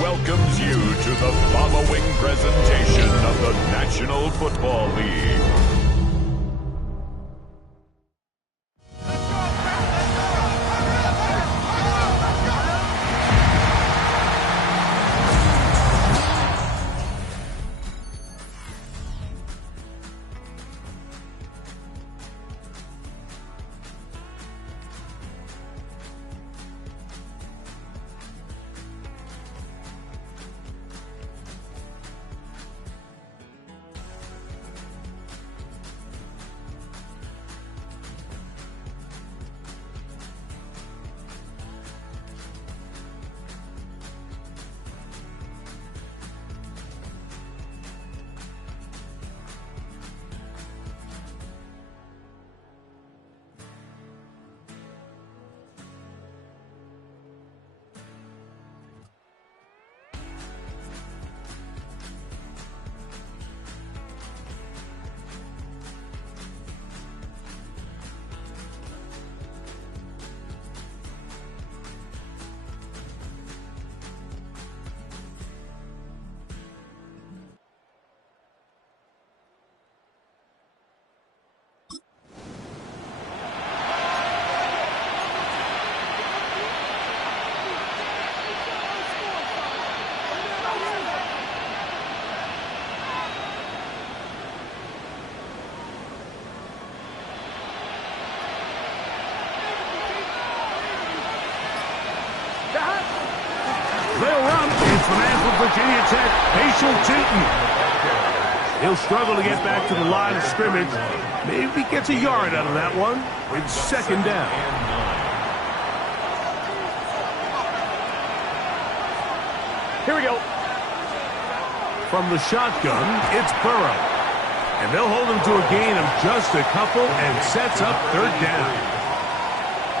welcomes you to the following presentation of the National Football League. they'll run. It's the man from Virginia Tech, Paschal Tootin. He'll struggle to get back to the line of scrimmage. Maybe gets a yard out of that one. It's second down. Here we go. From the shotgun, it's Burrow. And they'll hold him to a gain of just a couple and sets up third down.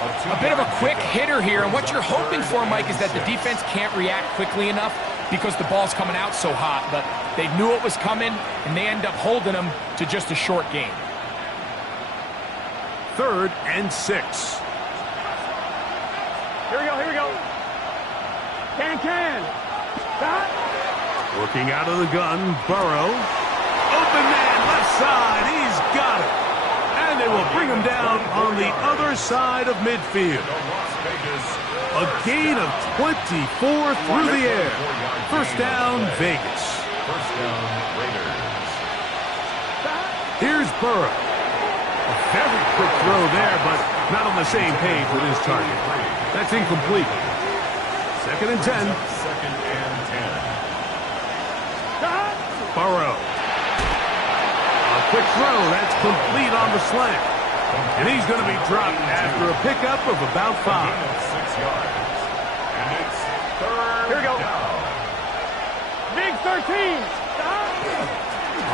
A bit of a quick hitter here, and what you're hoping for, Mike, is that the defense can't react quickly enough because the ball's coming out so hot. But they knew it was coming, and they end up holding them to just a short gain. 3rd and 6. Here we go, here we go. Can. Stop. Working out of the gun, Burrow. Open man, left side, he's got it. And they will bring him down on the other side of midfield. A gain of 24 through the air. First down, Vegas. Here's Burrow. A very quick throw there, but not on the same page with his target. That's incomplete. 2nd and 10. Burrow. A quick throw, that's complete on the slant. And he's going to be dropped after a pickup of about 5. And it's third. Here we go. Big 13.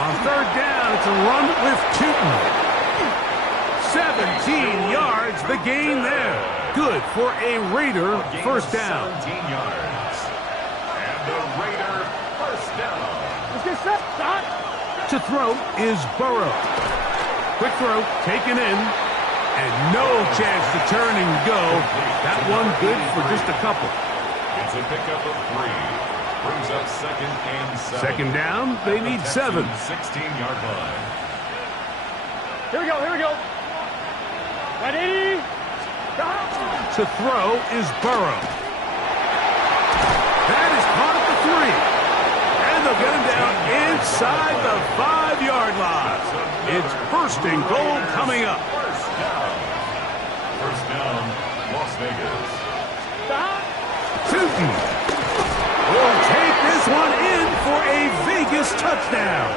On third down, it's a run with Tootin. 17 yards, the gain there. Good for a Raider first down. 17 yards. And the Raider first down. Let's get set. Stop. To throw is Burrow. Quick throw, taken in, and no chance to turn and go. That one good for just a couple. It's a pickup of 3. Brings up 2nd and 7. Second down, they need 7. 16-yard line. Here we go, here we go. Ready? Stop. To throw is Burrow. That is caught at the 3. And they'll get him down inside the 5-yard line. It's 1st and goal coming up. First down, Las Vegas. Stop. Tootin will take this one in for a Vegas touchdown.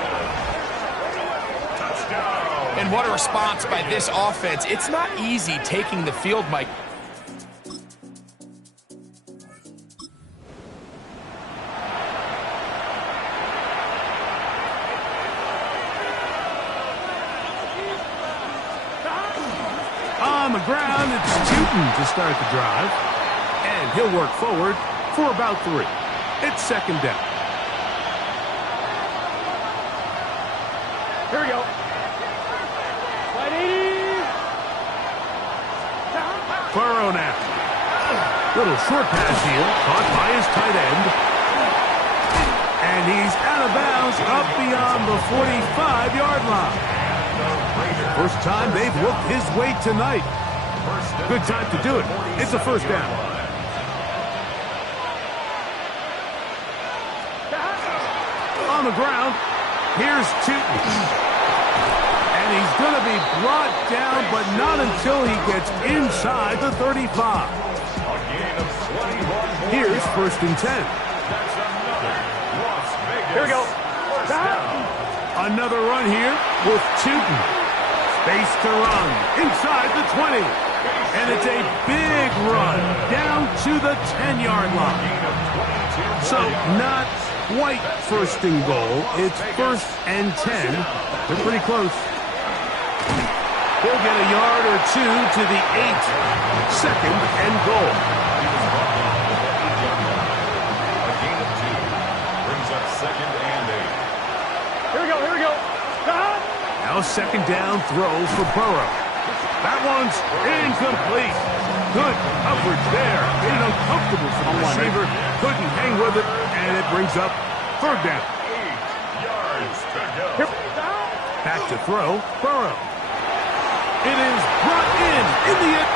Touchdown. And what a response by this offense. It's not easy taking the field, Mike. On the ground, it's Tootin to start the drive. And he'll work forward for about 3. It's second down. Here we go. Ready? Stop. Burrow now. Little short pass here, caught by his tight end. And he's out of bounds up beyond the 45-yard line. First time they've looked his way tonight. Good time to do it. It's a first down. On the ground, here's Tootin. And he's going to be brought down, but not until he gets inside the 35. Here's 1st and 10. Here we go. Stop. Another run here with Tootin. Space to run inside the 20. And it's a big run down to the 10-yard line. So not quite 1st and goal. It's 1st and 10. They're pretty close. He'll get a yard or 2 to the 8. 2nd and goal. A gain of 2. Brings up 2nd and 8. Here we go, here we go. Stop. Now 2nd down throw for Burrow. That one's incomplete. Good coverage there. Made it uncomfortable for the receiver. Couldn't hang with it, and it brings up 3rd down. 8 yards to go. Back to throw, Burrow. It is brought in the end.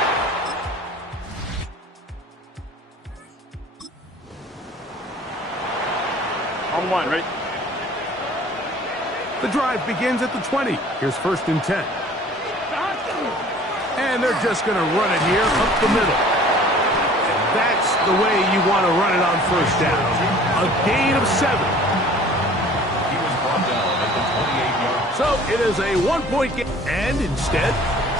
On 1, right? The drive begins at the 20. Here's 1st and 10. And they're just going to run it here up the middle. And That's the way you want to run it on first down. A gain of 7. He was brought down at the 28-yard. So it is a 1-point game. And instead,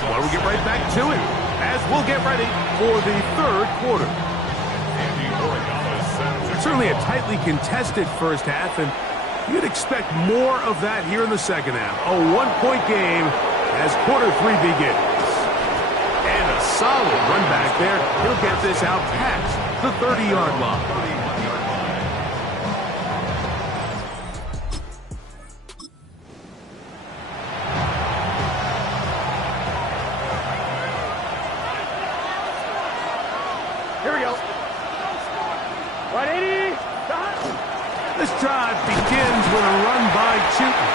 well, we'll get right back to it as we'll get ready for the third quarter. Certainly a tightly contested first half, and you'd expect more of that here in the second half. A 1-point game as quarter 3 begins. And a solid run back there. He'll get this out past the 30-yard line. Here we go. 180. This drive begins with a run by Chewton.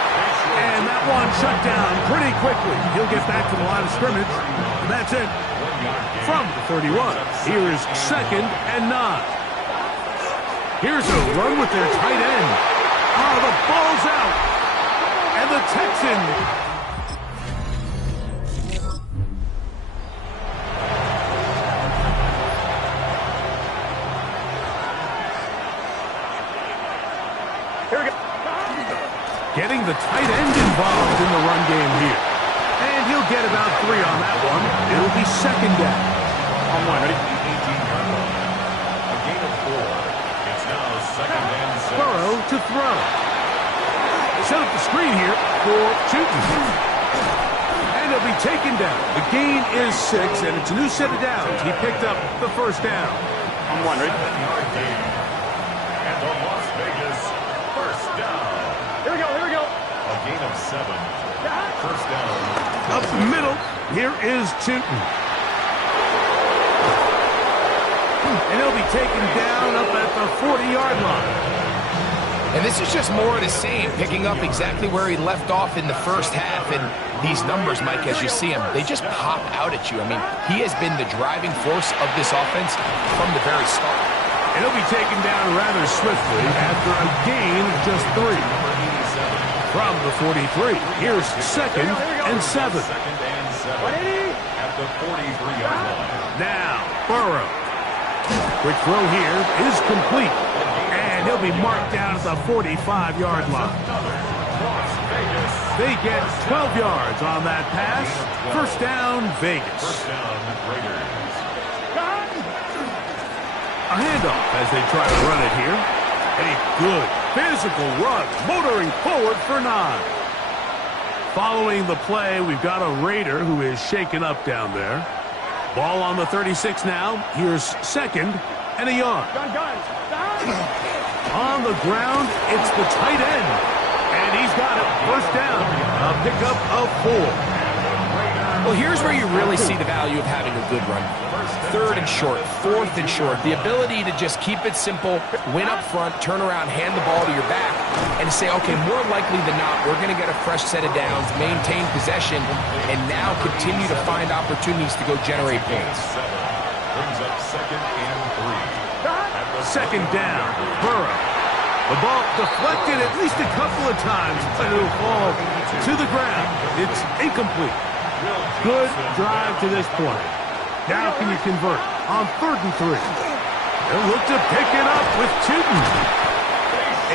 And that one shut down pretty quickly. He'll get back to the line of scrimmage. And that's it. From the 31. Here is 2nd and 9. Here's a run with their tight end. Oh, the ball's out. And the Texans. Getting the tight end involved in the run game here. And he'll get about 3 on that one. It'll be 2nd down. On one, ready? 18-yard line. A gain of 4. It's now 2nd and 6. Burrow to throw. They set up the screen here for Chewton. And he'll be taken down. The gain is 6, and it's a new set of downs. He picked up the first down. On one, ready? 7-yard gain. And the Las Vegas first down. Here we go, here we go. A gain of 7. First down. Up the middle, here is Chewton. And he'll be taken down up at the 40-yard line. And this is just more of the same, picking up exactly where he left off in the first half. And these numbers, Mike, as you see him, they just pop out at you. I mean, he has been the driving force of this offense from the very start. And he'll be taken down rather swiftly after a gain of just 3. From the 43, here's 2nd and 7. 2nd and 7. At the 43-yard line. Now, Burrow. Quick throw here is complete. And he'll be marked down at the 45-yard line. They get 12 yards on that pass. First down, Vegas. First down, Raiders. A handoff as they try to run it here. A good physical run, motoring forward for 9. Following the play, we've got a Raider who is shaken up down there. Ball on the 36 now. Here's 2nd and a yard. On the ground, it's the tight end. And he's got it. First down. A pickup of 4. Well, here's where you really see the value of having a good run. 3rd and short, 4th and short. The ability to just keep it simple, win up front, turn around, hand the ball to your back, and say, okay, more likely than not, we're going to get a fresh set of downs, maintain possession, and now continue to find opportunities to go generate points. Brings up 2nd and 3. 2nd down, Burrow. The ball deflected at least a couple of times, but it'll fall to the ground. It's incomplete. Good drive to this point. Now can you convert on 3rd and 3? They'll look to pick it up with Chewton.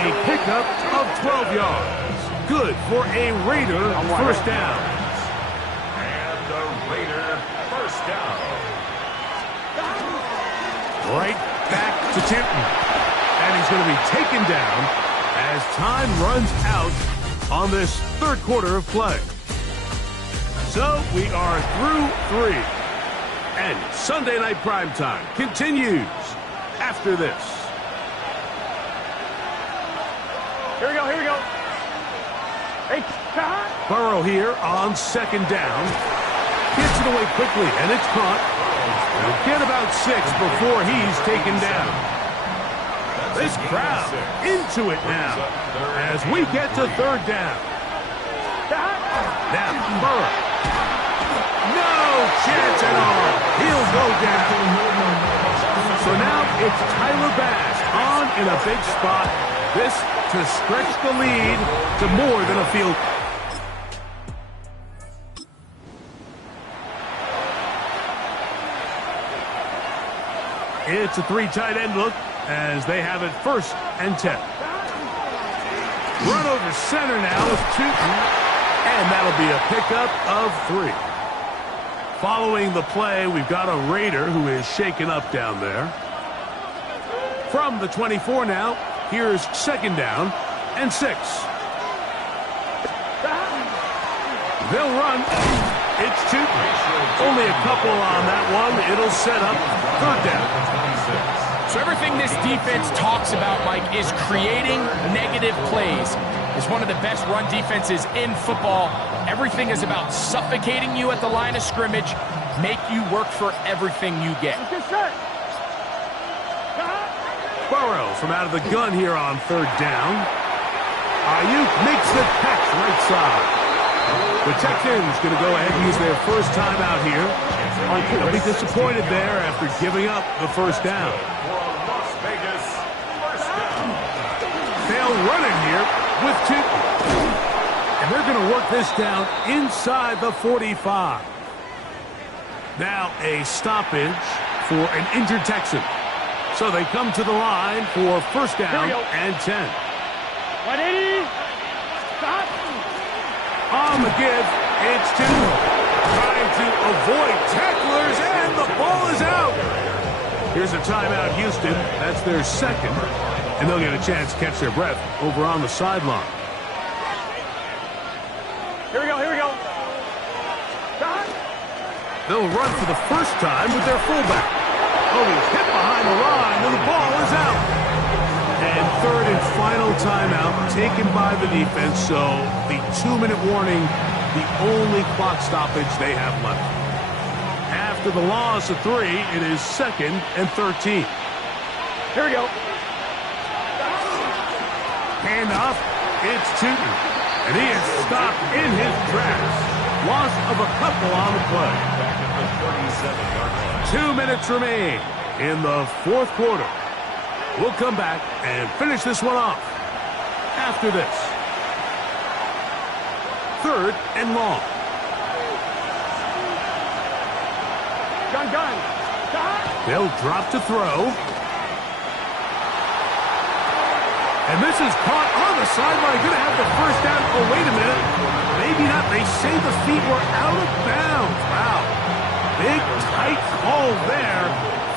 A pickup of 12 yards. Good for a Raider first down. And the Raider first down. Right back to Chewton. And he's going to be taken down as time runs out on this 3rd quarter of play. So we are through 3. And Sunday Night Primetime continues after this. Here we go, here we go. Hey, Burrow here on 2nd down. Gets it away quickly, and it's caught. He'll get about 6 before he's taken down. This crowd into it now as we get to 3rd down. Now, Burrow. No chance at all. He'll go down. So now it's Tyler Bass on in a big spot. This to stretch the lead to more than a field. It's a 3 tight end look as they have it 1st and 10. Run over center now with Tootin, and that'll be a pickup of 3. Following the play, we've got a Raider who is shaken up down there. From the 24 now, here's 2nd down and 6. They'll run. It's Tootin. Only a couple on that one. It'll set up 3rd down. So everything this defense talks about, Mike, is creating negative plays. It's one of the best run defenses in football. Everything is about suffocating you at the line of scrimmage, make you work for everything you get. Burrow from out of the gun here on 3rd down. Ayuk makes the catch right side. The Texans going to go ahead and use their first time out here. They'll be disappointed there after giving up the 1st down. They'll run it here with Tootin. And they're going to work this down inside the 45. Now a stoppage for an injured Texan. So they come to the line for 1st down and 10. 180. Stop. On the give, it's Tootin. Trying to avoid tacklers, and the ball is out. Here's a timeout, Houston. That's their 2nd. And they'll get a chance to catch their breath over on the sideline. Here we go. They'll run for the 1st time with their fullback. Oh, he's hit behind the line, and the ball is out. And 3rd and final timeout taken by the defense, so the 2-minute warning, the only clock stoppage they have left. After the loss of 3, it is 2nd and 13. Here we go. Handoff, it's Tootin, and he is stopped in his tracks. Loss of a couple on the play. 2 minutes remain in the 4th quarter. We'll come back and finish this one off after this. 3rd and long. Gun. They'll drop to throw. And this is caught on the sideline. Going to have the 1st down. Oh, wait a minute. Maybe not. They say the feet were out of bounds. Wow. Big, tight call there.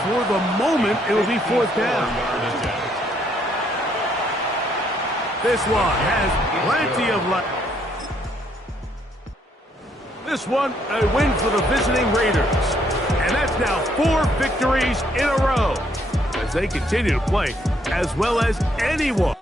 For the moment, it will be 4th down. This one has plenty of luck. This one, a win for the visiting Raiders. And that's now 4 victories in a row as they continue to play as well as anyone.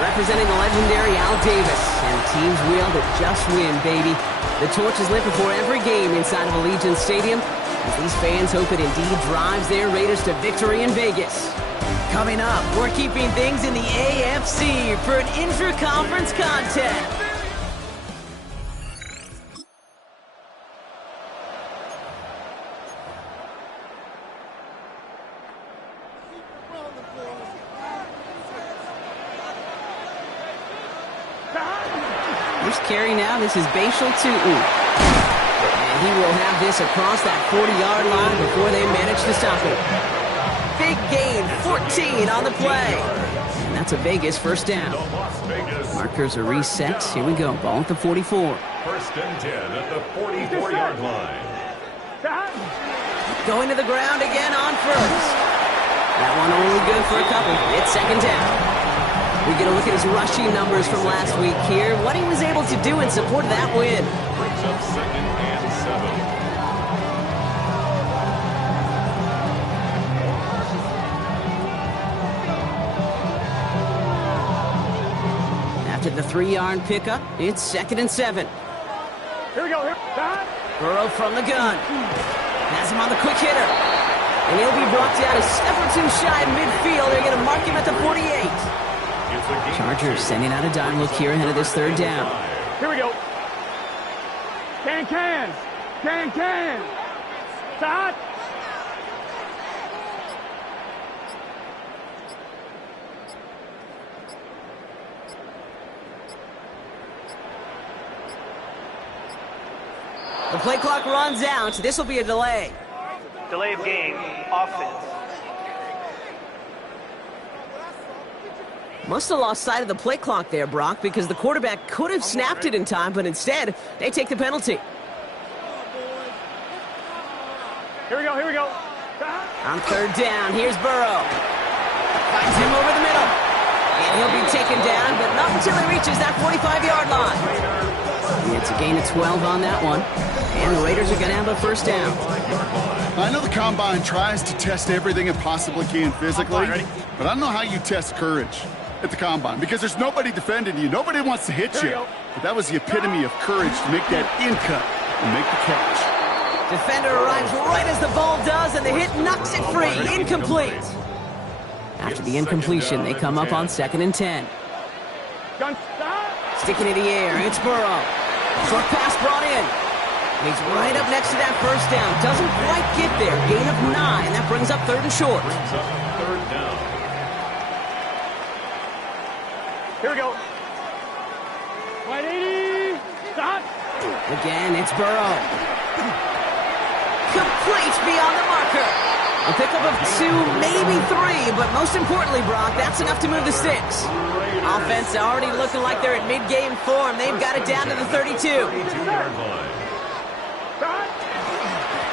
Representing the legendary Al Davis, and teams will to just win, baby. The torch is lit before every game inside of Allegiant Stadium, as these fans hope it indeed drives their Raiders to victory in Vegas. Coming up, we're keeping things in the AFC for an intra-conference contest. First carry now, this is Bashal Tootin. And he will have this across that 40-yard line before they manage to stop it. Big gain, 14 on the play. And that's a Vegas first down. Markers are reset. Here we go, ball at the 44. First and 10 at the 44-yard line. Going to the ground again on first. That one only good for a couple. It's second down. We get a look at his rushing numbers from last week here. What he was able to do in support of that win. Brings up second and 7. After the 3-yard pickup, it's second and 7. Here we go. Burrow from the gun. Has him on the quick hitter. And he'll be brought down a step or two shy of midfield. They're going to mark him at the 48. Chargers sending out a dime look here ahead of this third down. Here we go. Can. Stop. The play clock runs out. This will be a delay. Delay of game, offense. Must have lost sight of the play clock there, Brock, because the quarterback could have snapped it in time, but instead, they take the penalty. Here we go. On third down, here's Burrow. Finds him over the middle. And he'll be taken down, but not until he reaches that 45-yard line. It's a gain of 12 on that one. And the Raiders are going to have a first down. I know the Combine tries to test everything it possibly can physically, but I don't know how you test courage at the Combine, because there's nobody defending you. Nobody wants to hit you. But that was the epitome of courage to make that in-cut and make the catch. Defender arrives right as the ball does, and the hit knocks it free. Incomplete. After the incompletion, they come up on second and 10. Sticking in the air, it's Burrow. Short pass brought in. And he's right up next to that first down. Doesn't quite get there. Gain of 9. That brings up 3rd and short. Brings up 3rd down. Here we go. 180. Stop. Again, it's Burrow. Complete beyond the marker. A pickup of 2, maybe 3, but most importantly, Brock, that's enough to move the sticks. Offense already looking like they're at mid-game form. They've got it down to the 32. 32-yard line.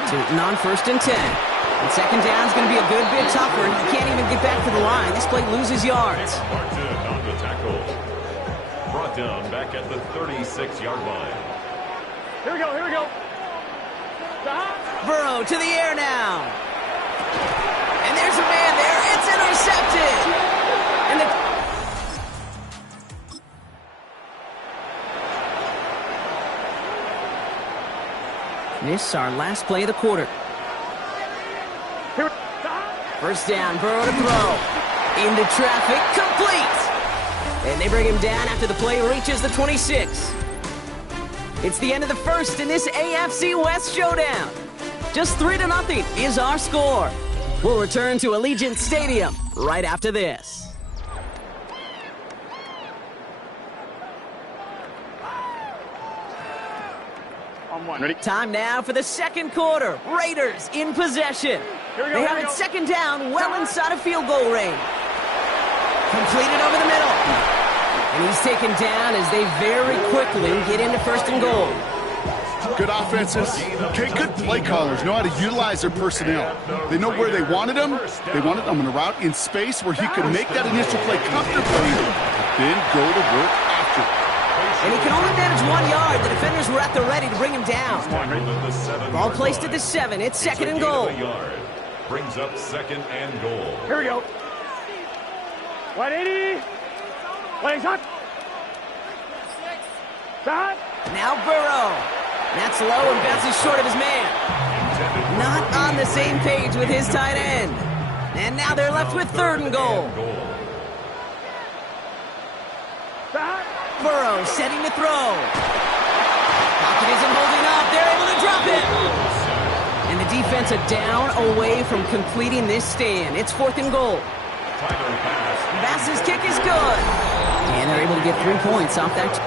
Tootin on 1st and 10. And 2nd down's going to be a good bit tougher. He can't even get back to the line. This play loses yards. Martin on the tackle. Brought down back at the 36-yard line. Here we go. Here we go. Stop. Burrow to the air now. And there's a man there. It's intercepted. And the... This is our last play of the quarter. First down, Burrow to throw. Into traffic, complete. And they bring him down after the play reaches the 26. It's the end of the first in this AFC West showdown. Just 3-0 is our score. We'll return to Allegiant Stadium right after this. Ready? Time now for the second quarter. Raiders in possession. They have it 2nd down, well inside of field goal range. Completed over the middle. And he's taken down as they very quickly get into 1st and goal. Good offenses. Okay, good play callers know how to utilize their personnel. They know where they wanted them. They wanted them on a route in space where he could make that initial play comfortably, then go to work after. And he can only manage 1 yard. The defenders were at the ready to bring him down. Ball placed at the 7. It's 2nd and goal. Brings up 2nd and goal. Here we go. 180. Playing shot. Stop. Now Burrow. That's low and bounces short of his man. Not on the same page with his tight end. And now they're left with 3rd and goal. Stop. Burrow setting to throw. Pocket isn't holding up. They're able to drop it. And the defense are down away from completing this stand. It's 4th and goal. Bass's kick is good. And they're able to get 3 points off that.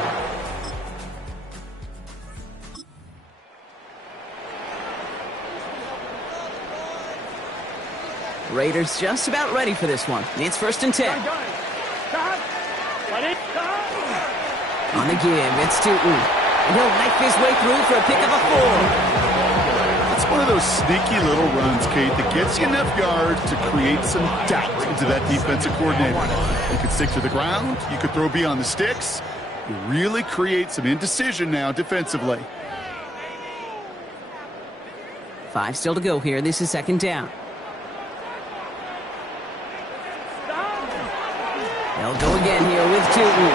Raiders just about ready for this one. It's 1st and 10. Stop. On the give, it's Tootin. And he'll knife his way through for a pick of a 4. It's one of those sneaky little runs, Kate, that gets you enough yards to create some doubt into that defensive coordinator. You could stick to the ground. You could throw beyond the sticks. You really create some indecision now defensively. 5 still to go here. This is 2nd down. They'll go again here with Tootin.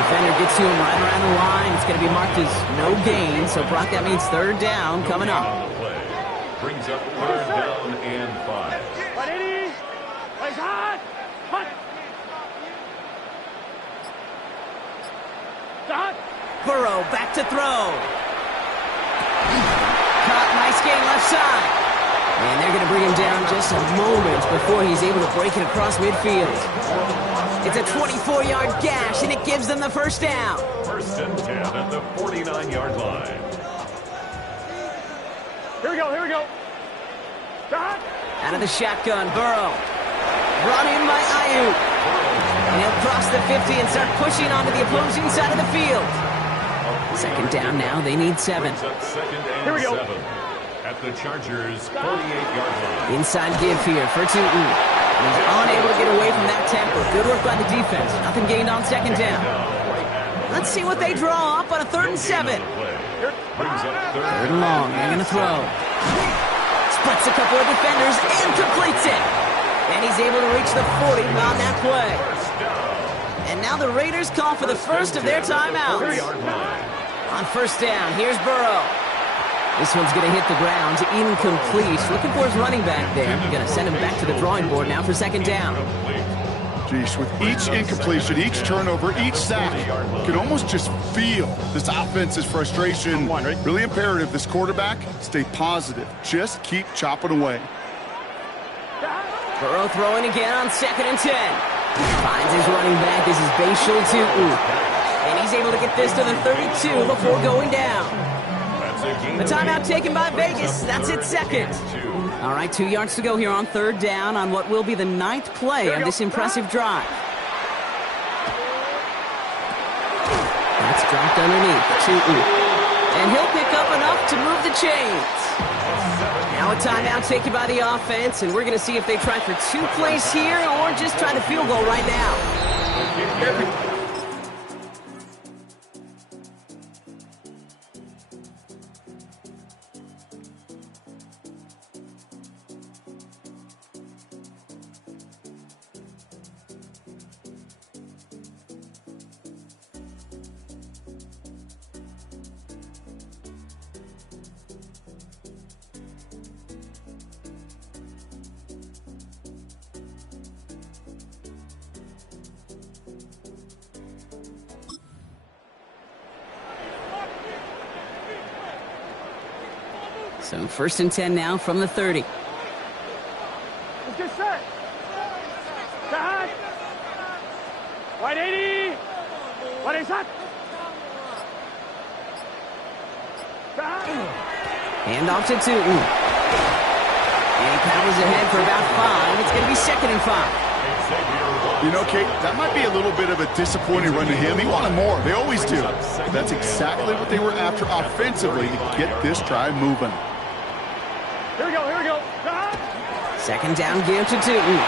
Defender gets to him right around the line. It's going to be marked as no gain. So, Brock, that means 3rd down coming up. Brings up 3rd down and 5. 180. Plays hot. Hot. Stop. Burrow back to throw. Caught, nice gain left side. And they're going to bring him down just a moment before he's able to break it across midfield. It's a 24-yard gash, and it gives them the 1st down. 1st and 10 at the 49-yard line. Here we go. Here we go. Stop. Out of the shotgun, Burrow. Brought in by Ayuk. And he'll cross the 50 and start pushing onto the opposing side of the field. 2nd down now. They need 7. Here we go. 7 at the Chargers' 48-yard line. Inside give here for Tootin. He's unable to get away from that tempo. Good work by the defense. Nothing gained on 2nd down. Let's see what they draw up on a 3rd and 7. 3rd and long. They're going to throw. Splits a couple of defenders and completes it. And he's able to reach the 40 on that play. And now the Raiders call for the first of their timeouts. On 1st down, here's Burrow. This one's going to hit the ground. Incomplete. Looking for his running back there. Going to send him back to the drawing board now for 2nd down. Geesh, with each incompletion, each turnover, each sack, you can almost just feel this offense's frustration. Really imperative this quarterback stay positive. Just keep chopping away. Burrow throwing again on 2nd and 10. Finds his running back. This is Bashal Tootin. And he's able to get this to the 32 before going down. The timeout taken by Vegas. That's its second. All right, 2 yards to go here on 3rd down on what will be the 9th play of this impressive drive. That's dropped underneath. Tootin. And he'll pick up enough to move the chains. Now a timeout taken by the offense, and we're going to see if they try for 2 plays here or just try the field goal right now. So 1st and 10 now from the 30. Let's get set. Side. Wide 80. Wide 80 shot. Side. Hand off to Tootin. And he powers ahead for about 5. It's going to be 2nd and 5. You know, Kate, that might be a little bit of a disappointing run to him. He wanted more. They always do. That's exactly what they were after offensively to get this drive moving. Here we go, here we go. 2nd down give to Tootin.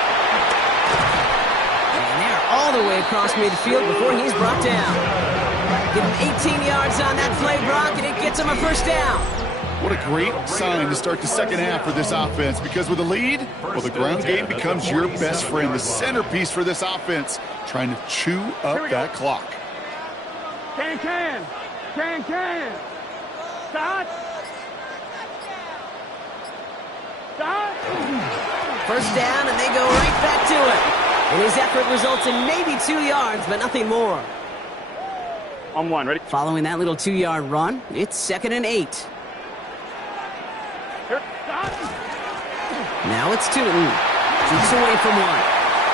And they're all the way across midfield before he's brought down. Give him 18 yards on that play, Brock, and it gets him a 1st down. What a great sign to start the 2nd half for this offense, because with a lead, well, the ground game becomes your best friend, the centerpiece for this offense, trying to chew up that clock. Can. Start. 1st down, and they go right back to it. And his effort results in maybe 2 yards, but nothing more. On 1, ready? Following that little 2-yard run, it's 2nd and 8. Now it's Tootin. Keeps away from 1.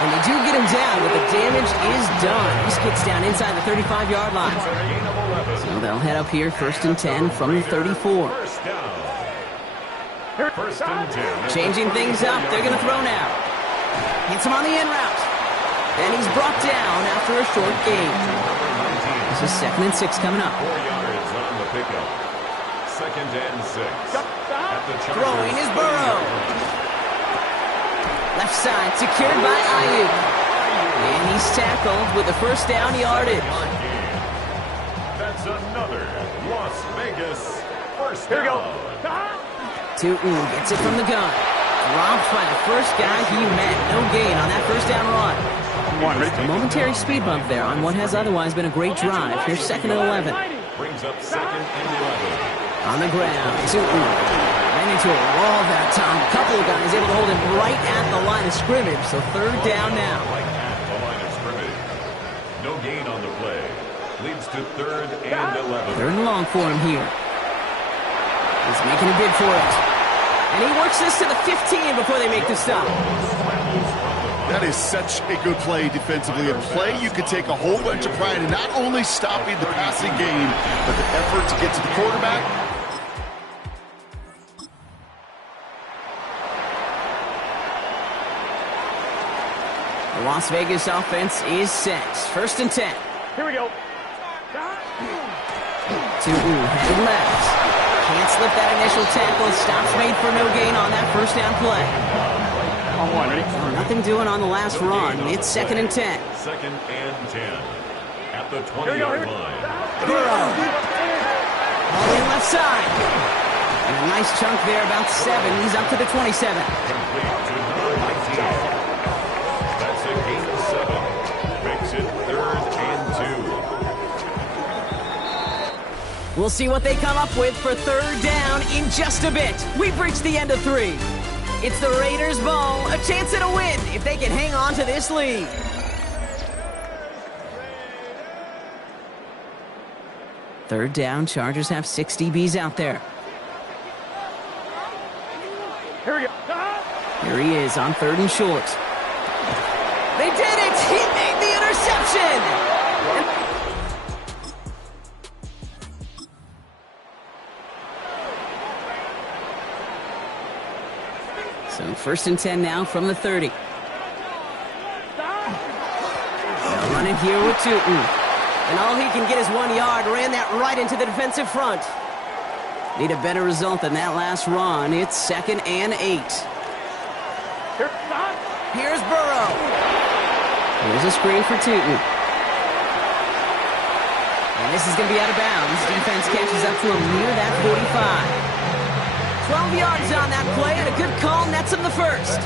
And they do get him down, but the damage is done. He gets down inside the 35-yard line. So they'll head up here 1st and 10 from the 34. Changing things up, they're going to throw now. Hits him on the in route. And he's brought down after a short gain. This is 2nd and 6 coming up. 4 yards on the pickup. 2nd and 6. Throwing is Burrow. Left side secured by Ayuk. And he's tackled with the 1st down yardage. That's another Las Vegas 1st down. Here we go. Tootin gets it from the gun. Dropped by the first guy he met. No gain on that 1st down run. A momentary speed bump there on what has otherwise been a great drive. Here's 2nd and 11. Brings up 2nd and 11. On the ground, Tootin ran into a wall that time. A couple of guys able to hold him right at the line of scrimmage. So 3rd down now. Right at the line of scrimmage. No gain on the play. Leads to 3rd and 11. 3rd and long for him here. He's making a bid for it. And he works this to the 15 before they make the stop. That is such a good play defensively. A play you could take a whole bunch of pride in not only stopping the passing game, but the effort to get to the quarterback. The Las Vegas offense is set. 1st and 10. Here we go. Tootin headed left. Can't slip that initial tackle. Stops made for no gain on that 1st down play. On 1, ready? Oh, nothing doing on the last run. It's 2nd and 10. 2nd and 10. At the 20-yard line. Burrow. All in left side. And a nice chunk there, about 7. He's up to the 27. Complete to number 19. That's a gain of 7. Makes it 3rd and 2. We'll see what they come up with for 3rd down in just a bit. We've reached the end of 3. It's the Raiders' ball, a chance at a win if they can hang on to this lead. Third down, Chargers have 6 DBs out there. Here we go. Here he is on 3rd and short. They did it! He made the interception! So 1st and 10 now from the 30. They'll run it here with Tootin. And all he can get is 1 yard. Ran that right into the defensive front. Need a better result than that last run. It's 2nd and 8. Here's Burrow. Here's a screen for Tootin. And this is going to be out of bounds. Defense catches up to him near that 45. 12 yards on that play, and a good call nets him the first.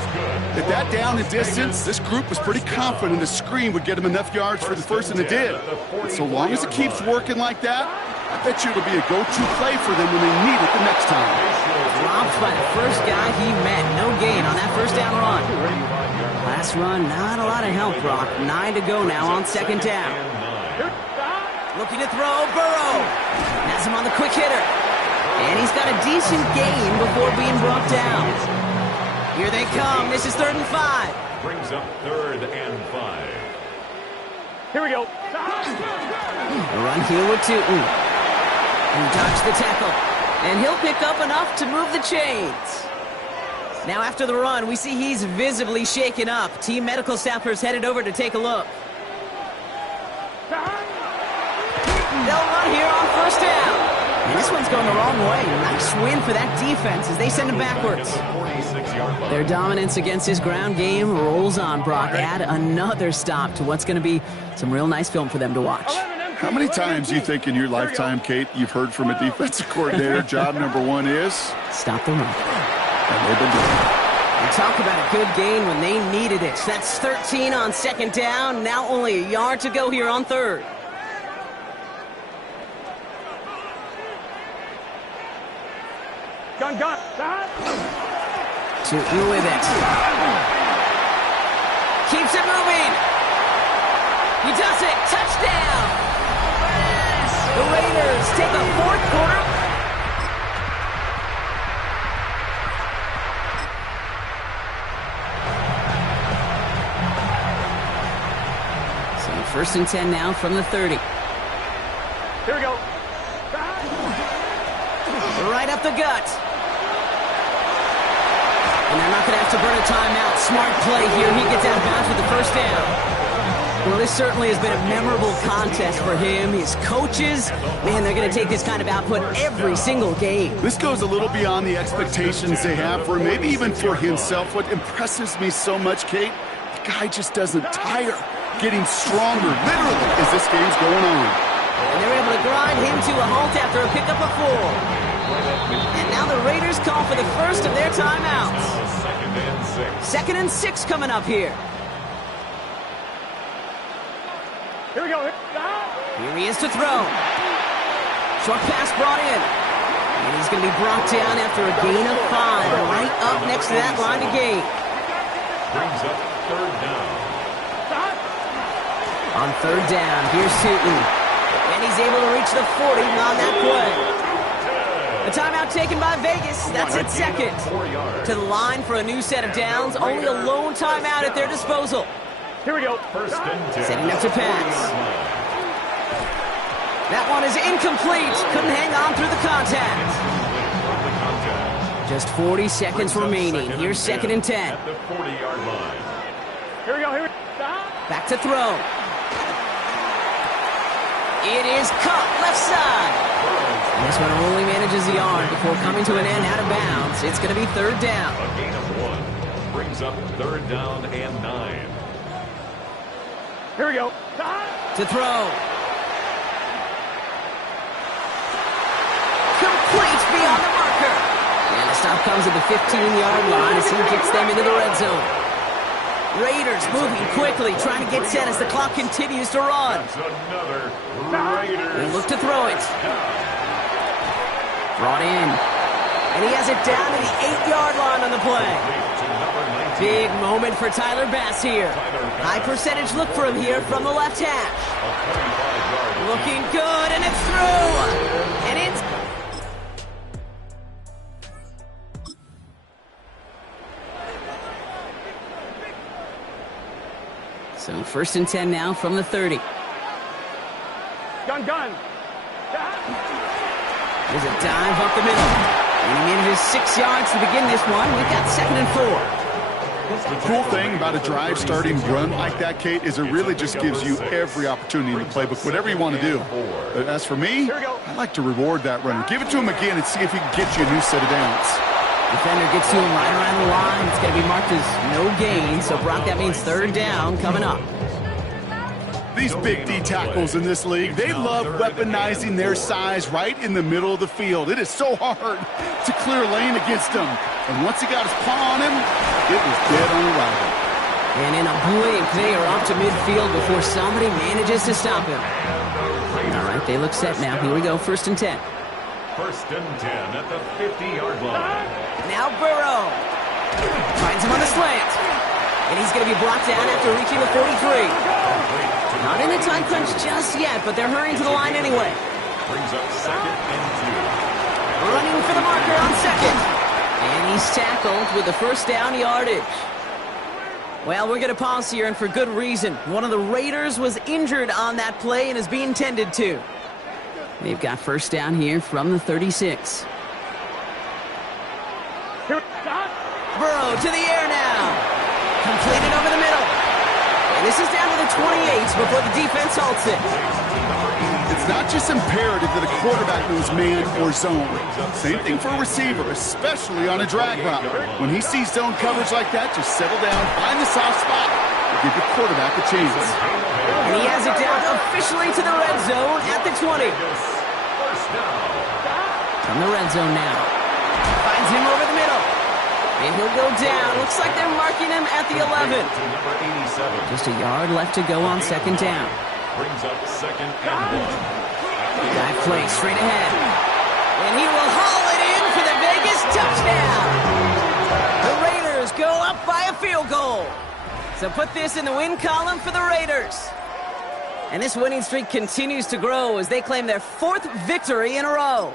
At that down and distance, this group was pretty confident the screen would get him enough yards for the first, and it did. And so long as it keeps working like that, I bet you it'll be a go-to play for them when they need it the next time. Dropped by the first guy he met. No gain on that first down run. Last run, not a lot of help, Brock. 9 to go now on 2nd down. Looking to throw, Burrow. Has him on the quick hitter. And he's got a decent gain before being brought down. Here they come. This is 3rd and 5. Brings up 3rd and 5. Here we go. A run here with Tootin. He dodged the tackle. And he'll pick up enough to move the chains. Now after the run, we see he's visibly shaken up. Team medical staffers headed over to take a look. They'll run here on 1st down. And this one's going the wrong way. Nice win for that defense as they send him backwards. Their dominance against his ground game rolls on, Brock. Add another stop to what's going to be some real nice film for them to watch. How many times do you think in your lifetime, Kate, you've heard from a defensive coordinator, job number 1 is? Stop the run. And they've been doing it. And talk about a good gain when they needed it. That's 13 on 2nd down. Now only a yard to go here on 3rd. Gun. Tootin with it. Keeps it moving. He does it. Touchdown. The Raiders take a 4th quarter. So 1st and 10 now from the 30. Here we go. Right up the gut. And they're not going to have to burn a timeout. Smart play here. He gets out of bounds with the 1st down. Well, this certainly has been a memorable contest for him. His coaches, man, they're going to take this kind of output every single game. This goes a little beyond the expectations they have for him, maybe even for himself. What impresses me so much, Kate, the guy just doesn't tire. Getting stronger, literally, as this game's going on. And they're able to grind him to a halt after a pickup of 4. And now the Raiders call for the first of their timeouts. 2nd and 6 coming up here. Here we go. Here he is to throw. Short pass brought in. And he's going to be brought down after a gain of 5. Right up next to that line of gain. Brings up 3rd down. On 3rd down, here's Tootin. And he's able to reach the 40 on that play. A timeout taken by Vegas. That's its 2nd. To the line for a new set of downs. Only a lone timeout at their disposal. Here we go. 1st and 10. Setting up to pass. That one is incomplete. Couldn't hang on through the contact. Just 40 seconds remaining. Here's 2nd and 10. At the 40-yard line. Here we go. Back to throw. It is caught left side. And this one only manages a yard before coming to an end out of bounds. It's going to be 3rd down. A gain of 1. Brings up 3rd down and 9. Here we go. To throw. Complete beyond the marker. And the stop comes at the 15-yard line as he gets them into the red zone. Raiders moving quickly, trying to get set as the clock continues to run. That's another Raiders. They look to throw it. Brought in. And he has it down to the 8-yard line on the play. Big moment for Tyler Bass here. High percentage look for him here from the left hash. yard. Looking good, and it's through. And it's... So 1st and 10 now from the 30. Gun. There's a dive up the middle. And he manages 6 yards to begin this one. We've got 2nd and 4. The cool thing about a drive starting run like that, Kate, is it really just gives you every opportunity in the playbook, whatever you want to do. But as for me, I like to reward that runner. Give it to him again and see if he can get you a new set of downs. Defender gets to him right around the line. It's going to be marked as no gain. So, Brock, that means 3rd down coming up. These big D tackles in this league, they love weaponizing their size right in the middle of the field. It is so hard to clear lane against him. And once he got his paw on him, it was dead on arrival. And in a blink, they are up to midfield before somebody manages to stop him. All right, they look set now. Here we go, 1st and 10. 1st and 10 at the 50-yard line. Now Burrow finds him on the slant. And he's going to be brought down after reaching the 43. Not in a tight crunch just yet, but they're hurrying to the line anyway. Brings up 2nd and 2. Running for the marker on 2nd. And he's tackled with the 1st down yardage. Well, we're going to pause here, and for good reason. One of the Raiders was injured on that play and is being tended to. They've got 1st down here from the 36. Burrow to the air now. Completed over the middle. And this is down to the 28 before the defense halts it. It's not just imperative that a quarterback knows man or zone. Same thing for a receiver, especially on a drag route. When he sees zone coverage like that, just settle down, find the soft spot, and give your quarterback a chance. And he has it down officially to the red zone at the 20. From the red zone now. Finds him over the middle. And he'll go down. Looks like they're marking him at the 11. Just a yard left to go on 2nd down. Brings up 2nd and 1. Dive play straight ahead. And he will haul it in for the Vegas touchdown. The Raiders go up by a field goal. So put this in the win column for the Raiders. And this winning streak continues to grow as they claim their 4th victory in a row.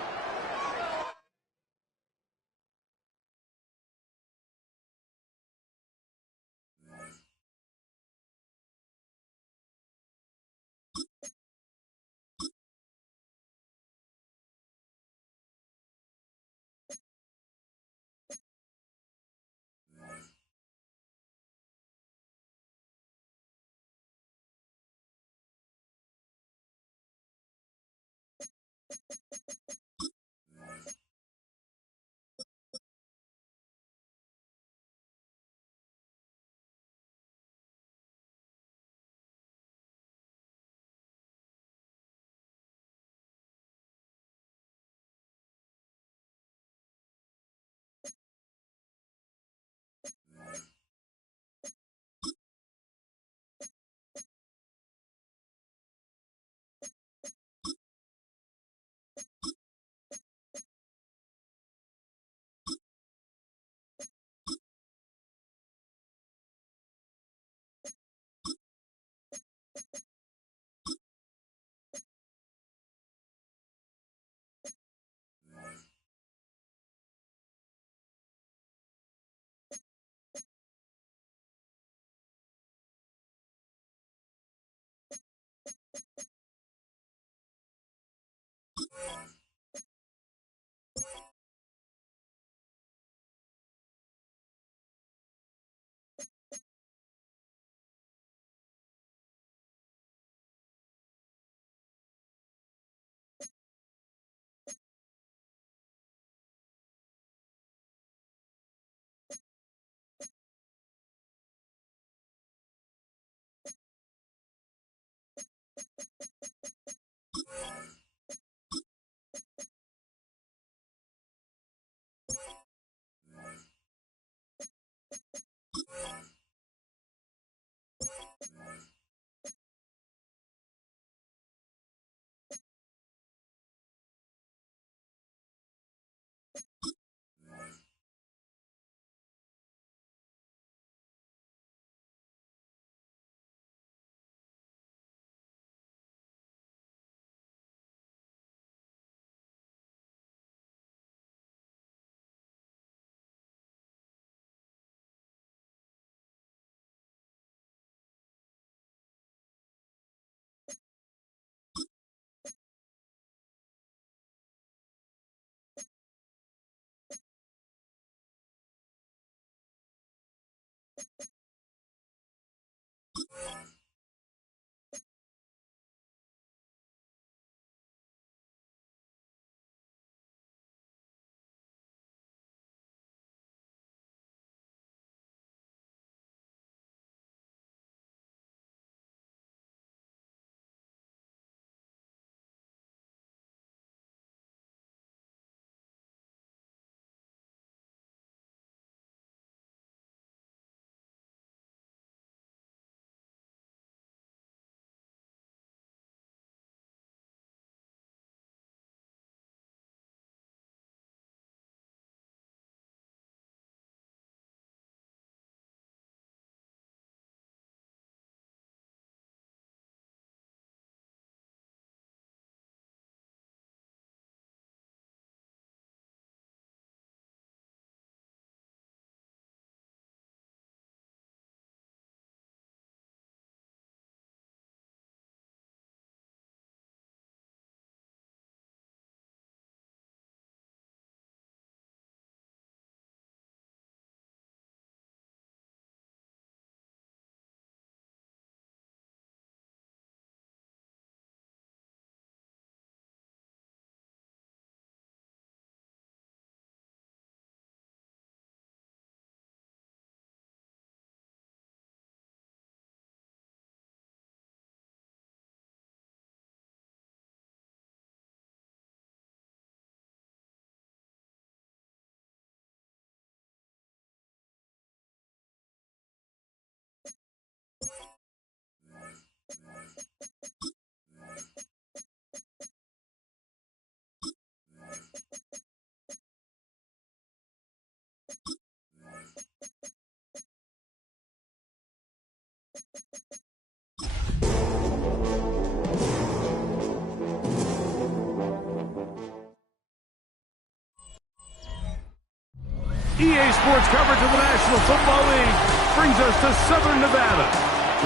EA Sports coverage of the National Football League brings us to Southern Nevada,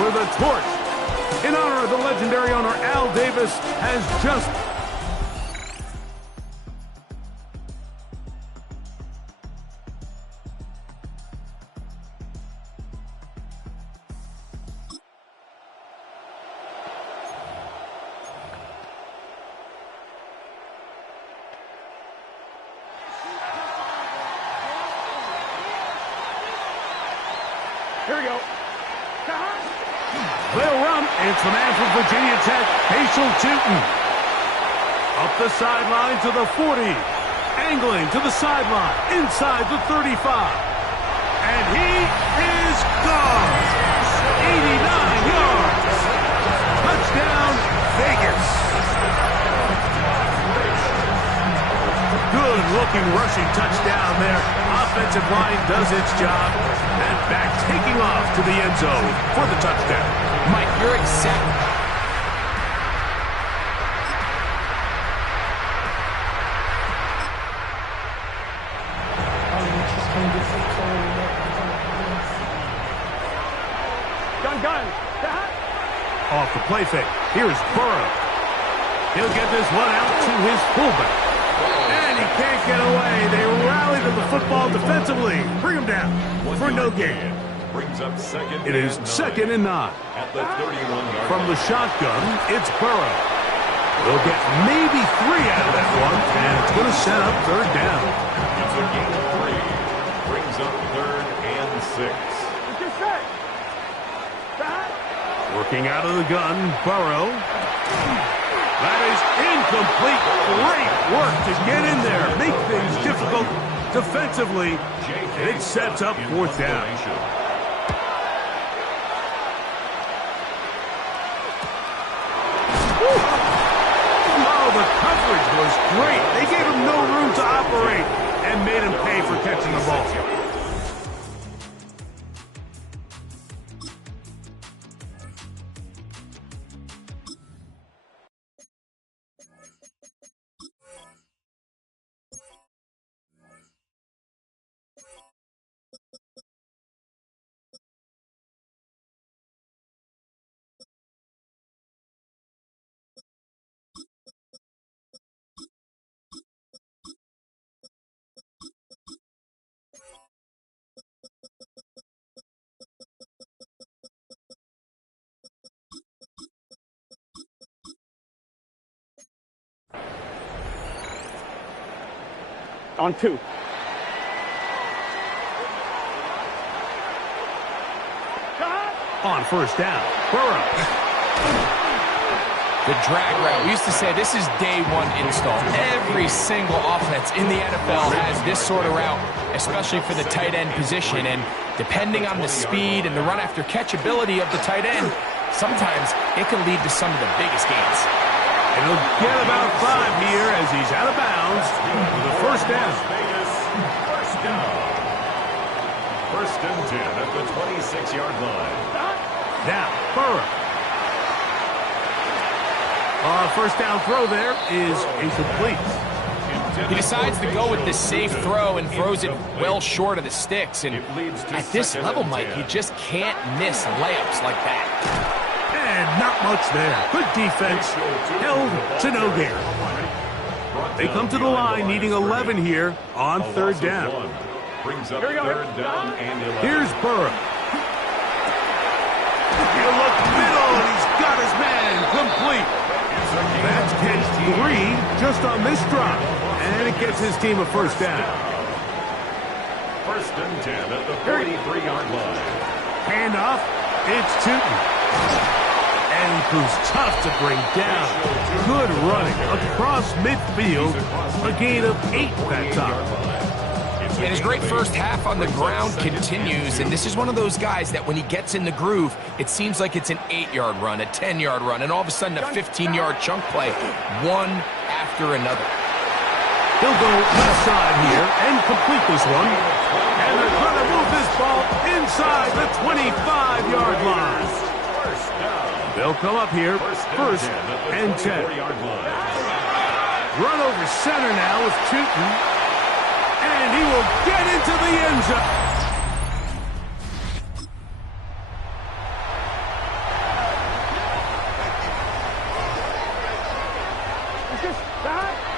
where the torch, in honor of the legendary owner Al Davis, has just... Here we go. They'll run. It's the man from Virginia Tech, Facial Tootin. Up the sideline to the 40. Angling to the sideline. Inside the 35. And he is gone. 89 yards. Touchdown, Vegas. Good-looking rushing touchdown there. Offensive line does its job. And back taking off to the end zone for the touchdown. Mike, you're exact. Gun. Off the play fake. Here's Burrow. He'll get this one out to his fullback. And he can't get away. They rally to the football defensively. Bring him down for no gain. Brings up second. It is 2nd and 9. At the 31-yard From the shotgun, it's Burrow. We'll get maybe 3 out of that one, and it's going to set up 3rd down. It's a gain of 3. Brings up 3rd and 6. Get set. Working out of the gun, Burrow. That is incomplete. Great work to get in there. Make things difficult defensively. And it sets up 4th down. Oh, the coverage was great. They gave him no room to operate and made him pay for catching the ball. On 2. On 1st down, Burrow. The drag route. We used to say this is day 1 install. Every single offense in the NFL has this sort of route, especially for the tight end position. And depending on the speed and the run after catch ability of the tight end, sometimes it can lead to some of the biggest gains. And he'll get about 5 here as he's out of bounds with a 1st down. First down. 1st and 10 at the 26-yard line. Now, Burrow. 1st down throw there is incomplete. He decides to go with the safe throw and throws it well short of the sticks. And at this level, Mike, you just can't miss layups like that. And not much there. Good defense. Held to no gain. They come to the line needing 11 here on 3rd down. Brings up 3rd down and 11. Here's Burrow. He'll look middle, and he's got his man complete. That's catch 3 just on this drop. And it gets his team a 1st down. 1st and 10 at the 33-yard line. Handoff. It's Tootin. And he proves tough to bring down. Good running across midfield. A gain of 8 that time. And his great first half on the ground continues, and this is one of those guys that when he gets in the groove, it seems like it's an 8-yard run, a 10-yard run, and all of a sudden a 15-yard chunk play, one after another. He'll go left side here and complete this one. And they're going to move this ball inside the 25-yard line. They'll come up here, 1st and 10. Run over center now with Tootin. And he will get into the end zone.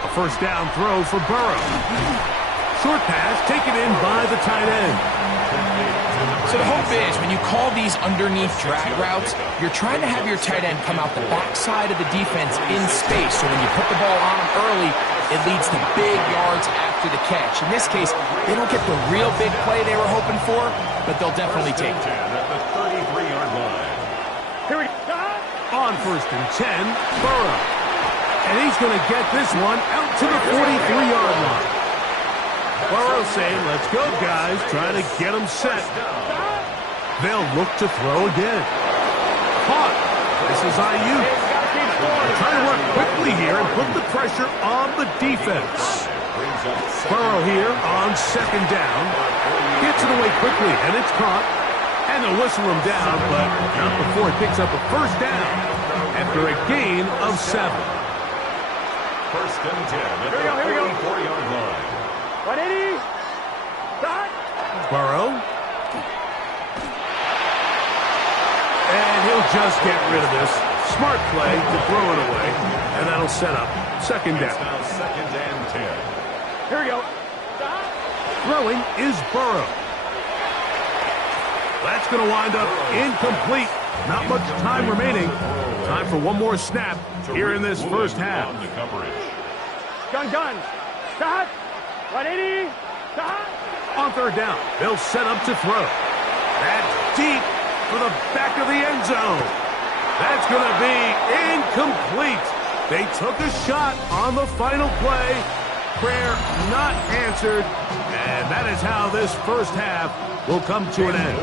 A first down throw for Burrow. Short pass taken in by the tight end. So the hope is when you call these underneath drag routes, you're trying to have your tight end come out the backside of the defense in space. So when you put the ball on him early, it leads to big yards after the catch. In this case, they don't get the real big play they were hoping for, but they'll definitely take it. At the 33-yard line. Here we go. On first and 10, Burrow. And he's going to get this one out to the 43-yard line. Burrow saying, let's go, guys. Trying to get them set. They'll look to throw again. Caught. This is Ayuk. Trying to work quickly here and put the pressure on the defense. Burrow here on second down. Gets it away quickly, and it's caught. And they'll whistle him down, but not before he picks up a first down after a gain of 7. First and 10 at the 44-yard line. 180. Start. Burrow. And he'll just get rid of this. Smart play to throw it away. And that'll set up second down. It's now second and 10. Here we go. Start. Throwing is Burrow. That's going to wind up incomplete. Not much time remaining. Time for one more snap here in this first half. On the coverage. Gun. Start. 180. Start. On third down, they'll set up to throw. That's deep for the back of the end zone. That's going to be incomplete. They took a shot on the final play. Prayer not answered. And that is how this first half will come to an end.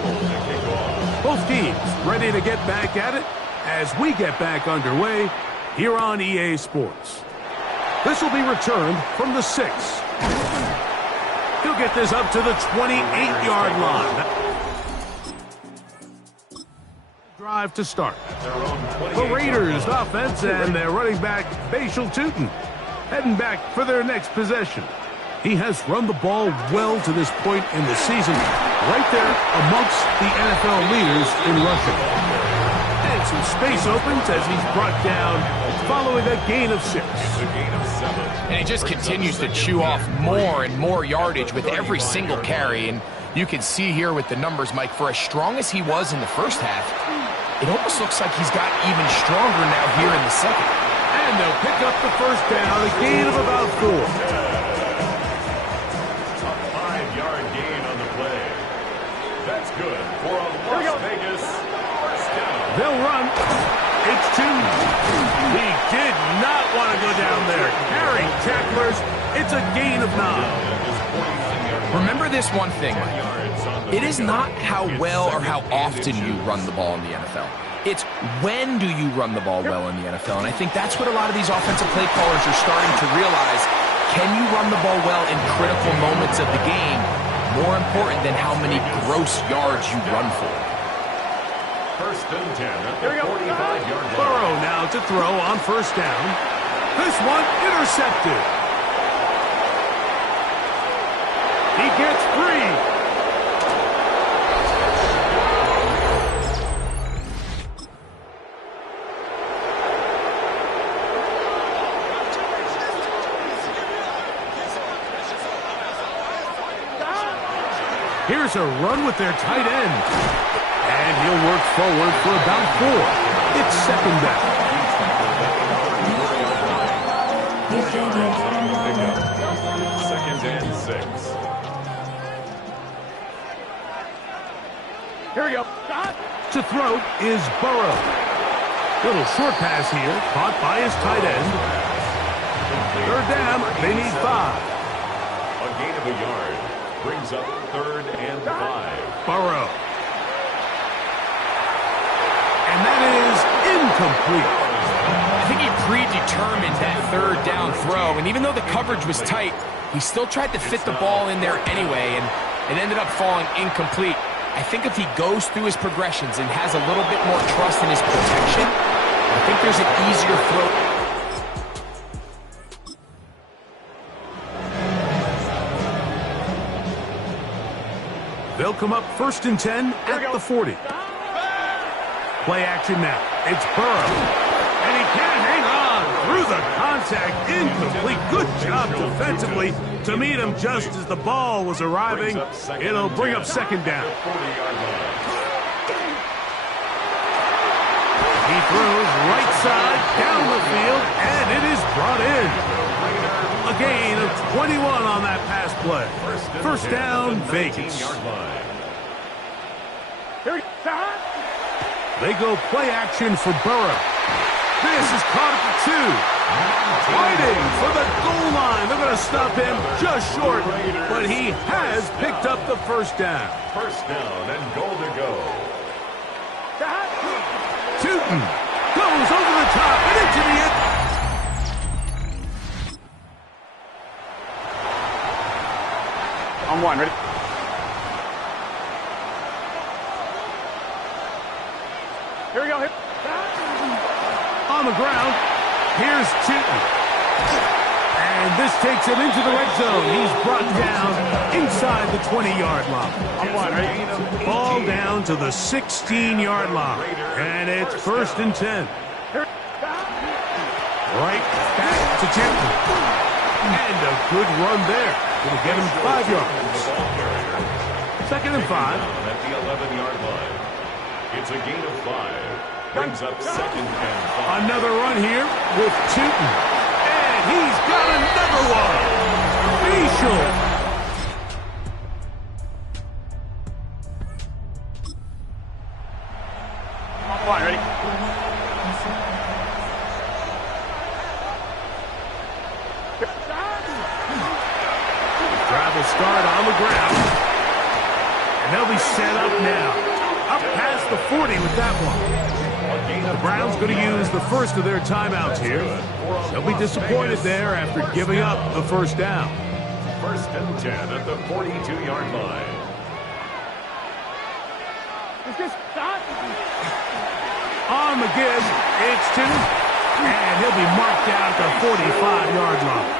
Both teams ready to get back at it as we get back underway here on EA Sports. This will be returned from the 6. He'll get this up to the 28-yard line. Drive to start. The Raiders offense and their running back, Bashal Tootin, heading back for their next possession. He has run the ball well to this point in the season, right there amongst the NFL leaders in rushing. And some space opens as he's brought down following a gain of 6. And he just continues to chew off more and more yardage with every single carry. And you can see here with the numbers, Mike, for as strong as he was in the first half, it almost looks like he's got even stronger now here in the second. And they'll pick up the first down, a gain of about 4. A 5-yard gain on the play. That's good for a Las Vegas first down. They'll run. It's 2. He did not want to go down there. Carrying tacklers. It's a gain of 9. Remember this one thing, Mike. It is not how well or how often you run the ball in the NFL. It's when do you run the ball well in the NFL. And I think that's what a lot of these offensive play callers are starting to realize. Can you run the ball well in critical moments of the game? More important than how many gross yards you run for. First and 10 at the 45-yard line. Burrow now to throw on first down. This one intercepted. He gets free. Here's a run with their tight end. And he'll work forward for about 4. It's second down. Second and 6. Here we go. To throw is Burrow. Little short pass here, caught by his tight end. Third down, they need 5. A gain of a yard brings up third and 5. Burrow. And that is incomplete. I think he predetermined that third down throw, and even though the coverage was tight, he still tried to fit the ball in there anyway, and it ended up falling incomplete. I think if he goes through his progressions and has a little bit more trust in his protection, I think there's an easier throw. They'll come up 1st and 10 at the 40. Play action now. It's Burrow. And he can't hang on through the contact. Incomplete. Good job defensively to meet him just as the ball was arriving. It'll bring up 2nd down. He throws right side down the field, and it is brought in. A gain of 21 on that pass play. 1st down, Vegas. They go play action for Burrow. This is caught at the 2. Fighting for the goal line. They're going to stop him just short, but he has picked up the 1st down. 1st down and goal to go. Tootin goes over the top and into the end. On 1, ready? Here we go. On the ground, here's Tootin. And this takes him into the red zone. He's brought down inside the 20-yard line. On 1, ready? Ball down to the 16-yard line. And it's 1st and 10. Right back to Tootin. And a good run there. It'll get him 5 yards. 2nd and 5. At the 11-yard line. It's a gain of 5. Brings up 2nd and 5. Another run here with Tootin. And he's got another one. Facial. On 1, ready? Drive will start on the ground. And they'll be set up now. Up past the 40 with that one. The Browns going to use the first of their timeouts here. They'll be disappointed there after giving up the 1st down. 1st and 10 at the 42-yard line. On the give, it's Tootin. And he'll be marked down at the 45-yard line.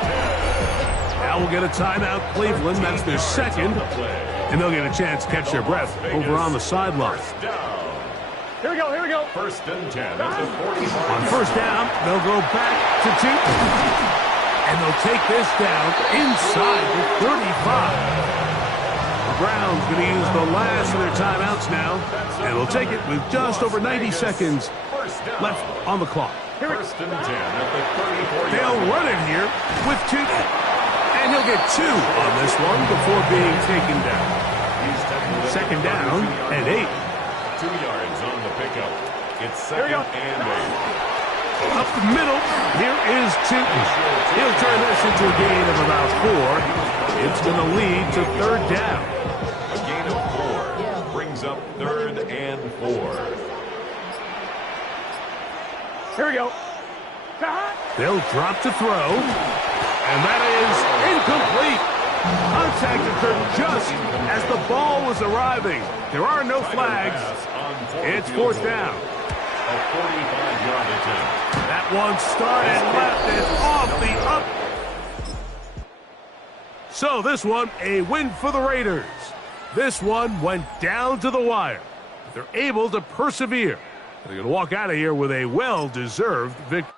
Now we'll get a timeout, Cleveland. That's their 2nd. And they'll get a chance to catch their breath over on the sideline. Here we go, here we go. 1st and 10 at the 45. On 1st down, they'll go back to Tootin. And they'll take this down inside the 35. The Browns going to use the last of their timeouts now. And they'll take it with just over 90 seconds left on the clock. 1st and 10 at the 34. They'll run it here with Tootin. And he'll get 2 on this one before being taken down. 2nd down and 8. 2 yards on the pickup. It's 2nd and 8. Up the middle, here is Tootin. He'll turn this into a gain of about 4. It's going to lead to 3rd down. A gain of 4 brings up 3rd and 4. Here we go. They'll drop to throw. And that is incomplete. Contact occurred just as the ball was arriving. There are no flags. It's 4th down. A 45-yard attempt. That one started left and off the up. So this one, a win for the Raiders. This one went down to the wire. They're able to persevere. They're going to walk out of here with a well-deserved victory.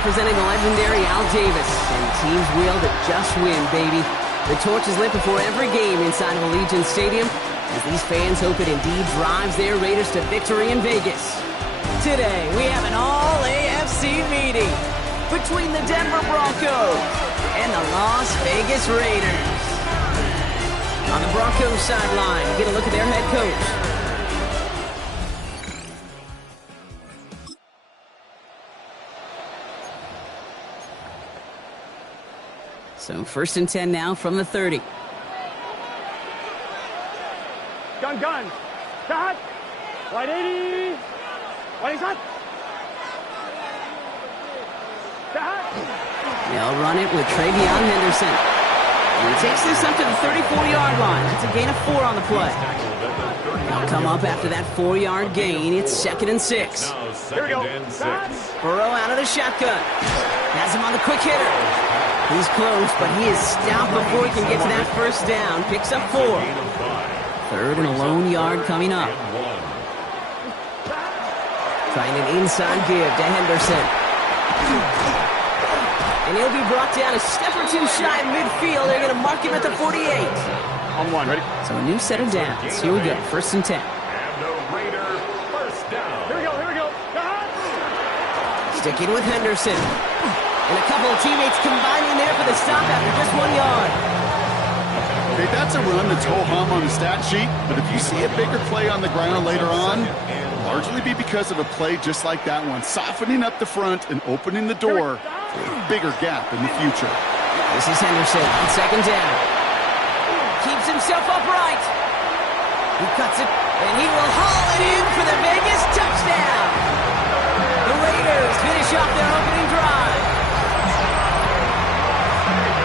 representing the legendary Al Davis. And teams will that just win, baby. The torch is lit before every game inside of Allegiant Stadium, as these fans hope it indeed drives their Raiders to victory in Vegas. Today, we have an all-AFC meeting between the Denver Broncos and the Las Vegas Raiders. On the Broncos sideline, get a look at their head coach. So 1st and 10 now from the 30. Gun. Shot. Wide 80. Wide shot. Shot. They'll run it with Travion Henderson. And he takes this up to the 34-yard line. That's a gain of 4 on the play. They'll come up after that 4-yard gain. It's 2nd and 6. Here we go. Burrow out of the shotgun. Has him on the quick hitter. He's close, but he is stopped before he can get to that first down. Picks up 4. 3rd and a lone yard coming up. Trying an inside give to Henderson. And he'll be brought down a step or two shy of midfield. They're going to mark him at the 48. On 1, ready? So a new set of downs. Here we go, 1st and 10. And the Raider first down. Here we go. Sticking with Henderson. And a couple of teammates combining there for the stop after just 1 yard. Okay, that's a run that's ho-hum on the stat sheet, but if you see a bigger play on the ground later on, largely be because of a play just like that one, softening up the front and opening the door for a bigger gap in the future. This is Henderson on 2nd down. Keeps himself upright. He cuts it, and he will haul it in for the Vegas touchdown. The Raiders finish off their opening drive.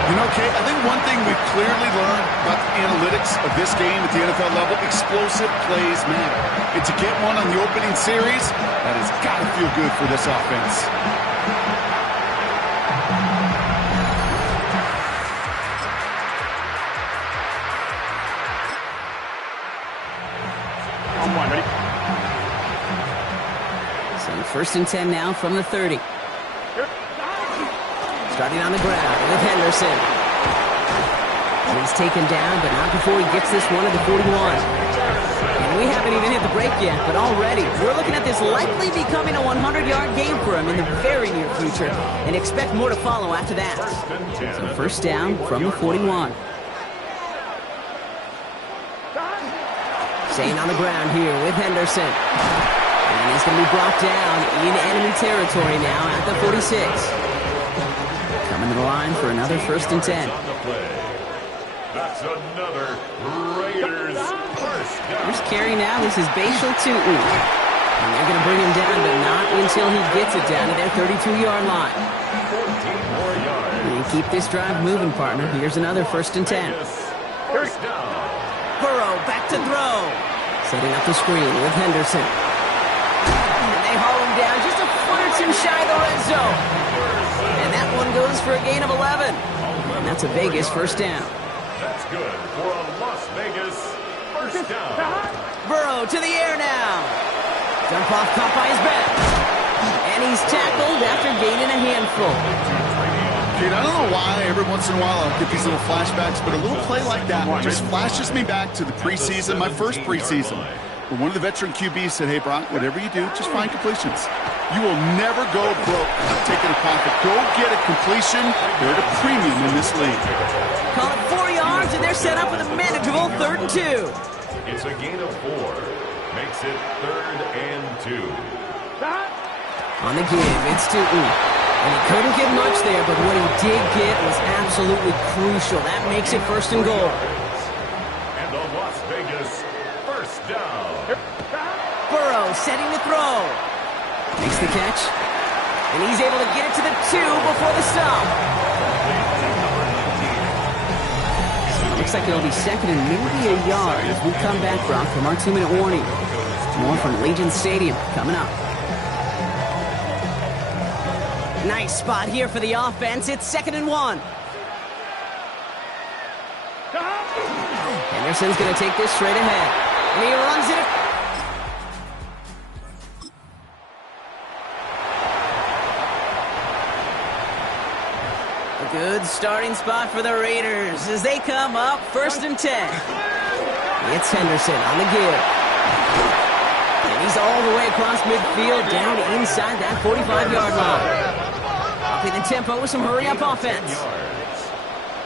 You know, Kate, I think one thing we've clearly learned about the analytics of this game at the NFL level, explosive plays matter. And to get one on the opening series, that has got to feel good for this offense. On 1, ready? So 1st and 10 now from the 30. Starting on the ground with Henderson. And he's taken down, but not before he gets this one at the 41. And we haven't even hit the break yet, but already we're looking at this likely becoming a 100-yard game for him in the very near future, and expect more to follow after that. So 1st down from the 41. Staying on the ground here with Henderson. And he's going to be brought down in enemy territory now at the 46. Coming to the line for another 1st and 10. That's another Raiders first down. First carry now. This is Bashal Tootin. And they're going to bring him down, but not until he gets it down to their 32-yard line. 14 more yards. And keep this drive moving, partner. Here's another 1st and 10. First down. Burrow back to throw. Setting up the screen with Henderson. And they haul him down just a foot or two shy of the red zone. And that one goes for a gain of 11. And that's a Vegas first down. That's good for a Las Vegas first down. Burrow to the air now. Dump off caught by his back. And he's tackled after gaining a handful. Dude, I don't know why every once in a while I'll get these little flashbacks, but a little play like that just flashes me back to the preseason, my first preseason, where one of the veteran QBs said, hey, Brock, whatever you do, just find completions. You will never go broke taking a profit. Go get a completion. They're at a premium in this league. Call it 4 yards, and they're set up with a manageable 3rd and 2. It's a gain of 4. Makes it 3rd and 2. On the give, it's Tootin. And he couldn't get much there, but what he did get was absolutely crucial. That makes it 1st and goal. And the Las Vegas first down. Burrow setting the throw. Makes the catch. And he's able to get it to the 2 before the stop. So looks like it'll be 2nd and maybe a yard as we come back, Brock, from our 2-minute warning. More from Allegiant Stadium coming up. Nice spot here for the offense. It's 2nd and 1. Henderson's going to take this straight ahead. And he runs it. A good starting spot for the Raiders as they come up 1st and 10. It's Henderson on the give. And he's all the way across midfield down inside that 45-yard line. Upping the tempo with some hurry-up offense.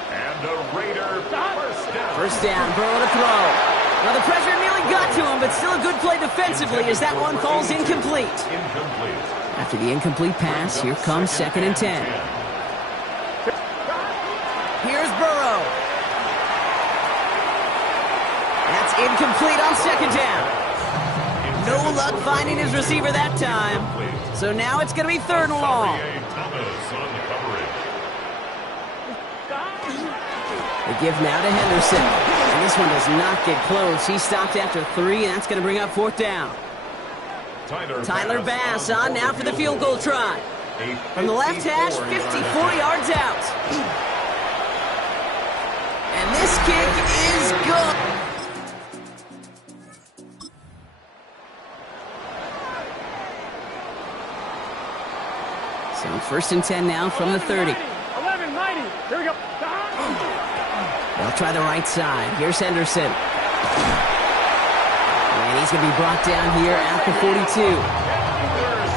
And the Raider first down. First down, Burrow to throw. Now the pressure nearly got to him, but still a good play defensively as that one falls incomplete. After the incomplete pass, here comes 2nd and 10. Here's Burrow. That's incomplete on 2nd down. No luck finding his receiver that time. So now it's going to be 3rd and long. The give now to Henderson. And this one does not get close. He stopped after 3, and that's going to bring up 4th down. Tyler Bass on now for the field goal try. From the left hash, 54 yards out. And this kick is good. So 1st and 10 now from the 30. 11, 90. Here we go. They'll try the right side. Here's Henderson. And he's going to be brought down here at the 42.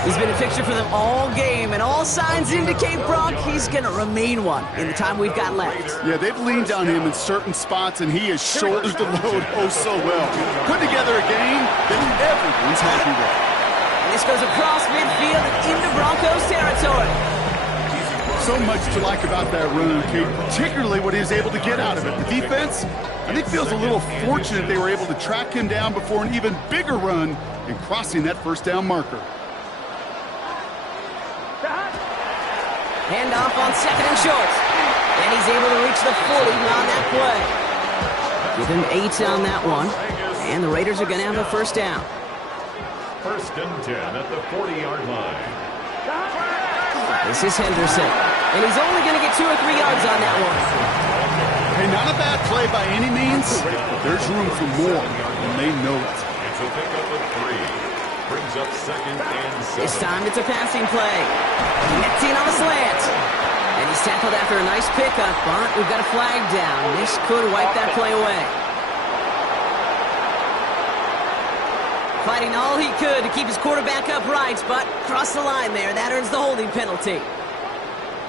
He's been a fixture for them all game, and all signs indicate, Brock, he's going to remain one in the time we've got left. Yeah, they've leaned on him in certain spots, and he has shouldered the load oh so well. Put together a game that everyone's happy with. And this goes across midfield and into Broncos territory. So much to like about that run, Kate, particularly what he was able to get out of it. The defense, I think, feels a little fortunate they were able to track him down before an even bigger run in crossing that 1st down marker. Handoff on 2nd and short. And he's able to reach the 40 on that play. Give him 8 on that one. And the Raiders are going to have a 1st down. 1st and 10 at the 40-yard line. This is Henderson. And he's only going to get 2 or 3 yards on that one. Hey, not a bad play by any means, but there's room for more, and they know it. It's a pickup of 3. Brings up 2nd and 7. This time it's a passing play. Netting on the slant. And he's tackled after a nice pickup, but we've got a flag down. This could wipe that play away. Fighting all he could to keep his quarterback upright, but crossed the line there. That earns the holding penalty.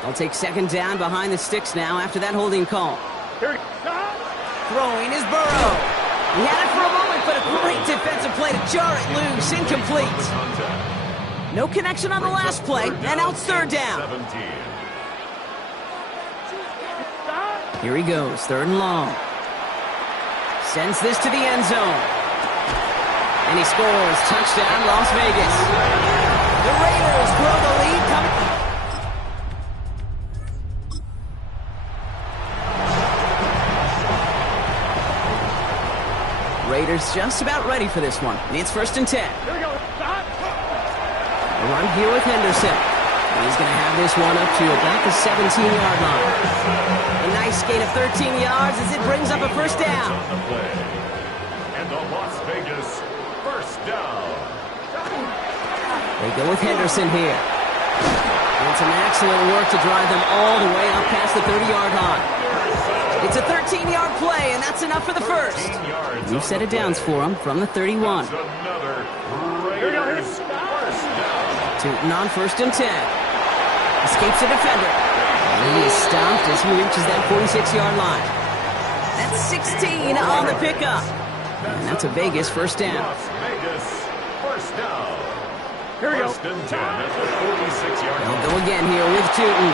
They'll take 2nd down behind the sticks now after that holding call. Throwing is Burrow. He had it for a moment, but a great defensive play to jar it loose. Incomplete. No connection on the last play, and now it's 3rd down. Here he goes, 3rd and long. Sends this to the end zone. And he scores. Touchdown, Las Vegas. The Raiders grow the lead. Raiders just about ready for this one. It's 1st and 10. Here we go. A run here with Henderson. And he's going to have this one up to about the 17-yard line. A nice gain of 13 yards as it brings up a 1st down. And the Las Vegas 1st down. They go with Henderson here. And some excellent work to drive them all the way up past the 30-yard line. It's a 13-yard play, and that's enough for the 1st. New set of downs for him from the 31. Another Raiders 1st down. Tootin on 1st and 10. Escapes the defender. And he is stopped as he reaches that 46-yard line. That's 16 on the pickup. And that's a Vegas 1st down. Las Vegas 1st down. Here we go. 1st and 10 at the 46-yard line. They'll go again here with Tootin.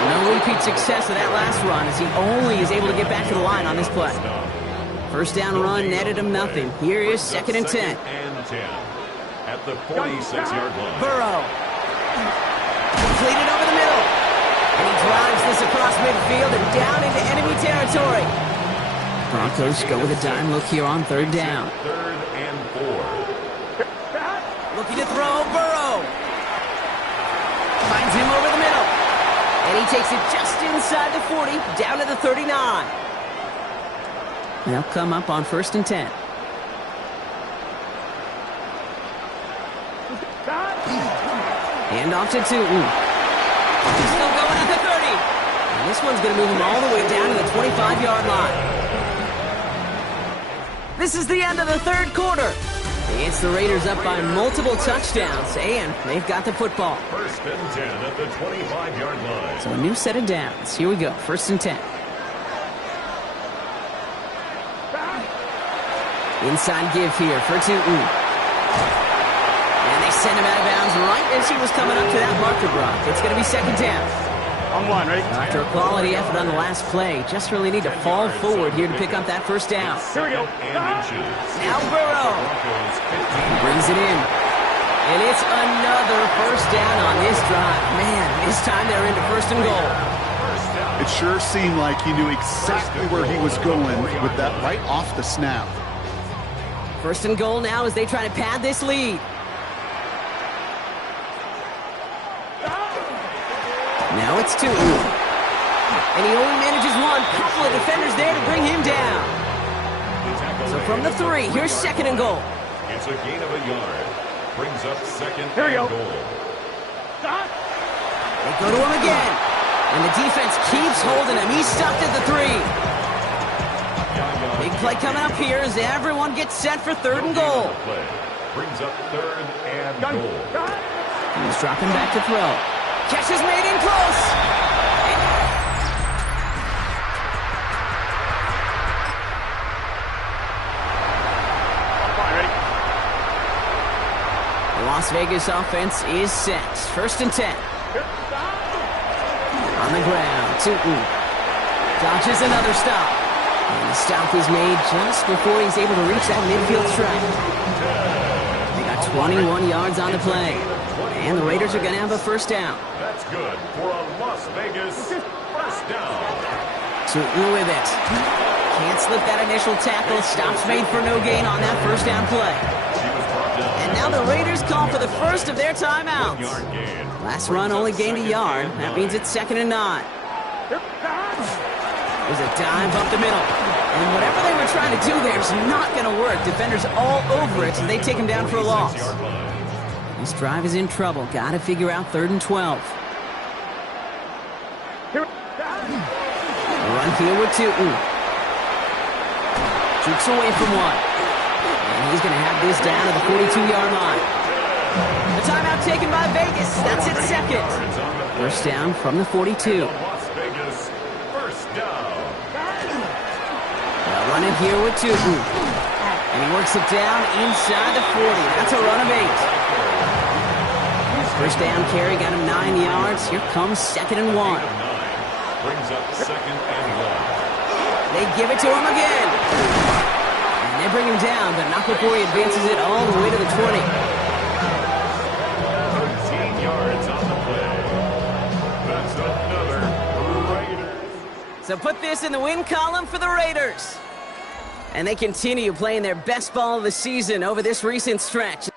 No repeat success of that last run as he only is able to get back to the line on this play. 1st down run netted him nothing. Here is 2nd and 10. 2nd and 10 at the 46-yard line. Burrow. Completed over the middle. And he drives this across midfield and down into enemy territory. Broncos go with a dime look here on 3rd down. 3rd and 4. Looking to throw, Burrow. Finds him over the middle. And he takes it just inside the 40, down to the 39. They'll come up on 1st and 10. Hand off to Tootin. He's still going at the 30. And this one's going to move him all the way down to the 25-yard line. This is the end of the third quarter. It's the Raiders up by multiple touchdowns, and they've got the football. First and 10 at the 25-yard line. So a new set of downs. Here we go, first and 10. Inside give here for Tootin. And they send him out of bounds right as he was coming up to that marker, Brock. It's going to be second down. On one, ready? After a quality effort on the last play, just really need to fall forward here to pick up that first down. Here we go. Now Burrow brings it in. And it's another first down on this drive. Man, this time they're into first and goal. It sure seemed like he knew exactly where he was going with that right off the snap. First and goal now as they try to pad this lead. Now it's two. And he only manages one. Couple of defenders there to bring him down. So from the 3, here's second and goal. It's a gain of a yard. Brings up second Here we and go. goal. They go to him again. And the defense keeps holding him. He's stopped at the 3. Big play coming up here as everyone gets set for third and goal. Brings up third and goal. He's dropping back to throw. Catch is made in close. Ready? The Las Vegas offense is set. First and 10. On the ground, Tootin dodges another stop. And the stop is made just before he's able to reach that midfield stripe. They got 21 yards on the play. And the Raiders are going to have a first down. That's good for a Las Vegas first down. Tootin with it. Can't slip that initial tackle. Stops made for no gain on that first down play. And now the Raiders call for the first of their timeouts. Last run only gained a yard. That means it's second and 9. There's a dive up the middle. And whatever they were trying to do there is not going to work. Defenders all over it, and they take him down for a loss. This drive is in trouble. Got to figure out third and 12. Run here with Tootin. Jukes away from one. And he's going to have this down at the 42-yard line. The timeout taken by Vegas. That's its second. First down from the 42. Las Vegas first down. They'll run it here with Tootin. And he works it down inside the 40. That's a run of 8. First down carry got him 9 yards. Here comes second and 1. Brings up second and 1. They give it to him again. And they bring him down, but not before he advances it all the way to the 20. 13 yards on the play. That's another Raiders. So put this in the win column for the Raiders. And they continue playing their best ball of the season over this recent stretch.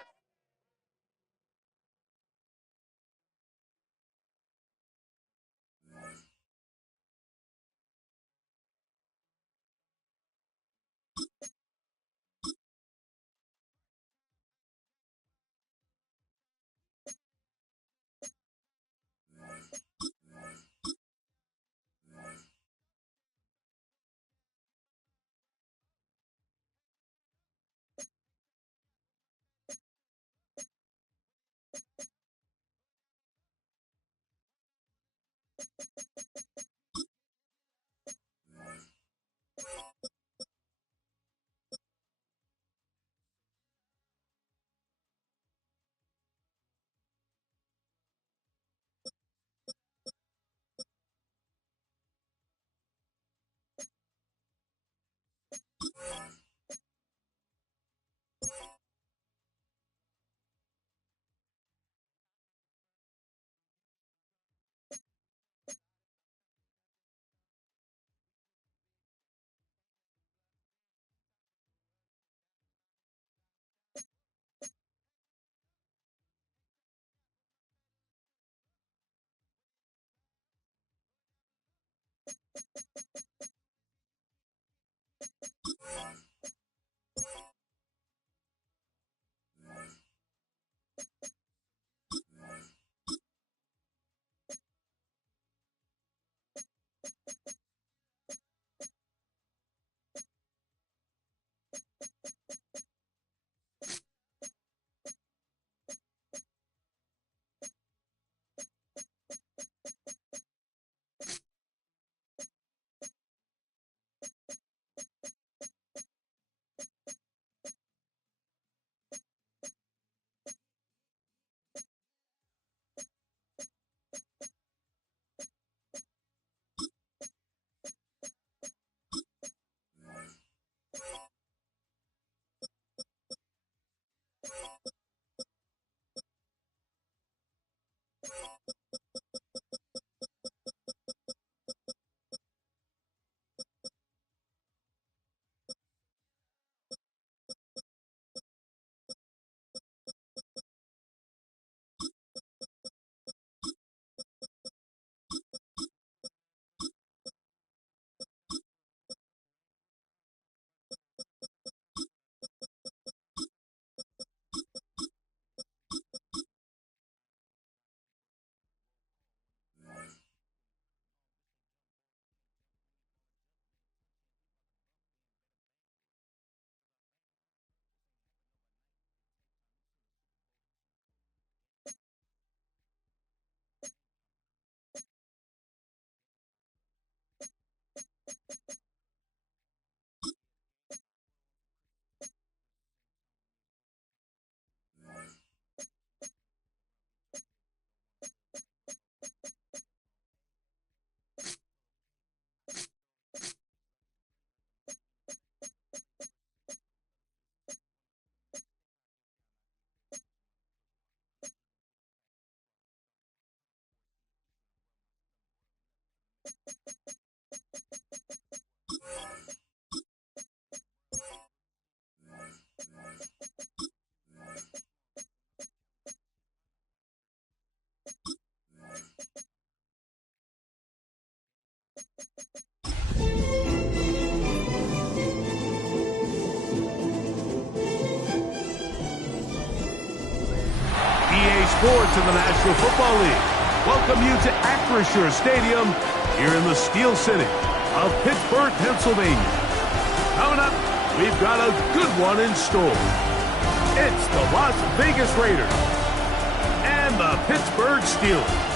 EA Sports in the National Football League welcome you to Acrisure Stadium here in the Steel City of Pittsburgh, Pennsylvania. Coming up, we've got a good one in store. It's the Las Vegas Raiders and the Pittsburgh Steelers.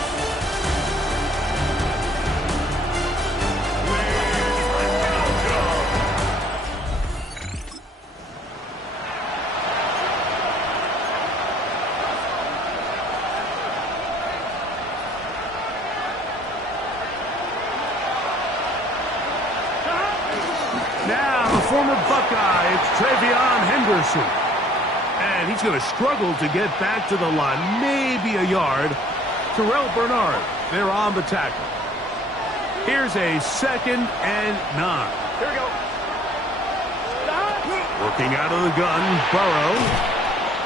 Now, the former Buckeye, it's Trevion Henderson. And he's going to struggle to get back to the line, maybe a yard. Terrell Bernard, they're on the tackle. Here's a 2nd and 9. Here we go. Working out of the gun, Burrow.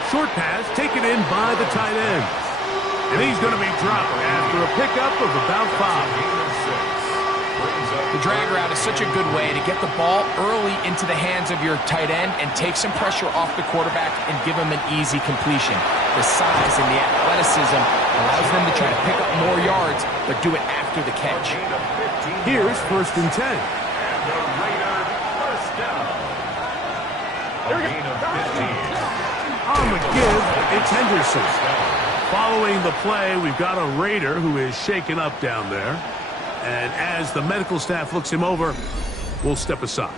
Short pass taken in by the tight end. And he's going to be dropped after a pickup of about 5. The drag route is such a good way to get the ball early into the hands of your tight end and take some pressure off the quarterback and give him an easy completion. The size and the athleticism allows them to try to pick up more yards, but do it after the catch. Here's 1st and 10. And the Raider first down. A gain of 15. On the give, it's Henderson. Following the play, we've got a Raider who is shaken up down there. And as the medical staff looks him over, we'll step aside.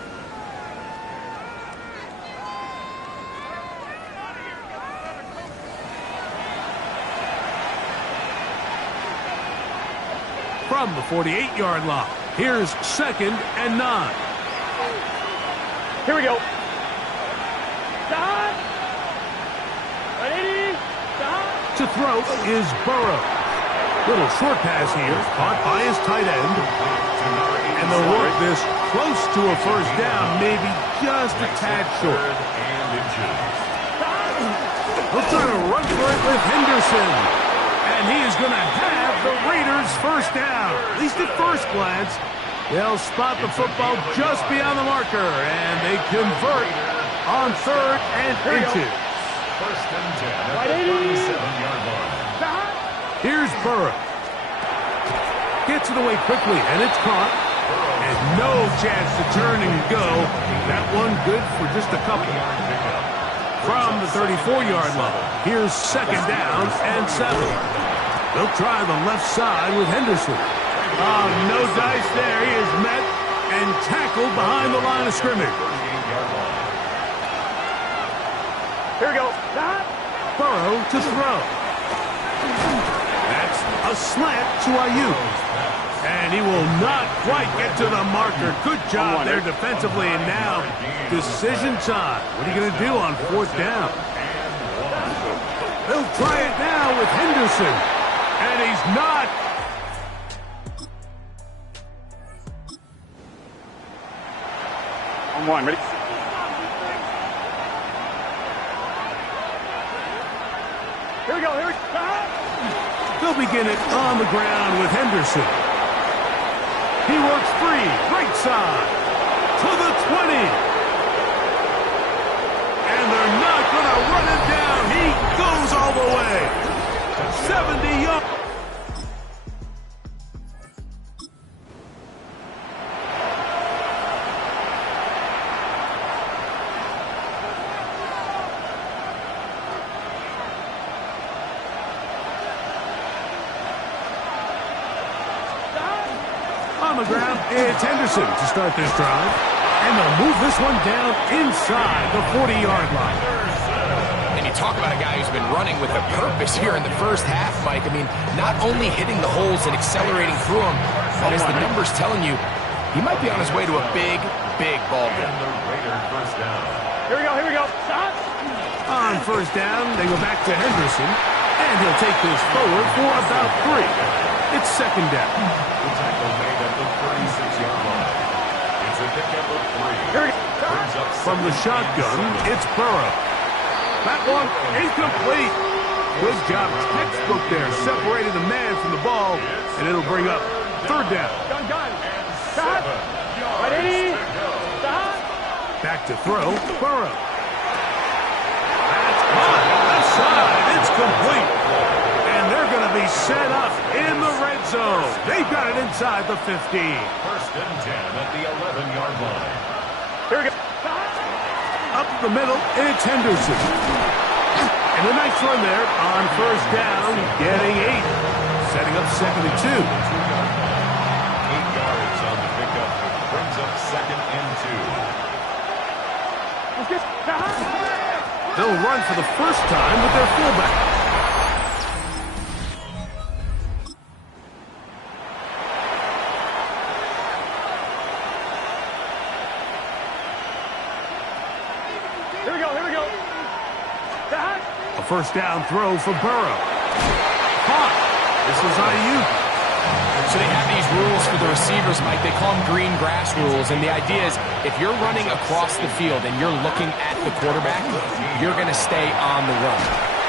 From the 48-yard line, here's 2nd and 9. Here we go. Stop. Ready. Stop. To throw is Burrow. Little short pass here, caught by his tight end. And they'll work this close to a 1st down, maybe just a tad short. They'll try to run for it with Henderson. And he is going to have the Raiders' 1st down. At least at first glance, they'll spot the football just beyond the marker. And they convert on 3rd and inches. 1st and 10 at the 37-yard line. Here's Burrow. Gets it away quickly, and it's caught. And no chance to turn and go. That one good for just a couple. From the 34-yard line, here's 2nd down and 7. They'll try the left side with Henderson. Oh, no dice there. He is met and tackled behind the line of scrimmage. Here we go. Burrow to throw. A slant to Ayuk. And he will not quite get to the marker. Good job there defensively. And now, decision time. What are you going to do on 4th down? They'll try it now with Henderson. And he's not. On 1, ready? Here we go. Here we go. They'll begin it on the ground with Henderson. He works free, right side, to the 20. And they're not going to run it down. He goes all the way. 70 yards. On the ground, it's Henderson to start this drive. And they'll move this one down inside the 40-yard line. And you talk about a guy who's been running with a purpose here in the first half, Mike. I mean, not only hitting the holes and accelerating through them, but as the numbers telling you, he might be on his way to a big, big ball game. And the Raider first down. Here we go. Here we go. Stop. On 1st down, they go back to Henderson. And he'll take this forward for about 3. It's 2nd down. The tackle made at the From the shotgun, it's Burrow. That one incomplete. Good job, textbook there, separating the man from the ball, and it'll bring up third down. Back to throw, Burrow. That's caught. Left side, it's complete. And they're going to be set up in the red zone. They've got it inside the 15. First and 10 at the 11-yard line. Here we go. Up the middle, it's Henderson. And a nice run there on first down, getting 8. Setting up 2nd and 2. 8 yards on the pickup. Brings up 2nd and 2. They'll run for the first time with their fullback. Here we go. A first down throw for Burrow. Caught. This is Ayuk. So they have these rules for the receivers, Mike. They call them green grass rules. And the idea is if you're running across the field and you're looking at the quarterback, you're going to stay on the run.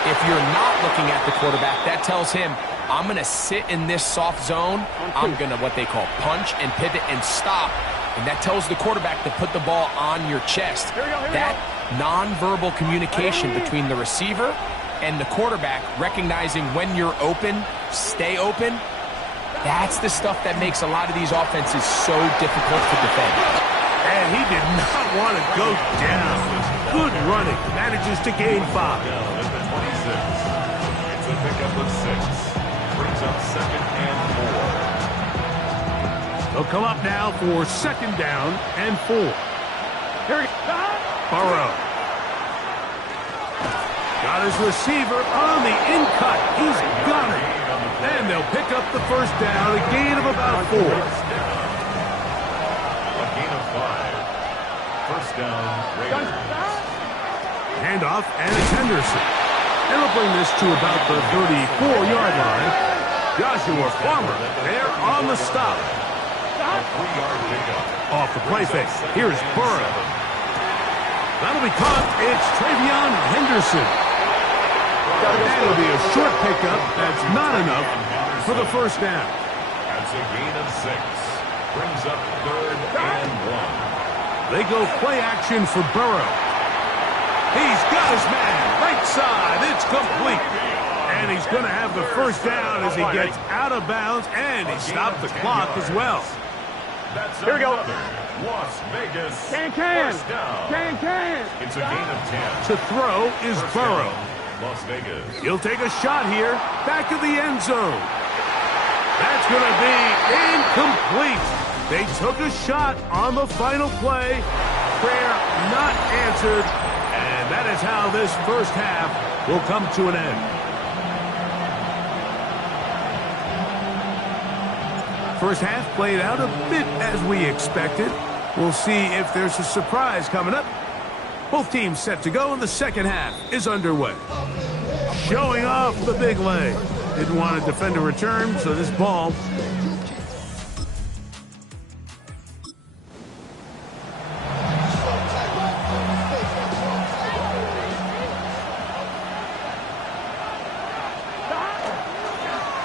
If you're not looking at the quarterback, that tells him, I'm going to sit in this soft zone. I'm going to what they call punch and pivot and stop. And that tells the quarterback to put the ball on your chest. That nonverbal communication between the receiver and the quarterback, recognizing when you're open, stay open, that's the stuff that makes a lot of these offenses so difficult to defend. And he did not want to go down. Good running. Manages to gain 5. Down at the 26. It's a pickup of 6. Brings up 2nd and 4. They'll come up now for 2nd down and 4. Here we go. Burrow. Got his receiver on the in-cut. He's got it. And they'll pick up the first down, a gain of about 4. A gain of 5. First down, Raiders. Handoff, and it's Henderson. And they'll bring this to about the 34-yard line. Joshua Farmer there on the stop. A 3-yard pickup. Off the play fake. Here's Burrow. That'll be caught. It's Travion Henderson. That'll be a short pickup. That's not enough for the first down. That's a gain of 6. Brings up 3rd and 1. They go play action for Burrow. He's got his man. Right side. It's complete. And he's going to have the first down as he gets out of bounds. And he stopped the clock as well. That's Here we go. Las Vegas. Can. First down. Can. It's a gain of 10. To throw is First Burrow. down, Las Vegas. He'll take a shot here. Back of the end zone. That's going to be incomplete. They took a shot on the final play. Prayer not answered. And that is how this first half will come to an end. First half played out a bit as we expected. We'll see if there's a surprise coming up. Both teams set to go, and the second half is underway. Showing off the big leg. Didn't want to defend a return, so this ball.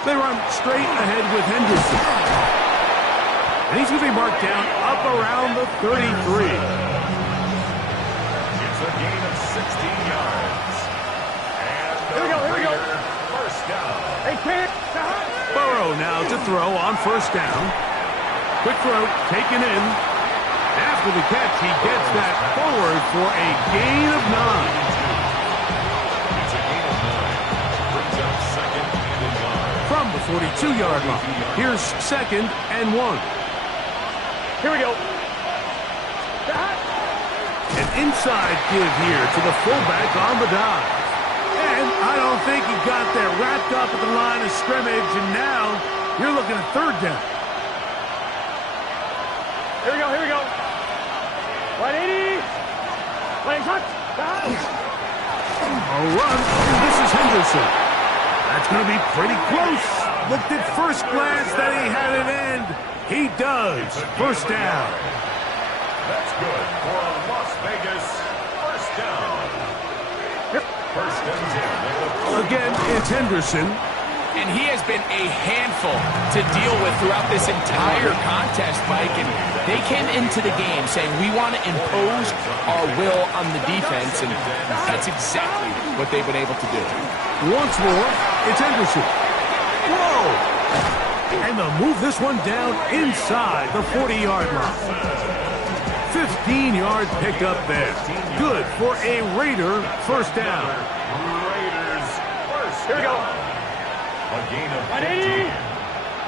They run straight ahead with Henderson. And he's going to be marked down up around the 33. It's a gain of 16 yards. And Here we go. First down. Hey, can't. Burrow now to throw on first down. Quick throw, taken in. After the catch, he gets that forward for a gain of 9. It's a gain of 9. Brings up 2nd and a yard. From the 42-yard line. Here's 2nd and 1. Here we go. An inside give here to the fullback on the dive. And I don't think he got there wrapped up at the line of scrimmage, and now you're looking at third down. Here we go. 180. Playing touch. A run, and this is Henderson. That's going to be pretty close. Looked at first glance that he had it end. He does. First down. That's good for a Las Vegas first down. First and 10. Again, it's Henderson. And he has been a handful to deal with throughout this entire contest, Mike. And they came into the game saying, we want to impose our will on the defense. And that's exactly what they've been able to do. Once more, it's Henderson. Whoa! And they'll move this one down inside the 40-yard line. 15-yard pickup there. Good for a Raider first down. Raiders first. Here we go. A gain of 180.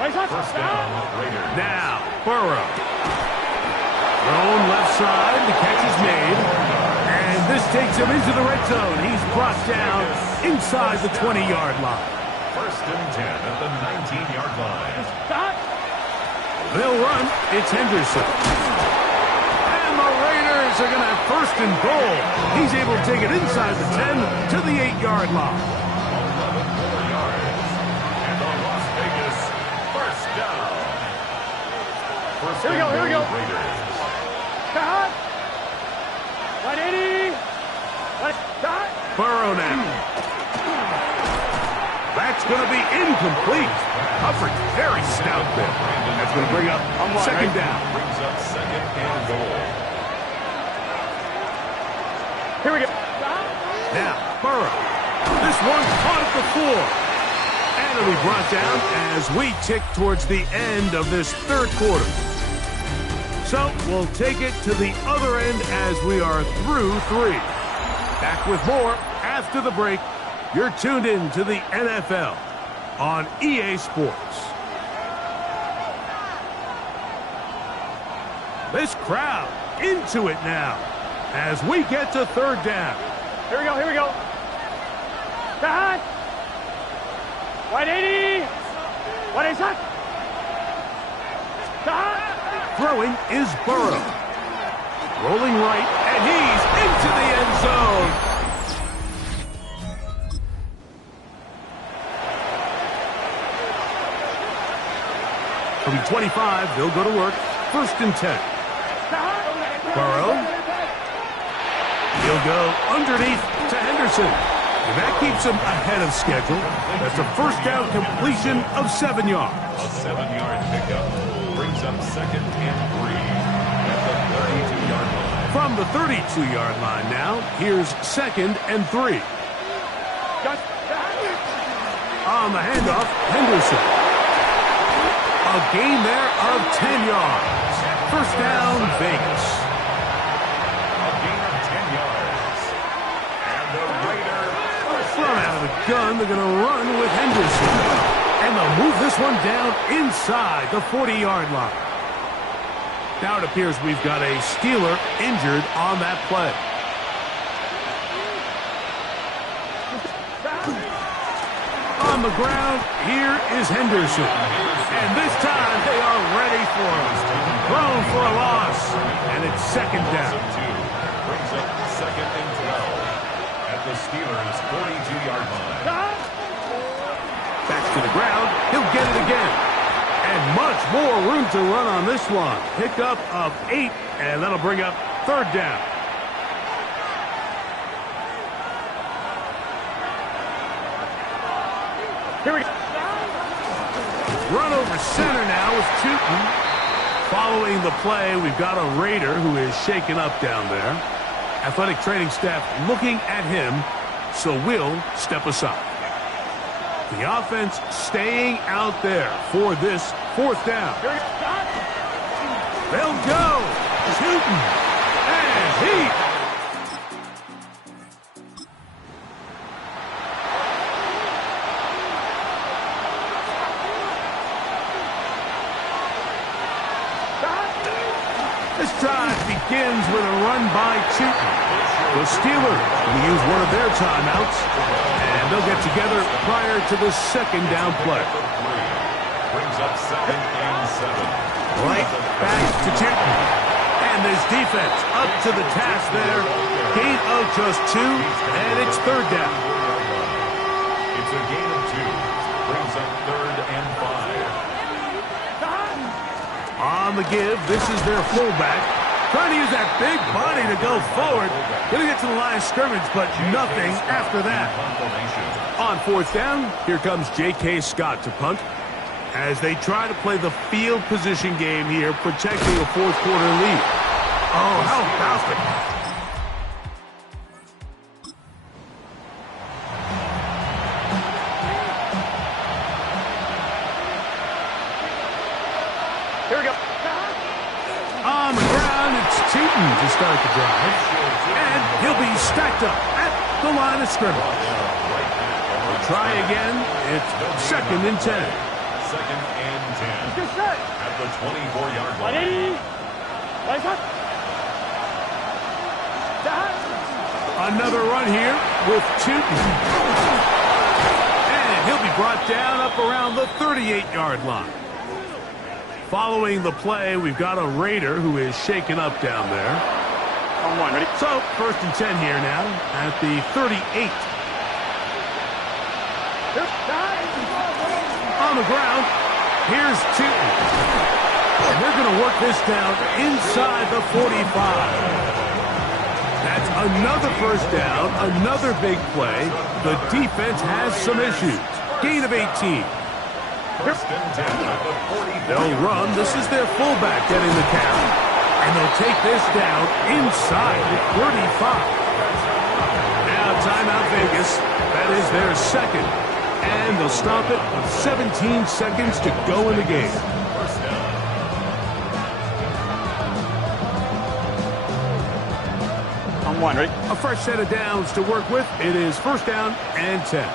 15. First down, Raiders. Now, Burrow. Thrown left side. The catch is made. And this takes him into the red zone. He's brought down inside the 20-yard line. First and 10 at the 19-yard line. Stop. They'll run. It's Henderson. And the Raiders are going to have first and goal. He's able to take it inside the 10 to the 8-yard line. 11 more yards. And the Las Vegas first down. First Here we go, and here we goal, go. Raiders. Stop. 180. Stop. Burrow now. That's going to be incomplete. Coverage very stout there. That's going to bring up second down. Brings up second and goal. Here we go. Now, Burrow. This one caught at the 4. And it'll be brought down as we tick towards the end of this third quarter. So we'll take it to the other end as we are through 3. Back with more after the break. You're tuned in to the NFL on EA Sports. This crowd into it now as we get to third down. Here we go, here we go. Stop. 180. 180. Stop. Throwing is Burrow. Rolling right, and he's into the end zone. From 25, they'll go to work. First and 10. Burrow. He'll go underneath to Henderson. And that keeps him ahead of schedule. That's a first down completion of 7 yards. A 7-yard pickup brings up second and 3 at the 32-yard line. From the 32-yard line now, here's second and 3. On the handoff, Henderson. A gain there of 10 yards. First down, Vegas. A gain of 10 yards. And the Raiders From out of the gun, they're going to run with Henderson. And they'll move this one down inside the 40-yard line. Now it appears we've got a Steeler injured on that play. On the ground, here is Henderson. And this time, they are ready for him. Thrown for a loss. And it's second down. brings up second and 12 at the Steelers' 42-yard line. Back to the ground. He'll get it again. And much more room to run on this one. Pickup of 8, and that'll bring up third down. Here we go. Run over center now with Tootin. Following the play, we've got a Raider who is shaken up down there. Athletic training staff looking at him, so we'll step aside. The offense staying out there for this fourth down. They'll go. Tootin. And he... This drive begins with a run by Tootin. The Steelers will use one of their timeouts, and they'll get together prior to the second down play. Brings up second and 7. Right back to Tootin. And this defense up to the task there. Gain of just 2, and it's third down. It's a gain of 2. Brings up third and 5. On the give, this is their fullback, Trying to use that big body to go forward. Gonna get to the line of scrimmage, but nothing after that. On fourth down, here comes J.K. Scott to punt as they try to play the field position game here, protecting a fourth quarter lead. Oh, how about it? Here we go. On the ground, it's Tootin to start the drive. And he'll be stacked up at the line of scrimmage. Try again. It's 2nd and 10. 2nd and 10. Good set. At the 24-yard line. Ready? Lights up. Another run here with Tootin. And he'll be brought down up around the 38-yard line. Following the play, we've got a Raider who is shaken up down there. On one, ready? So, 1st and 10 here now at the 38. On the ground, here's Tootin. And they're going to work this down inside the 45. That's another 1st down, another big play. The defense has some issues. Gain of 18. 1st and 10 at the 44. They'll run. This is their fullback getting the carry. And they'll take this down inside the 35. Now timeout Vegas. That is their 2nd. And they'll stop it with 17 seconds to go in the game. 1st down. On one, ready? A fresh set of downs to work with. It is 1st down and 10.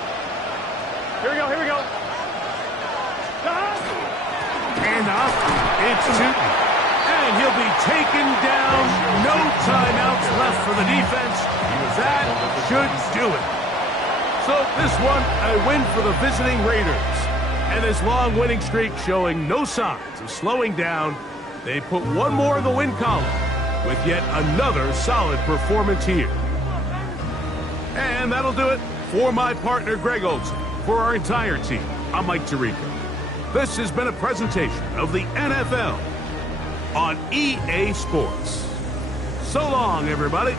Here we go, here we go. And up, it's Tootin. And he'll be taken down. No timeouts left for the defense. That should do it. So this one, a win for the visiting Raiders. And his long winning streak showing no signs of slowing down. They put one more in the win column with yet another solid performance here. And that'll do it for my partner, Greg Olson. For our entire team, I'm Mike Tirico. This has been a presentation of the NFL on EA Sports. So long, everybody.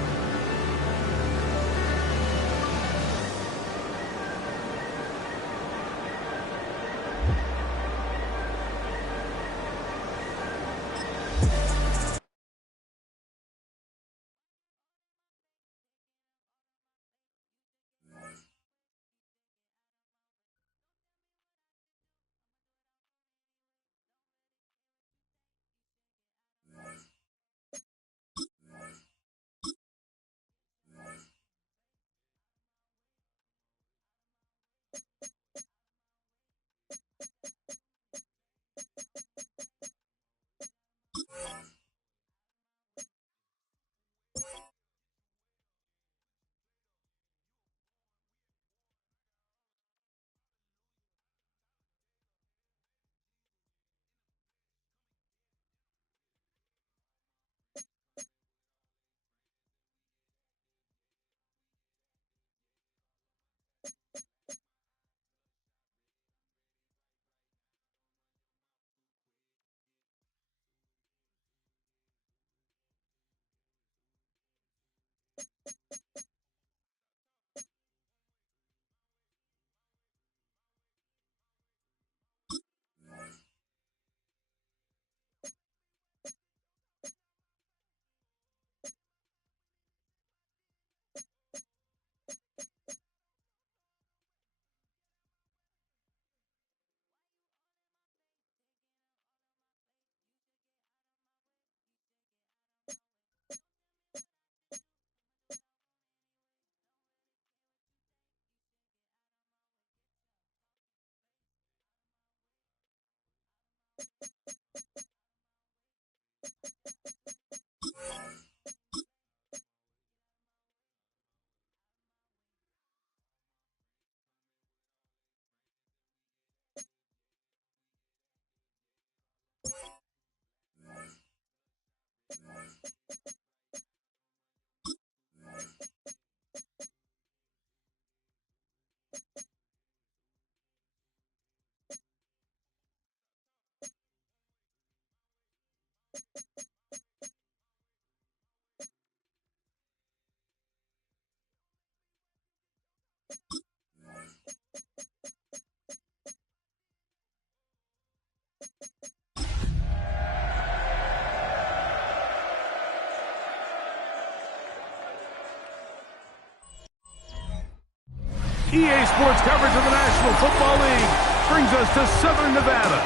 EA Sports coverage of the National Football League brings us to Southern Nevada,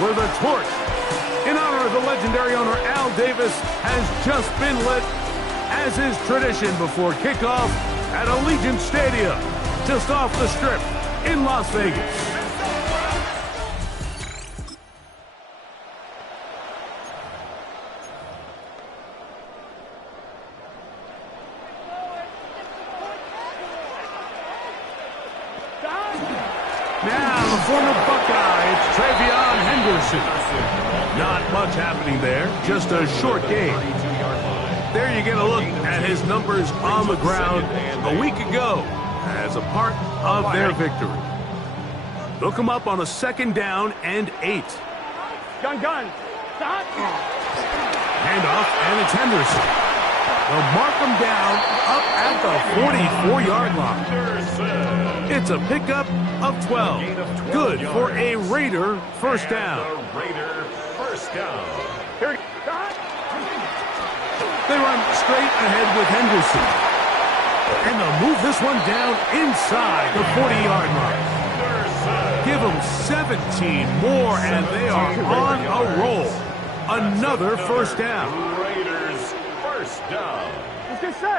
where the torch, in honor of the legendary owner Al Davis, has just been lit, as is tradition before kickoff at Allegiant Stadium, just off the Strip in Las Vegas. Now, the former Buckeye, it's Travion Henderson. Not much happening there, just a short game. There you get a look at his numbers on the ground a week ago as a part of their victory. They'll come up on a 2nd down and 8. Gun. Stop. Handoff, and it's Henderson. They'll mark him down up at the 44-yard line. It's a pickup of 12. Good for a Raider first down. They run straight ahead with Henderson. And they'll move this one down inside the 40-yard line. Give them 17 more, and they are on a roll. Another first down. Raiders first down.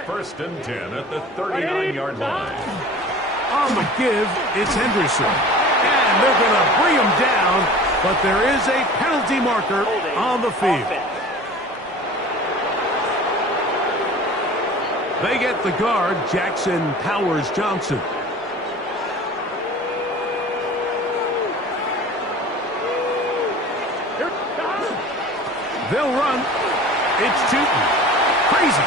First and 10 at the 39-yard line. On the give, it's Henderson. And they're going to bring him down, but there is a penalty marker on the field. They get the guard, Jackson Powers Johnson. They'll run. It's Tootin. Crazy.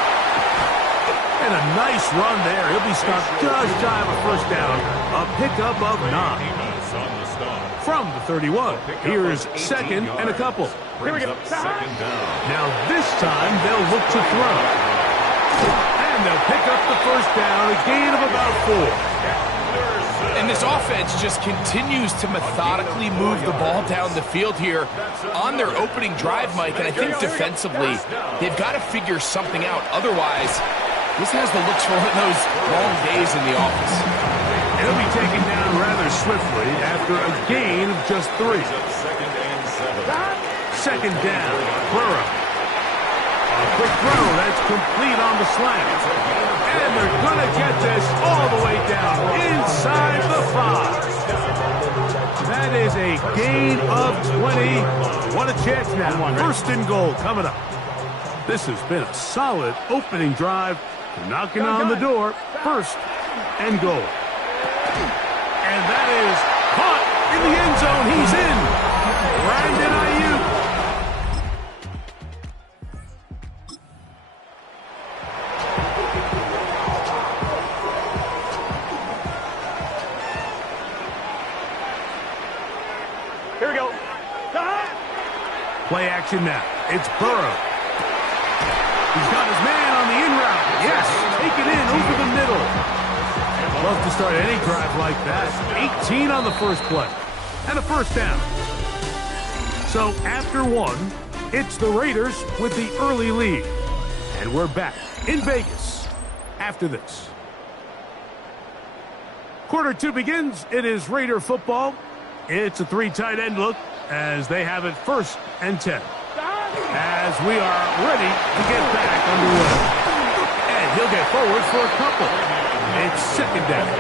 And a nice run there. He'll be stopped just shy of a first down. A pickup of 9. From the 31. Here's 2nd and a couple. Here we go. Now this time they'll look to throw. And they'll pick up the first down, a gain of about 4. And this offense just continues to methodically move the ball down the field here on their opening drive, Mike. And I think defensively, they've got to figure something out. Otherwise, this has the looks for one of those long days in the office. He'll be taken down rather swiftly after a gain of just 3. 2nd down, Burrow. A quick throw, that's complete on the slant. And they're going to get this all the way down inside the 5. That is a gain of 20. What a chance now. First and goal coming up. This has been a solid opening drive. Knocking on the door. First and goal. And that is caught in the end zone. He's in. Brandon Ayuk. Here we go. Play action now. It's Burrow. He's got his man on the in route. Yes, take it in over the middle. Love to start any drive like that. 18 on the first play. And a first down. So after 1, it's the Raiders with the early lead. And we're back in Vegas after this. Quarter 2 begins. It is Raider football. It's a 3 tight end look as they have it 1st and 10. As we are ready to get back underway. And he'll get forward for a couple. It's 2nd down.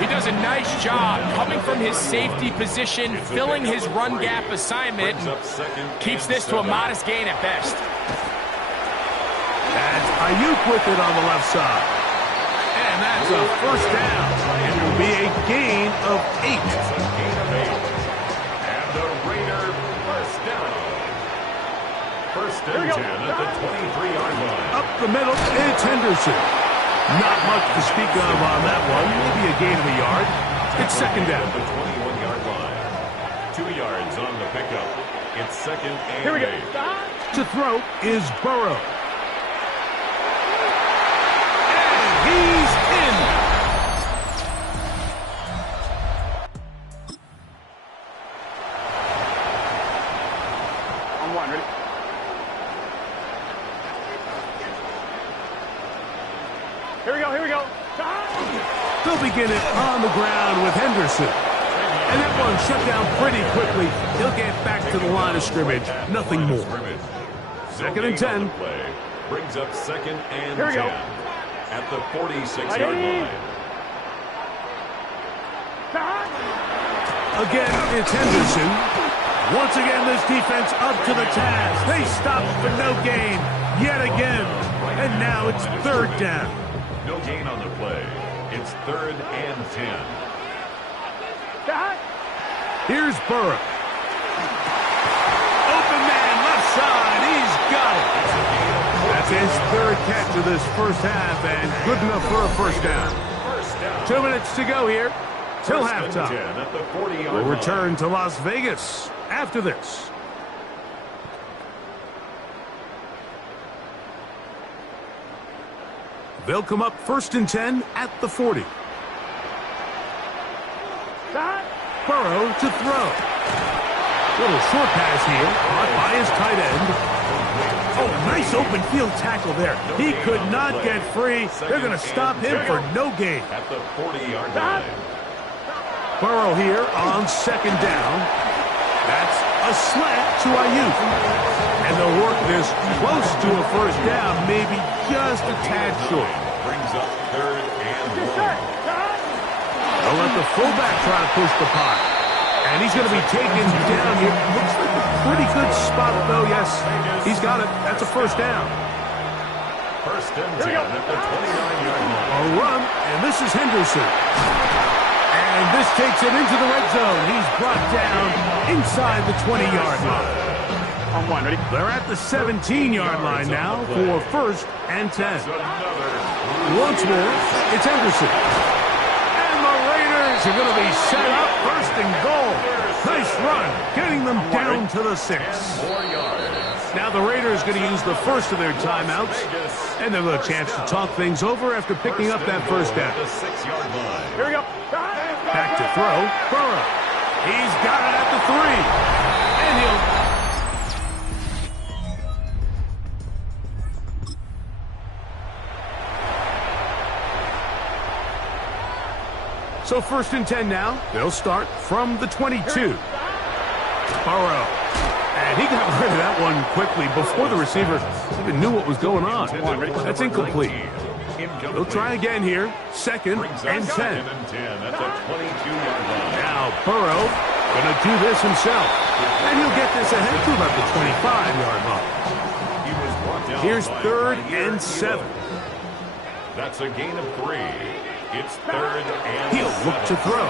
He does a nice job coming from his safety position, filling his run gap assignment, and keeps this to a modest gain at best. That's Ayuk with it on the left side. And that's a first down. It will be a gain of 8. And the Raider first down. First and 10 at the 23-yard line. Up the middle, it's Henderson. Not much to speak of on that one. Maybe a gain of a yard. It's 2nd down. The 21-yard line. 2 yards on the pickup. It's 2nd and Here we go. 8. To throw is Burrow. And he's in. On 1, ready? Here we go. The They'll begin it on the ground with Henderson. And that one shut down pretty quickly. He'll get back to the line of scrimmage. Nothing more. Second and 10. Brings up second and Here we 10 go. at the 46-yard line. Again, it's Henderson. Once again, this defense up to the task. They stop for no gain yet again. And now it's third down. No gain on the play. It's third and 10. Here's Burrow. Open man, left side. He's got it. That's his third catch of this first half, and good enough for a first down. 2 minutes to go here till halftime. We'll return to Las Vegas after this. They'll come up first and 10 at the 40. Burrow to throw. Little short pass here, caught by his tight end. Oh, nice open field tackle there. He could not get free. They're going to stop him for no gain. At the 40-yard line. Burrow here on second down. That's a slant to Ayuk. And they'll work this close to a first down, maybe just a tad short. Brings up third and 1. They'll let the fullback try to push the pot. And he's going to be taken down here. Looks like a pretty good spot, though. Yes, he's got it. That's a first down. First and 10 at the 29-yard line. A run, and this is Henderson. And this takes it into the red zone. He's brought down inside the 20-yard line. On one, ready? They're at the 17-yard line now for first and 10. Once more, it's Henderson. And the Raiders are going to be set up first and goal. Nice run, getting them down to the 6. Now the Raiders going to use the first of their timeouts, and they'll have a chance to talk things over after picking up that first down. Here we go. Back to throw, Burrow. He's got it at the 3. And he'll... So first and 10 now. They'll start from the 22. Burrow. And he got rid of that one quickly before the receiver even knew what was going on. That's incomplete. They'll try again here. Second and 10. Now Burrow going to do this himself. And he'll get this ahead to about the 25-yard line. Here's third and 7. That's a gain of 3. It's third and he'll look to throw.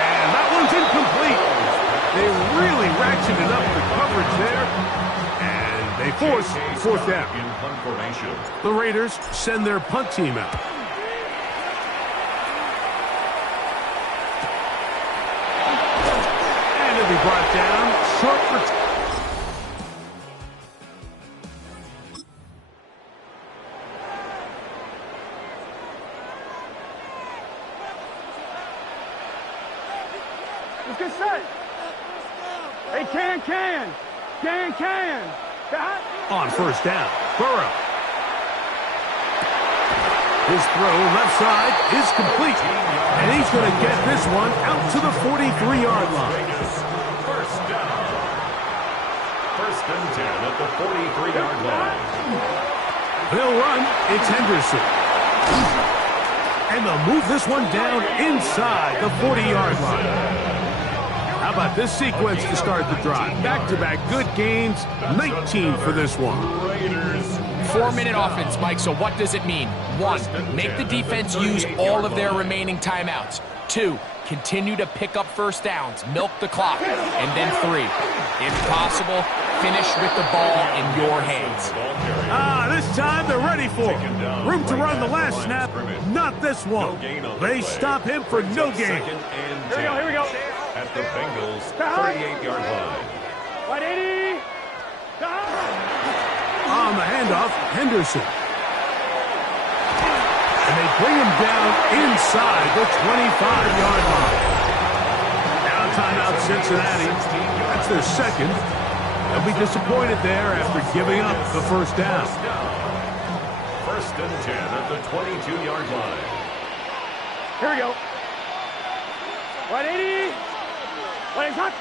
And that one's incomplete. They really ratcheted up the coverage there. And they force fourth down. in punt formation. The Raiders send their punt team out. And it'll be brought down short for... Let's get set. Hey, can. Got. On first down, Burrow. His throw left side is complete. And he's going to get this one out to the 43-yard line. First down. First and 10 at the 43-yard line. They'll run. It's Henderson. And they'll move this one down inside the 40-yard line. How about this sequence to start the drive? Back-to-back good gains, 19 for this one. 4-minute offense, Mike, so what does it mean? 1, make the defense use all of their remaining timeouts. 2, continue to pick up first downs, milk the clock. And then 3, if possible, finish with the ball in your hands. This time they're ready for it. Room to run the last snap, not this one. They stop him for no gain. Here we go. At the Bengals' 38-yard line. 180. On the handoff, Henderson. And they bring him down inside the 25-yard line. Now timeout Cincinnati. That's their second. They'll be disappointed there after giving up the first down. First First and 10 at the 22-yard line. Here we go. 180. 180 hot.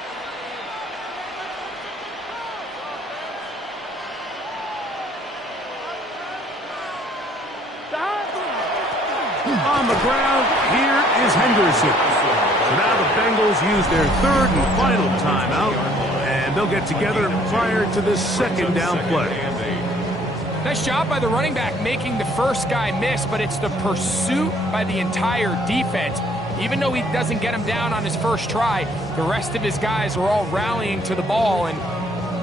On the ground, here is Henderson. So now the Bengals use their third and final timeout, and they'll get together prior to this second down play. Nice job by the running back making the first guy miss, but it's the pursuit by the entire defense. Even though he doesn't get him down on his first try, the rest of his guys are all rallying to the ball, and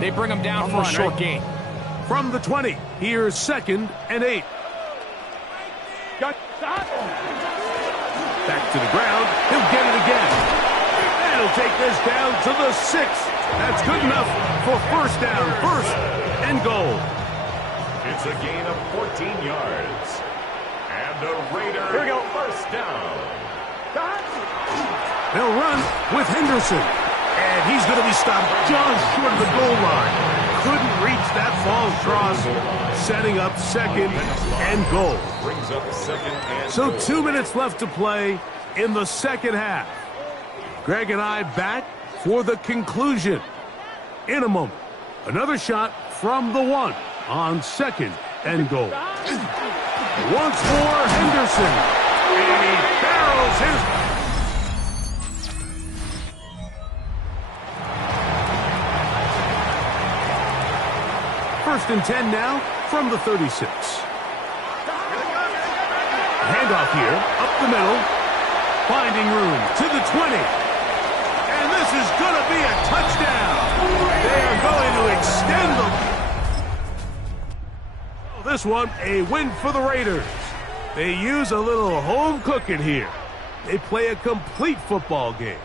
they bring him down for a short gain. From the 20, here's 2nd and 8. Back to the ground. He'll get it again. And he'll take this down to the 6. That's good enough for first down, first and goal. It's a gain of 14 yards. And the Raiders Here we go. first down. They'll run with Henderson. And he's going to be stopped just short of the goal line. Couldn't reach that false cross, setting up 2nd and goal. Brings up 2nd and So goal. 2 minutes left to play in the second half. Greg and I back for the conclusion. In a moment, another shot from the 1 on 2nd and goal. Once more, Henderson. And he barrels his... First and 10 now from the 36. Handoff here, up the middle, finding room to the 20. And this is going to be a touchdown. They are going to extend them. This one, a win for the Raiders. They use a little home cooking here. They play a complete football game.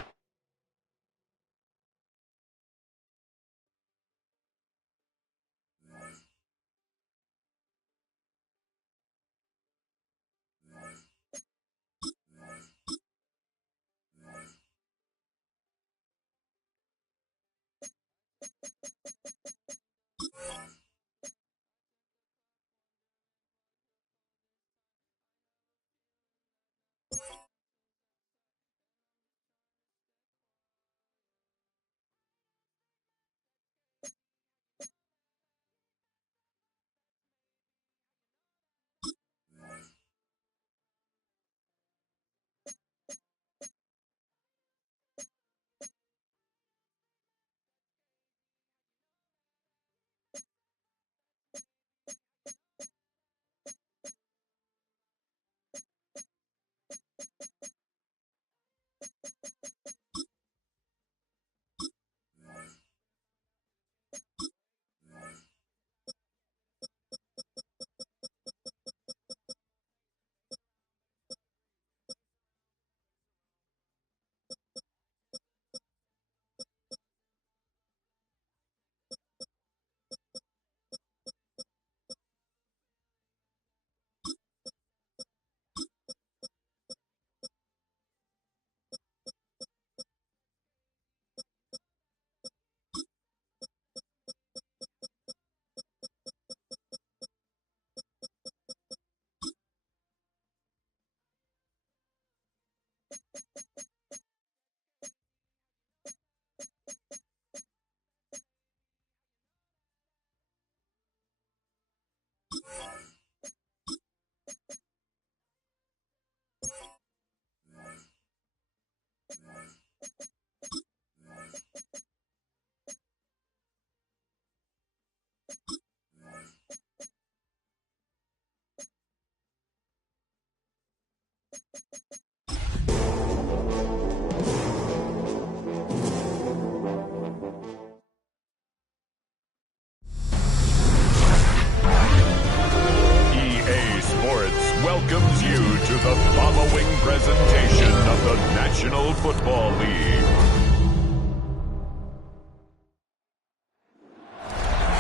welcomes you to the following presentation of the National Football League.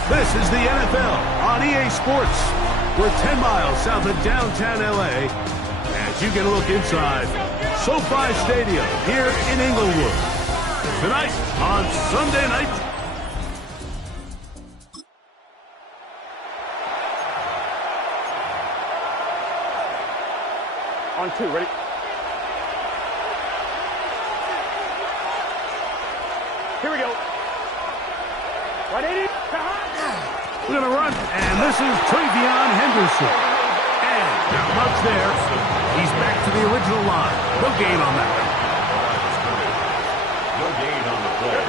This is the NFL on EA Sports. We're 10 miles south of downtown LA as you get a look inside SoFi Stadium here in Inglewood. Tonight on Sunday Night. On 2, ready? Here we go. 180. We're going to run, and this is Travion Henderson. And not much there. He's back to the original line. No gain on that one. No gain on the play.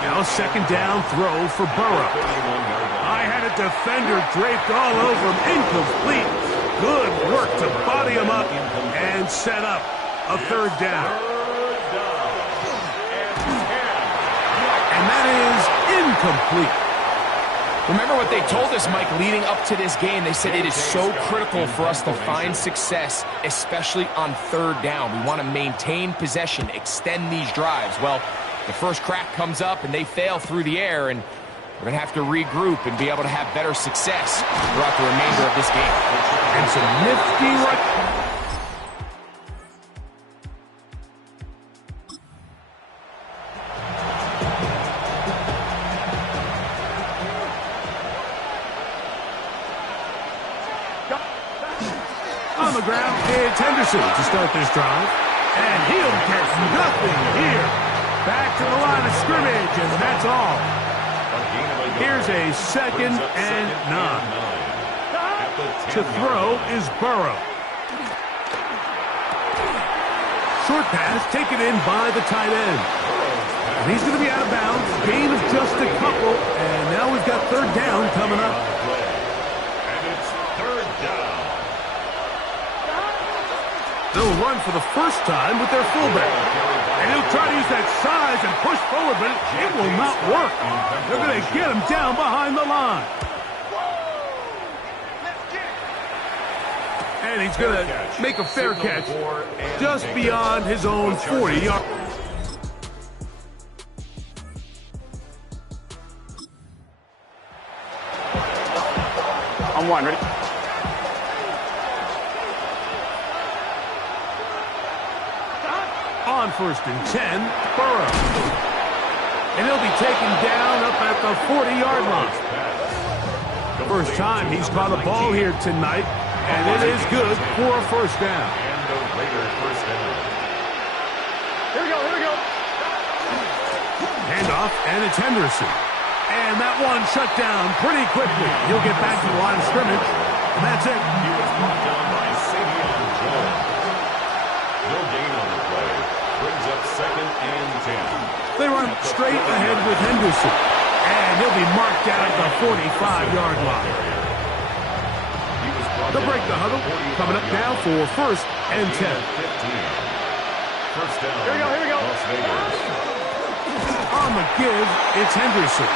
Now second down throw for Burrow. I had a defender draped all over him. Incomplete. Good work to body him up and set up a third down. And that is incomplete. Remember what they told us, Mike, leading up to this game. They said it is so critical for us to find success, especially on third down. We want to maintain possession, extend these drives. Well, the first crack comes up, and they fail through the air, and we're going to have to regroup and be able to have better success throughout the remainder of this game. And some nifty right. On the ground, it's Henderson to start this drive. And he'll get nothing here. Back to the line of scrimmage, and that's all. Here's a 2nd and 9. To throw is Burrow. Short pass taken in by the tight end. And he's going to be out of bounds. Gain of just a couple. And now we've got third down coming up. And it's third down. They'll run for the first time with their fullback. And he'll try to use that size and push forward, but it will not work. They're going to get him down behind the line. And he's going to make a fair catch just beyond his own 40-yard. On 1, ready? On 1st and 10, Burrow. And he'll be taken down up at the 40-yard line. First time he's caught a ball here tonight, and it is good for a first down. And the Raiders first down. Here we go, here we go. Handoff, and it's Henderson. And that one shut down pretty quickly. He'll get back to the line of scrimmage, and that's it. He was brought down by Savion Jones. No gain on the play. Brings up 2nd and 10. They run straight ahead with Henderson. And he'll be marked down at the 45-yard line. They'll break the huddle. Coming up now for 1st and 10. First down. Here we go, here we go. Las Vegas. On the give, it's Henderson.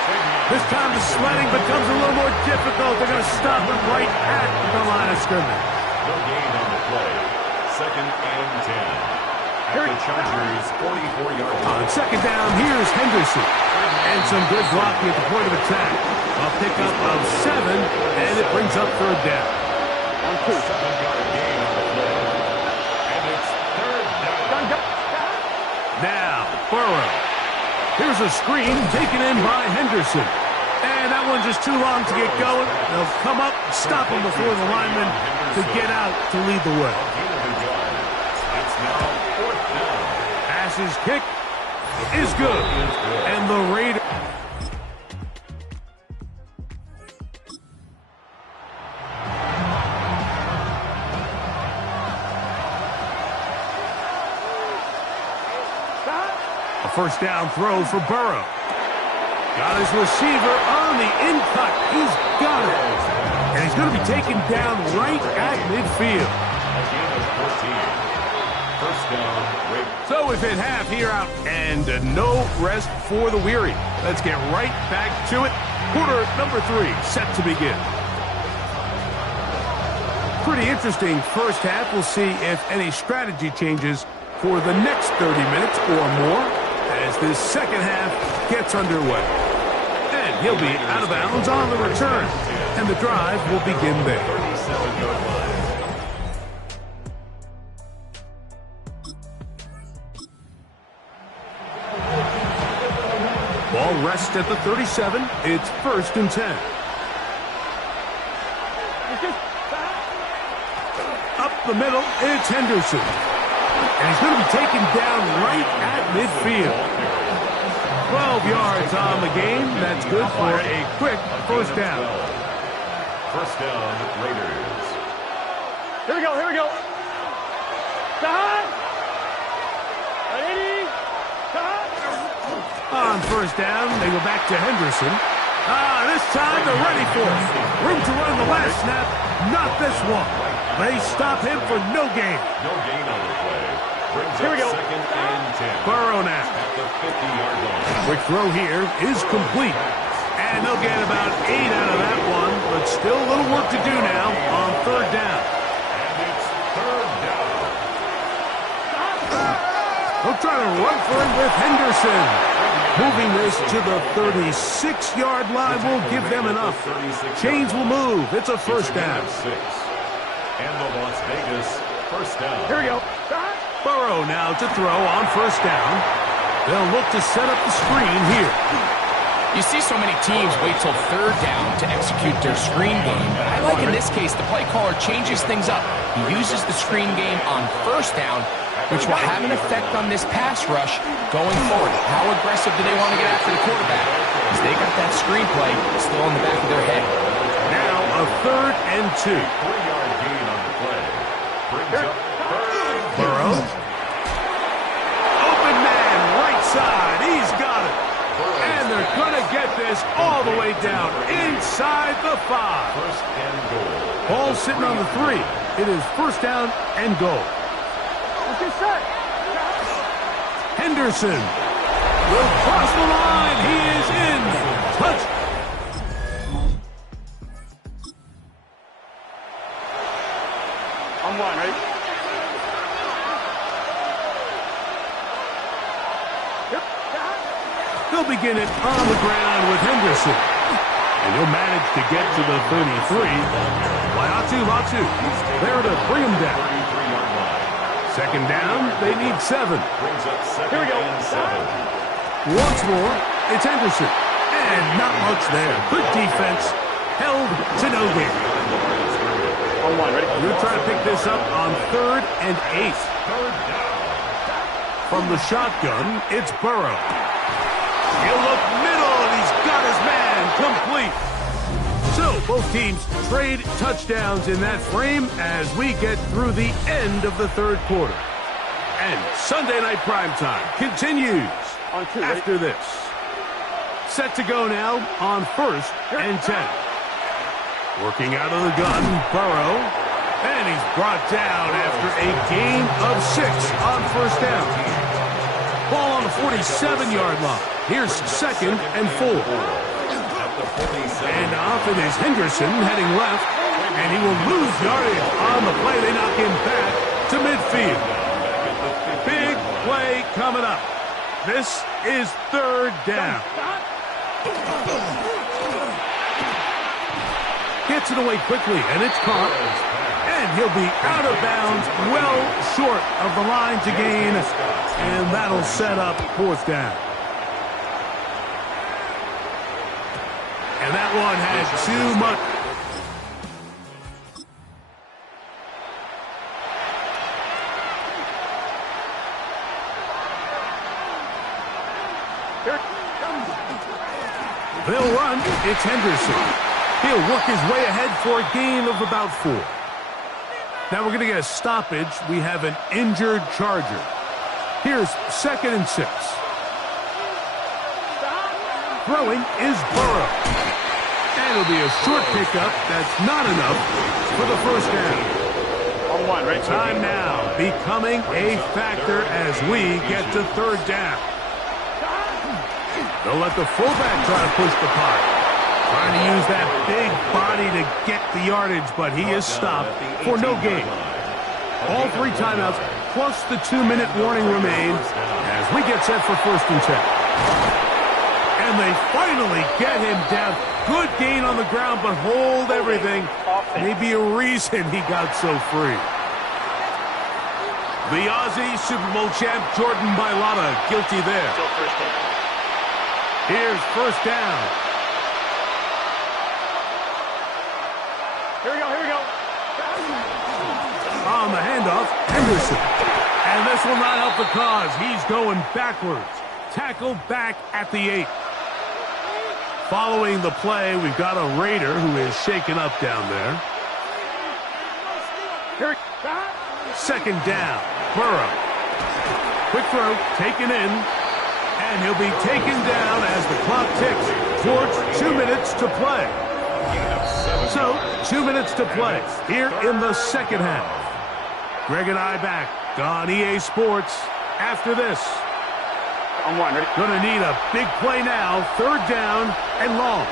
This time the sledding becomes a little more difficult. They're going to stop him right at the line of scrimmage. No gain on the play. 2nd and 10. At the Chargers' 44-yard line. On 2nd down, here's Henderson. And some good blocking at the point of attack. A pickup of 7, and it brings up third down. On 2. 7-yard gain on the play. And it's third down. Now, Burrow. Here's a screen taken in by Henderson. And that one's just too long to get going. They'll come up, stop him before the lineman to get out to lead the way. It's now 4th down. Pass's kick is good. And the Raiders. A first down throw for Burrow. Got his receiver on the in-cut. He's got it. And he's going to be taken down right at midfield. A gain of 14. First down, Raiders. So we've hit half here out, and no rest for the weary. Let's get right back to it. Quarter number 3 set to begin. Pretty interesting first half. We'll see if any strategy changes for the next 30 minutes or more as this second half gets underway. And he'll be out of bounds on the return, and the drive will begin there. 37-yard line. Ball rests at the 37. It's 1st and 10. Up the middle, it's Henderson. And he's going to be taken down right at midfield. 12 yards on the game. That's good for a quick first down. First down, Raiders. Here we go, here we go. Ready? On first down, they go back to Henderson. This time they're ready for it. Room to run the last snap, not this one. They stop him for no gain. No gain on the play. Brings Here we up go. second and 10. Burrow now. At the 50-yard line. Quick throw here is complete. And they'll get about 8 out of that one, but still a little work to do now on third down. And it's third down. They'll try to run for it with Henderson. Moving this to the 36-yard line will give them enough. Chains will move. It's a first down. And the Las Vegas first down. Here we go. Burrow now to throw on first down. They'll look to set up the screen here. You see so many teams wait till third down to execute their screen game. But I like in this case, the play caller changes things up. He uses the screen game on first down, which will have an effect on this pass rush going forward. How aggressive do they want to get after the quarterback? Because they got that screenplay still in the back of their head. Now a third and 2. 3-yard gain on the play. Brings up third. Burrow. Open man, right side. He's got it. And they're going to get this all the way down inside the 5. First and goal. Ball sitting on the 3. It is first down and goal. Henderson will cross the line. He is in. Touch. On one, right? They'll begin it on the ground with Henderson. And he'll manage to get to the 33. Latu. There to bring him down. 33-yard line. Second down, they need 7. Brings up second Here we go. and 7. Once more, it's Henderson. And not much there. Good defense. Held to no gain. On one, ready? They're trying to pick this up on third and 8. Third down. From the shotgun, it's Burrow. He'll look middle, and he's got his man complete. So, both teams trade touchdowns in that frame as we get through the end of the third quarter. And Sunday Night Primetime continues On 2, ready? after this. Set to go now on first and 10. Working out of the gun, Burrow. And he's brought down after a gain of 6 on first down. Ball on the 47-yard line. Here's second and 4. And off it is Henderson heading left. And he will lose yardage on the play. They knock him back to midfield. Big play coming up. This is third down. Gets it away quickly, and it's caught. And he'll be out of bounds, well short of the line to gain. And that'll set up fourth down. And that one had too much. They'll run. It's Henderson. He'll work his way ahead for a gain of about 4. Now we're going to get a stoppage. We have an injured Charger. Here's second and 6. Throwing is Burrow. And it'll be a short pickup. That's not enough for the first down. On one, right? Time now becoming a factor as we get to third down. They'll let the fullback try to push the pot. Trying to use that big body to get the yardage, but he is stopped for no gain. All 3 timeouts plus the 2-minute warning remain as we get set for first and 10. And they finally get him down. Good gain on the ground, but hold everything. Maybe a reason he got so free. The Aussie Super Bowl champ Jordan Mailata guilty there. Here's first down. Here we go, here we go. On the of Henderson. And this will not help the cause. He's going backwards. Tackled back at the 8. Following the play, we've got a Raider who is shaken up down there. Second down, Burrow. Quick throw, taken in, and he'll be taken down as the clock ticks towards 2 minutes to play. So, 2 minutes to play here in the second half. Greg and I back on EA Sports after this. On one, ready? Gonna need a big play now, third down and long.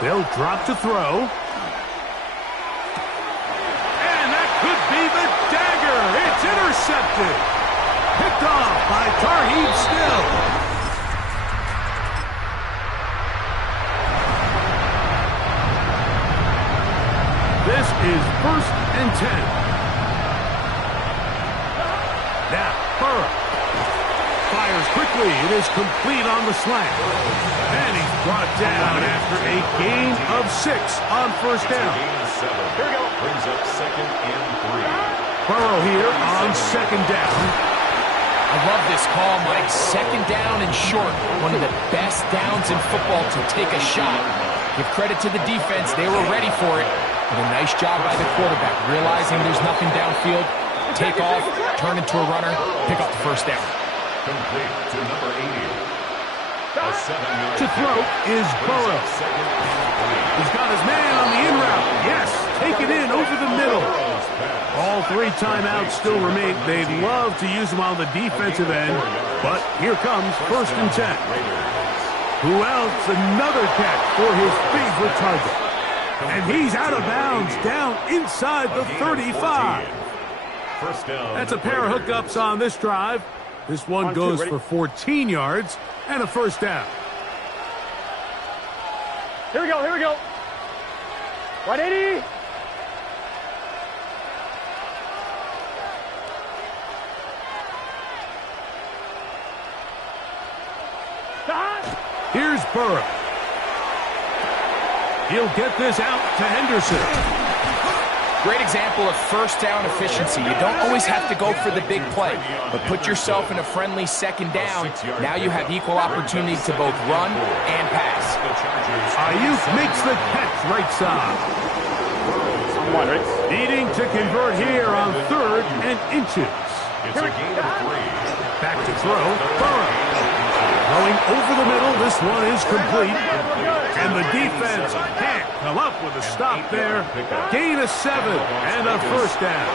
They'll drop to throw. And that could be the dagger. It's intercepted. Picked off by Tarheeb Still. This is 1st and 10. Now, Burrow. Fires quickly. It is complete on the slant. And he's brought down after a gain of 6 on first down. Here we go. Brings up 2nd and 3. Burrow here on second down. I love this call, Mike. Second down and short. One of the best downs in football to take a shot. Give credit to the defense. They were ready for it. But a nice job by the quarterback, realizing there's nothing downfield. Take off, turn into a runner, pick up the first down. Complete to number 80. A 7-yard To throw is Burrow. He's got his man on the in route. Yes, take it in over the middle. All 3 timeouts still remain. They'd love to use them on the defensive end, but here comes 1st and 10. Who else? Another catch for his favorite target. And he's out of bounds, down inside the 35. That's a pair of hookups on this drive. This one goes for 14 yards and a first down. Here we go, here we go. 180. Here's Burrow. He'll get this out to Henderson. Great example of first down efficiency. You don't always have to go for the big play, but put yourself in a friendly second down. Now you have equal opportunity to both run and pass. Ayuk makes the catch right side. Needing to convert here on 3rd and inches. It's a gain of 3. Back to throw, Burrow. Throwing over the middle, this one is complete. And the defense can't come up with a stop there. Gain of 7 and a first down.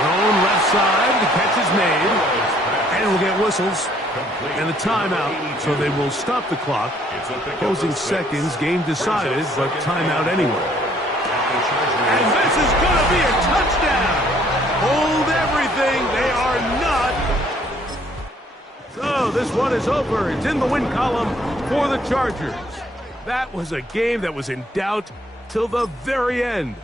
Thrown left side, the catch is made. And we'll get whistles and a timeout, so they will stop the clock. Closing seconds, game decided, but timeout anyway. And this is going to be a touchdown. Hold everything. They are not. So this one is over. It's in the win column for the Chargers. That was a game that was in doubt till the very end.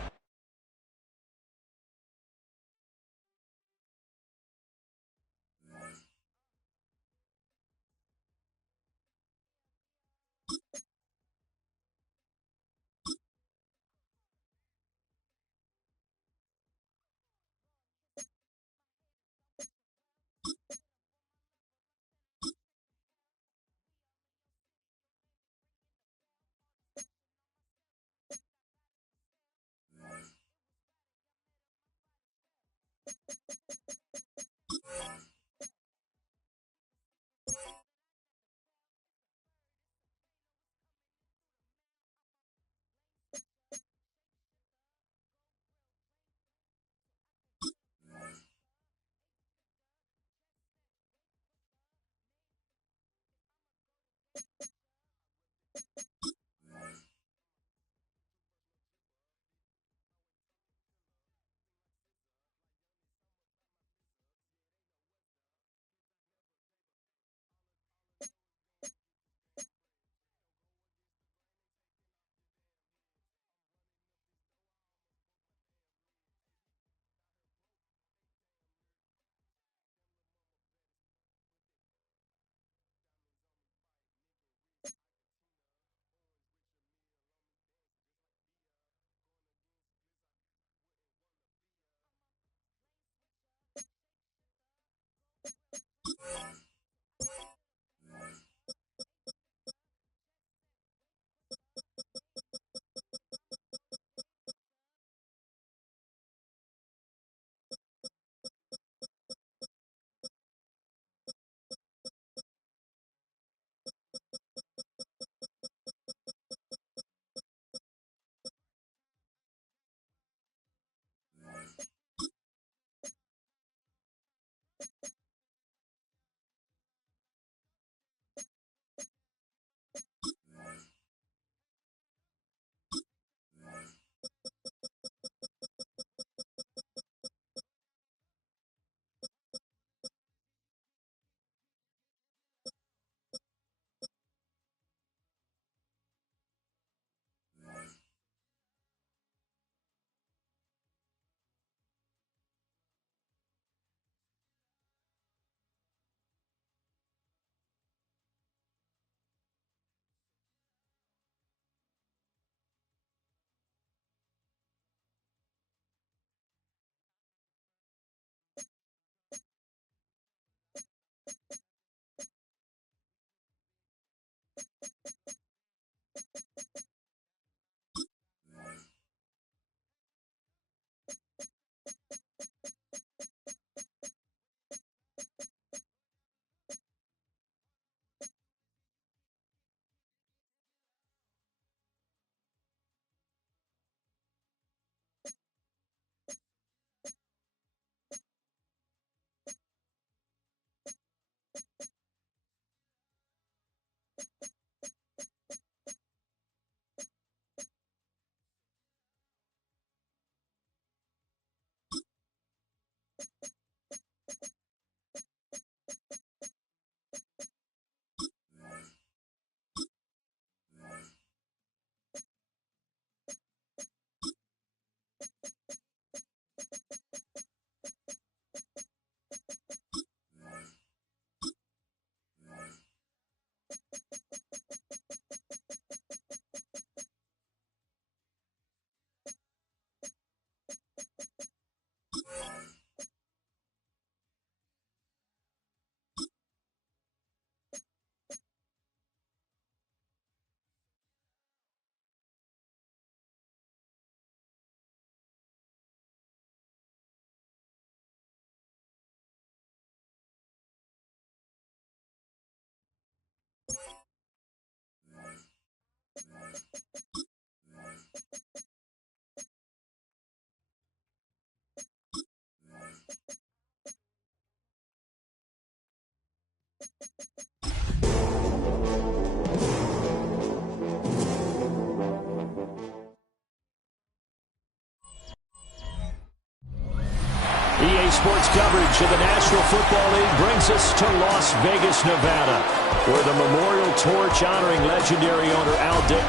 EA Sports coverage of the National Football League brings us to Las Vegas, Nevada, where the memorial torch honoring legendary owner Al Davis.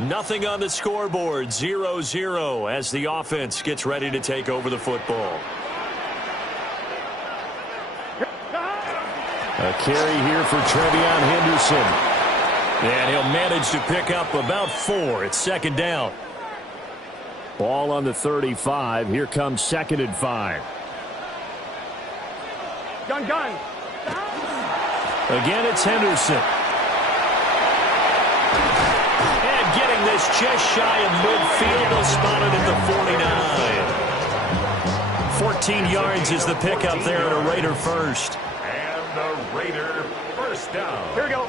Nothing on the scoreboard, 0-0 as the offense gets ready to take over the football. A carry here for Trevion Henderson. And he'll manage to pick up about 4. It's second down. Ball on the 35. Here comes 2nd and 5. Gun. Again, it's Henderson. And getting this just shy of midfield. They'll spot it at the 49. 14 yards is the pickup there at a Raider first. And the Raider first down. Here we go.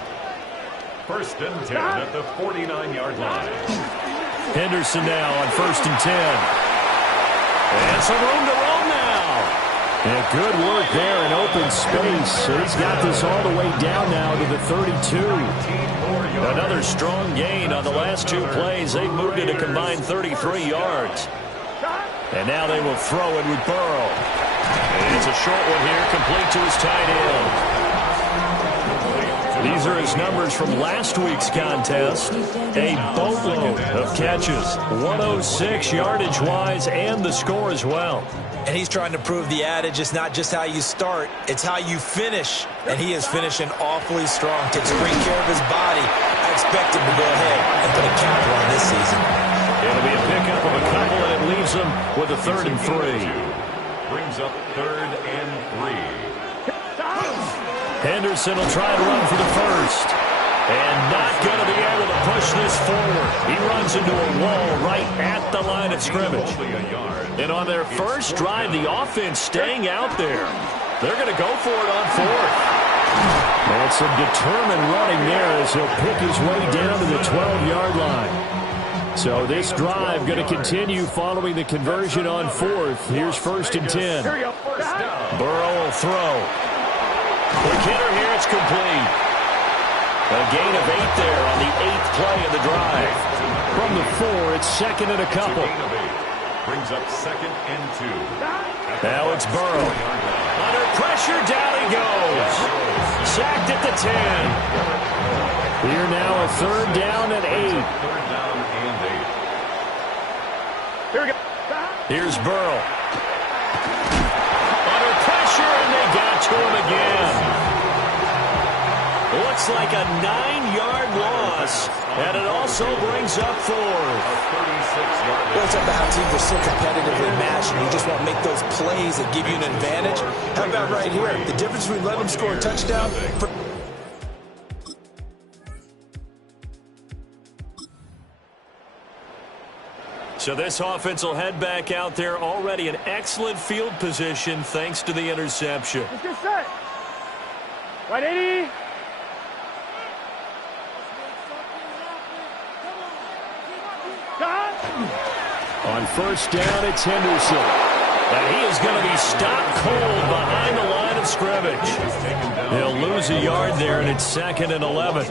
1st and 10 at the 49-yard line. Henderson now on 1st and 10. And some room to roam now. And good work there in open space. So he's got this all the way down now to the 32. Another strong gain on the last 2 plays. They've moved it a combined 33 yards. And now they will throw it with Burrow. And it's a short one here, complete to his tight end. These are his numbers from last week's contest. A boatload of catches. 106 yardage-wise and the score as well. And he's trying to prove the adage, it's not just how you start, it's how you finish. And he is finishing awfully strong. Takes great care of his body. I expect him to go ahead and put a capper on this season. It'll be a pickup of a couple, and it leaves them with a 3rd and 3. Brings up 3rd and 3. Henderson will try and run for the first. And not going to be able to push this forward. He runs into a wall right at the line of scrimmage. And on their first drive, the offense staying out there. They're going to go for it on 4th. And some determined running there as he'll pick his way down to the 12-yard line. So this drive going to continue following the conversion on 4th. Here's 1st and 10. Burrow will throw. Quick hitter here, it's complete. A gain of 8 there on the 8th play of the drive. From the 4, it's 2nd and a couple. Brings up 2nd and 2. Now it's Burrow. Under pressure, down he goes. Sacked at the 10. Here now a 3rd down and 8. 3rd down and 8. Here we go. Here's Burrow. Under pressure, and they got to him again. Looks like a 9-yard loss, and it also brings up 4th. Well, it's about how teams are so competitively matched, and you just want to make those plays that give you an advantage. How about right here? The difference between letting them score a touchdown. So this offense will head back out there, already in excellent field position thanks to the interception. Let's get set. Right, 80. On 1st down, it's Henderson. And he is going to be stopped cold behind the line of scrimmage. They'll lose a yard there, and it's 2nd and 11.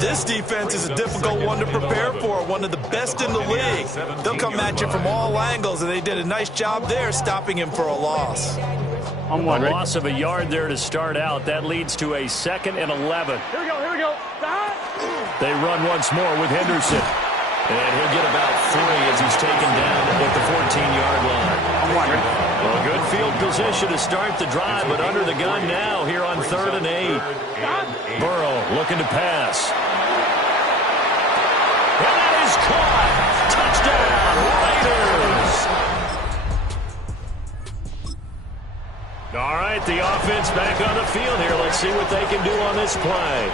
This defense is a difficult one to prepare for, one of the best in the league. They'll come at you from all angles, and they did a nice job there stopping him for a loss. A loss of a yard there to start out. That leads to a 2nd and 11. Here we go. They run once more with Henderson. And he'll get about 3 as he's taken down at the 14-yard line. Well, good field position to start the drive, but under the gun now here on 3rd and 8. Burrow looking to pass. And that is caught. Touchdown, Raiders. All right, the offense back on the field here. Let's see what they can do on this play.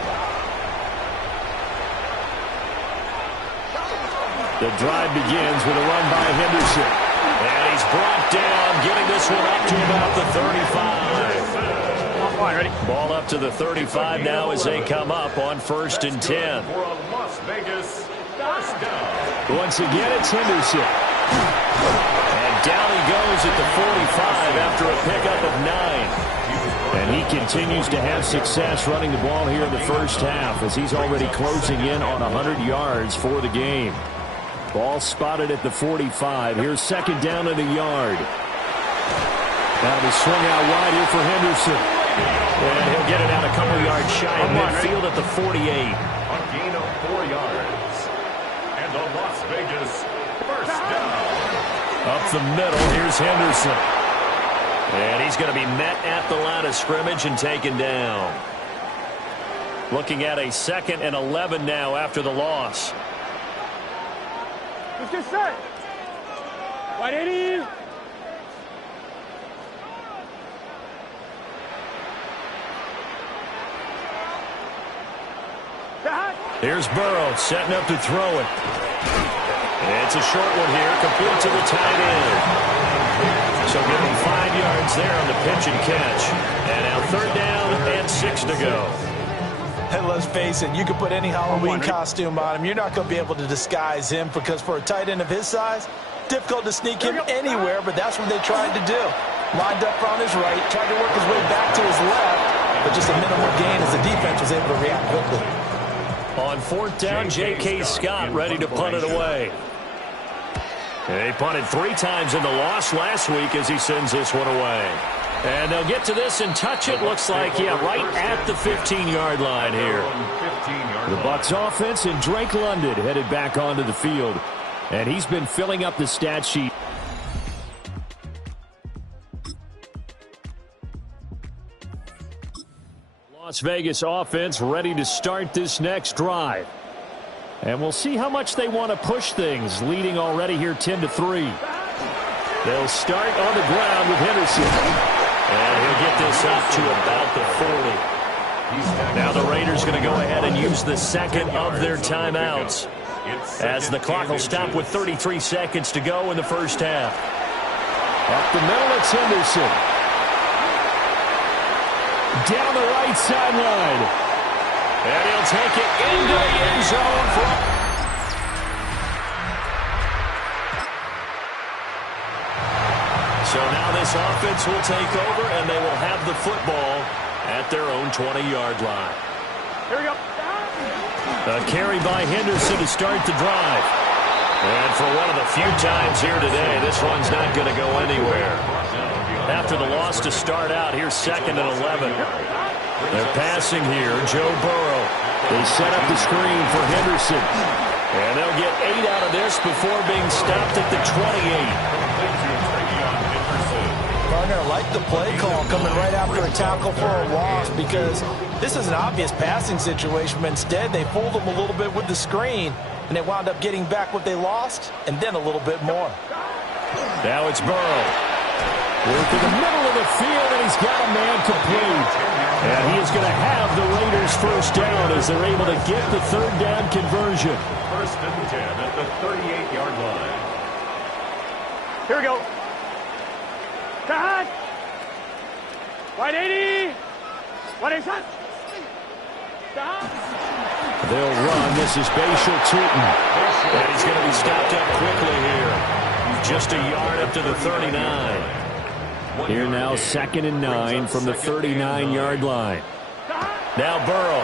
The drive begins with a run by Henderson. And he's brought down, getting this one up to about the 35. Come on, ready? Ball up to the 35 now as they come up on 1st and 10. For a Las Vegas first down. Once again, it's Henderson. And down he goes at the 45 after a pickup of 9. And he continues to have success running the ball here in the first half as he's already closing in on 100 yards for the game. Ball spotted at the 45. Here's 2nd down and a yard. Now to swing out wide here for Henderson. And he'll get it out a couple yards shy of midfield at the 48. A gain of 4 yards. And the Las Vegas first down. Up the middle, here's Henderson. And he's going to be met at the line of scrimmage and taken down. Looking at a 2nd and 11 now after the loss. Let's get set. 180. Here's Burrow setting up to throw it. And it's a short one here, complete to the tight end. So give him 5 yards there on the pitch and catch. And now 3rd down and 6 to go. And let's face it, you could put any Halloween costume on him. You're not going to be able to disguise him because for a tight end of his size, difficult to sneak him anywhere, but that's what they tried to do. Lined up on his right, tried to work his way back to his left, but just a minimal gain as the defense was able to react quickly. On 4th down, J.K. Scott ready to punt it away. He punted 3 times in the loss last week as he sends this one away. And they'll get to this and touch it. Looks like, yeah, right at the 15-yard line here. The Bucs offense and Drake London headed back onto the field. And he's been filling up the stat sheet. Las Vegas offense ready to start this next drive. And we'll see how much they want to push things, leading already here 10-3. They'll start on the ground with Henderson. And he'll get this up to about the 40. Now the Raiders going to go ahead and use the 2nd of their timeouts, as the clock will stop with 33 seconds to go in the first half. Up the middle, it's Henderson. Down the right sideline. And he'll take it into the end zone. So now this offense will take over, and they will have the football at their own 20-yard line. Here we go. A carry by Henderson to start the drive. And for one of the few times here today, this one's not going to go anywhere. After the loss to start out, here's 2nd and 11. They're passing here, Joe Burrow. They set up the screen for Henderson. And they'll get 8 out of this before being stopped at the 28. Gardner, like the play call coming right after a tackle for a loss, because this is an obvious passing situation, but instead they fooled them a little bit with the screen, and they wound up getting back what they lost, and then a little bit more. Now it's Burrow. Work in the middle of the field, and he's got a man complete. And he is going to have the Raiders first down as they're able to get the 3rd down conversion. 1st and 10 at the 38-yard line. Here we go. Cut. 180. 180. They'll run. This is Bashal Tutin. And he's going to be stopped up quickly here. Just a yard up to the 39. Here now 2nd and 9 from the 39-yard line. Now Burrow.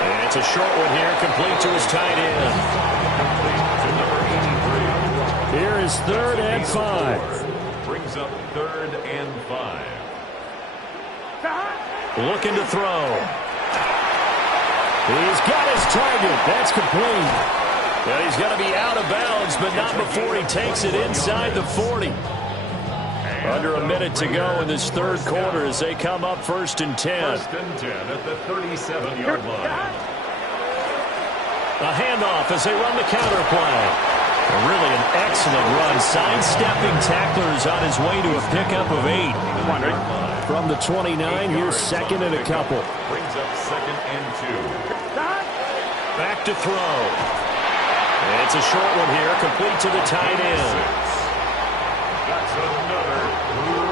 And it's a short one here, complete to his tight end. Here is 3rd and 5. Brings up 3rd and 5. Looking to throw. He's got his target. That's complete. Well, he's going to be out of bounds, but not before he takes it inside the 40. Under a minute to go in this 3rd quarter as they come up 1st and 10. 1st and 10 at the 37-yard line. A handoff as they run the counter play. Really an excellent run. Sidestepping tacklers on his way to a pickup of 8. From the 29, here's 2nd and a couple. Brings up 2nd and 2. Back to throw. And it's a short one here, complete to the tight end. That's another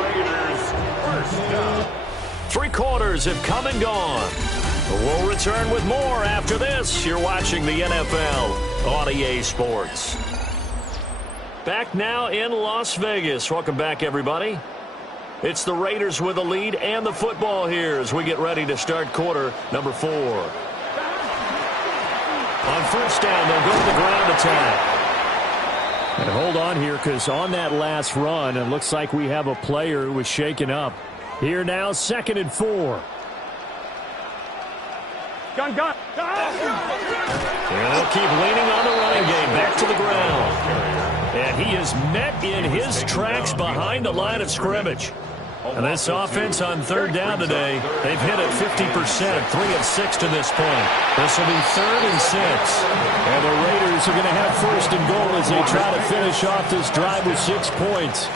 Raiders first down. Three quarters have come and gone. We'll return with more after this. You're watching the NFL on EA Sports. Back now in Las Vegas. Welcome back, everybody. It's the Raiders with the lead and the football here as we get ready to start quarter number 4. On first down, they'll go to the ground attack. And hold on here, because on that last run, it looks like we have a player who was shaken up. Here now, 2nd and 4. Gun. And they'll keep leaning on the running game back to the ground. And he is met in his tracks behind the line of scrimmage. And this offense on third down today, they've hit it 50%, 3 of 6 to this point. This will be 3rd and 6. And the Raiders are going to have 1st and goal as they try to finish off this drive with 6 points.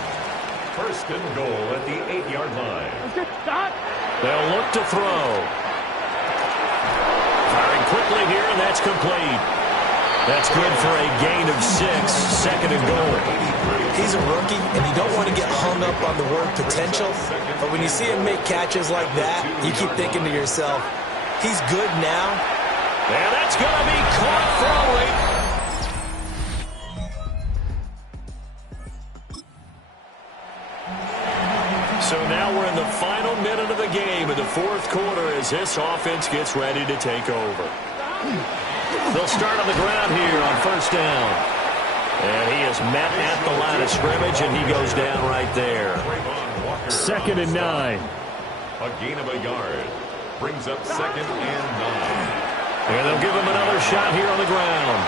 1st and goal at the 8-yard line. They'll look to throw. Firing quickly here, and that's complete. That's good for a gain of 6, 2nd and goal. He's a rookie, and you don't want to get hung up on the word potential. But when you see him make catches like that, you keep thinking to yourself, he's good now. And that's going to be caught throwing. So now we're in the final minute of the game in the 4th quarter as this offense gets ready to take over. They'll start on the ground here on first down. And he is met at the line of scrimmage, and he goes down right there. 2nd and 9. A gain of a yard. Brings up 2nd and 9. And they'll give him another shot here on the ground.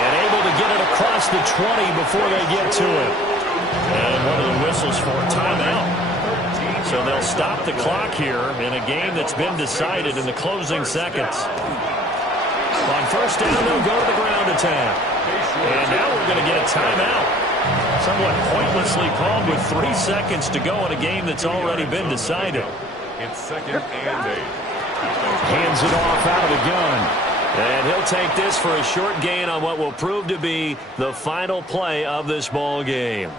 And able to get it across the 20 before they get to it. And one of the whistles for a timeout. So they'll stop the clock here in a game that's been decided in the closing seconds. On first down, they'll go to the ground attack. And now we're going to get a timeout. Somewhat pointlessly called with 3 seconds to go in a game that's already been decided. It's 2nd and 8. Hands it off out of the gun. And he'll take this for a short gain on what will prove to be the final play of this ball game.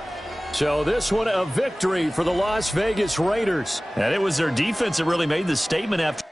So this one a victory for the Las Vegas Raiders. And it was their defense that really made the statement after.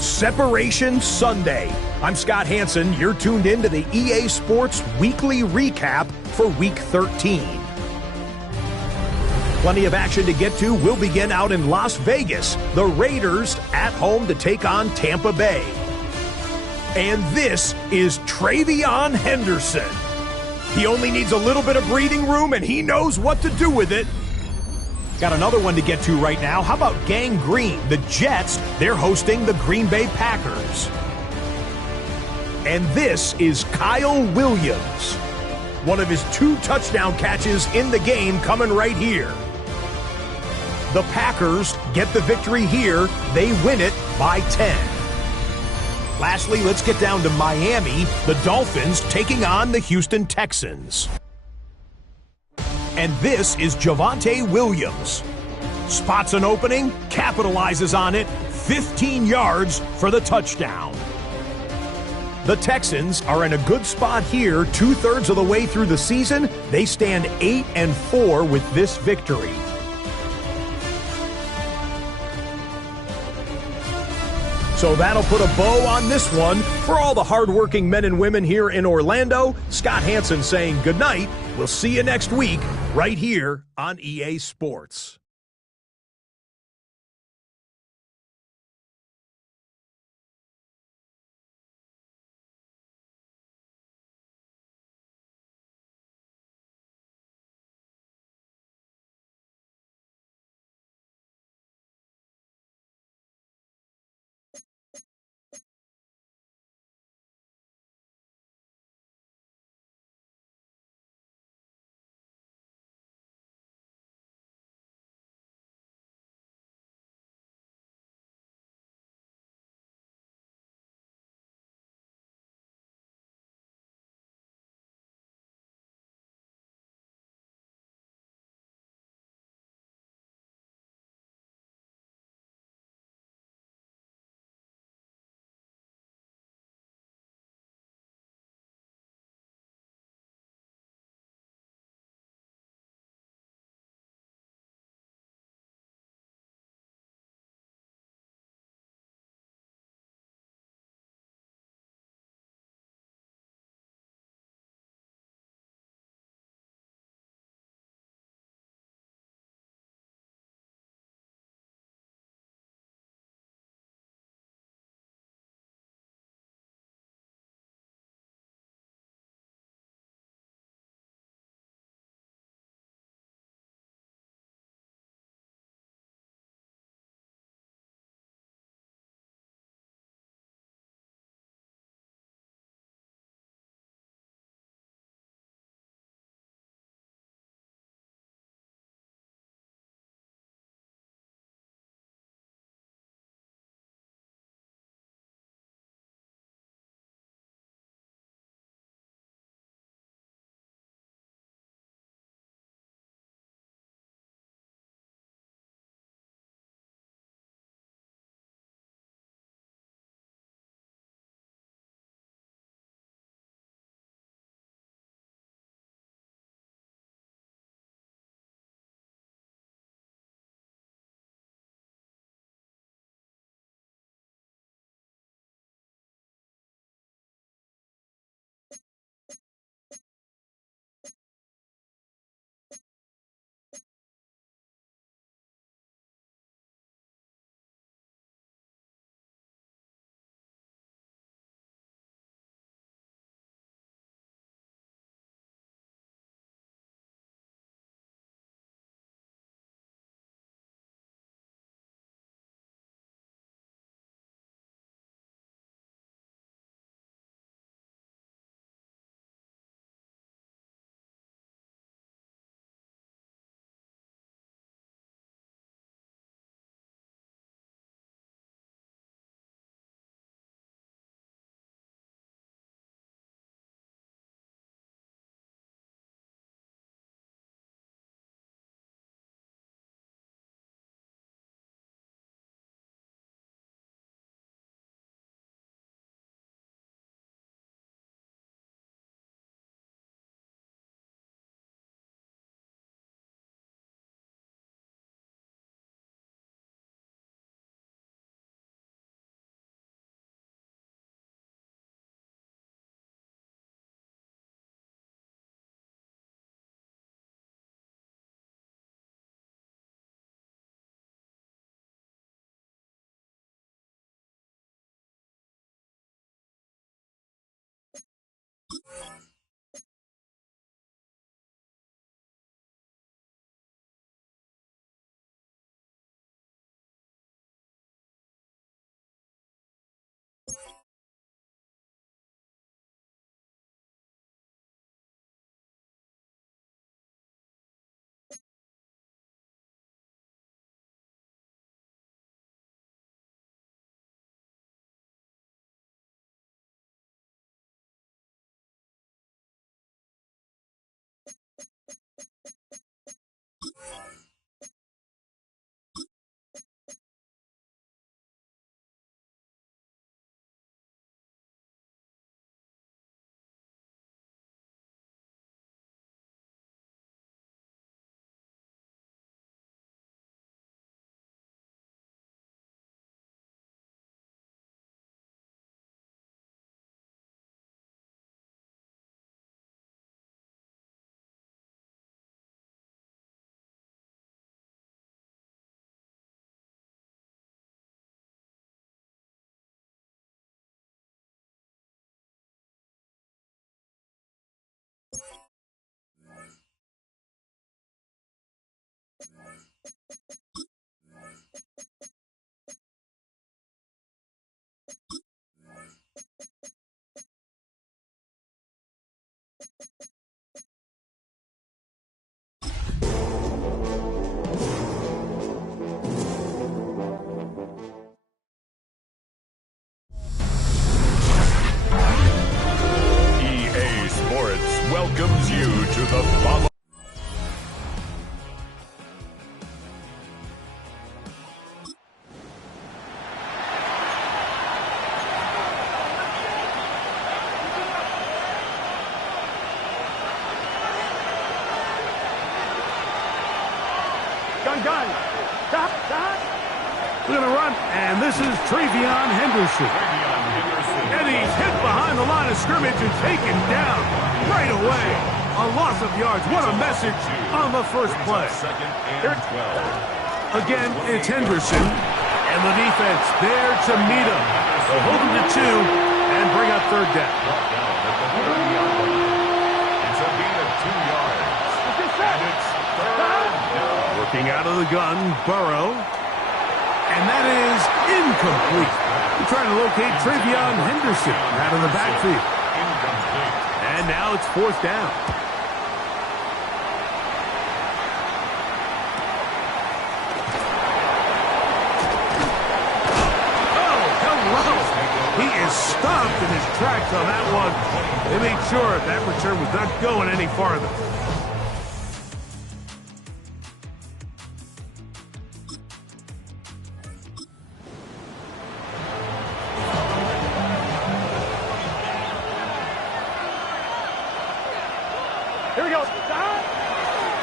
Separation Sunday. I'm Scott Hansen. You're tuned in to the EA Sports Weekly Recap for Week 13. Plenty of action to get to. We'll begin out in Las Vegas. The Raiders at home to take on Tampa Bay. And this is Travion Henderson. He only needs a little bit of breathing room, and he knows what to do with it. Got another one to get to right now. How about Gang Green? The Jets, they're hosting the Green Bay Packers. And this is Kyle Williams. One of his 2 touchdown catches in the game coming right here. The Packers get the victory here. They win it by 10. Lastly, let's get down to Miami. The Dolphins taking on the Houston Texans. And this is Javonte Williams. Spots an opening, capitalizes on it, 15 yards for the touchdown. The Texans are in a good spot here, 2/3 of the way through the season. They stand 8-4 with this victory. So that'll put a bow on this one. For all the hardworking men and women here in Orlando, Scott Hansen saying good night. We'll see you next week right here on EA Sports. EA Sports welcomes you to the follow. Gun. Stop. We're going to run, and this is Travion Henderson. And he's hit behind the line of scrimmage and taken down right away. A loss of yards. What a message on the first play. Again, it's Henderson, and the defense there to meet him. They'll hold him to 2 and bring up third down. It's a gain of 2 yards. And it's third down. Working out of the gun, Burrow. And that is incomplete. We're trying to locate Travion Henderson out of the backfield. And now it's fourth down. Oh, hello. He is stopped in his tracks on that one. They made sure that return was not going any farther.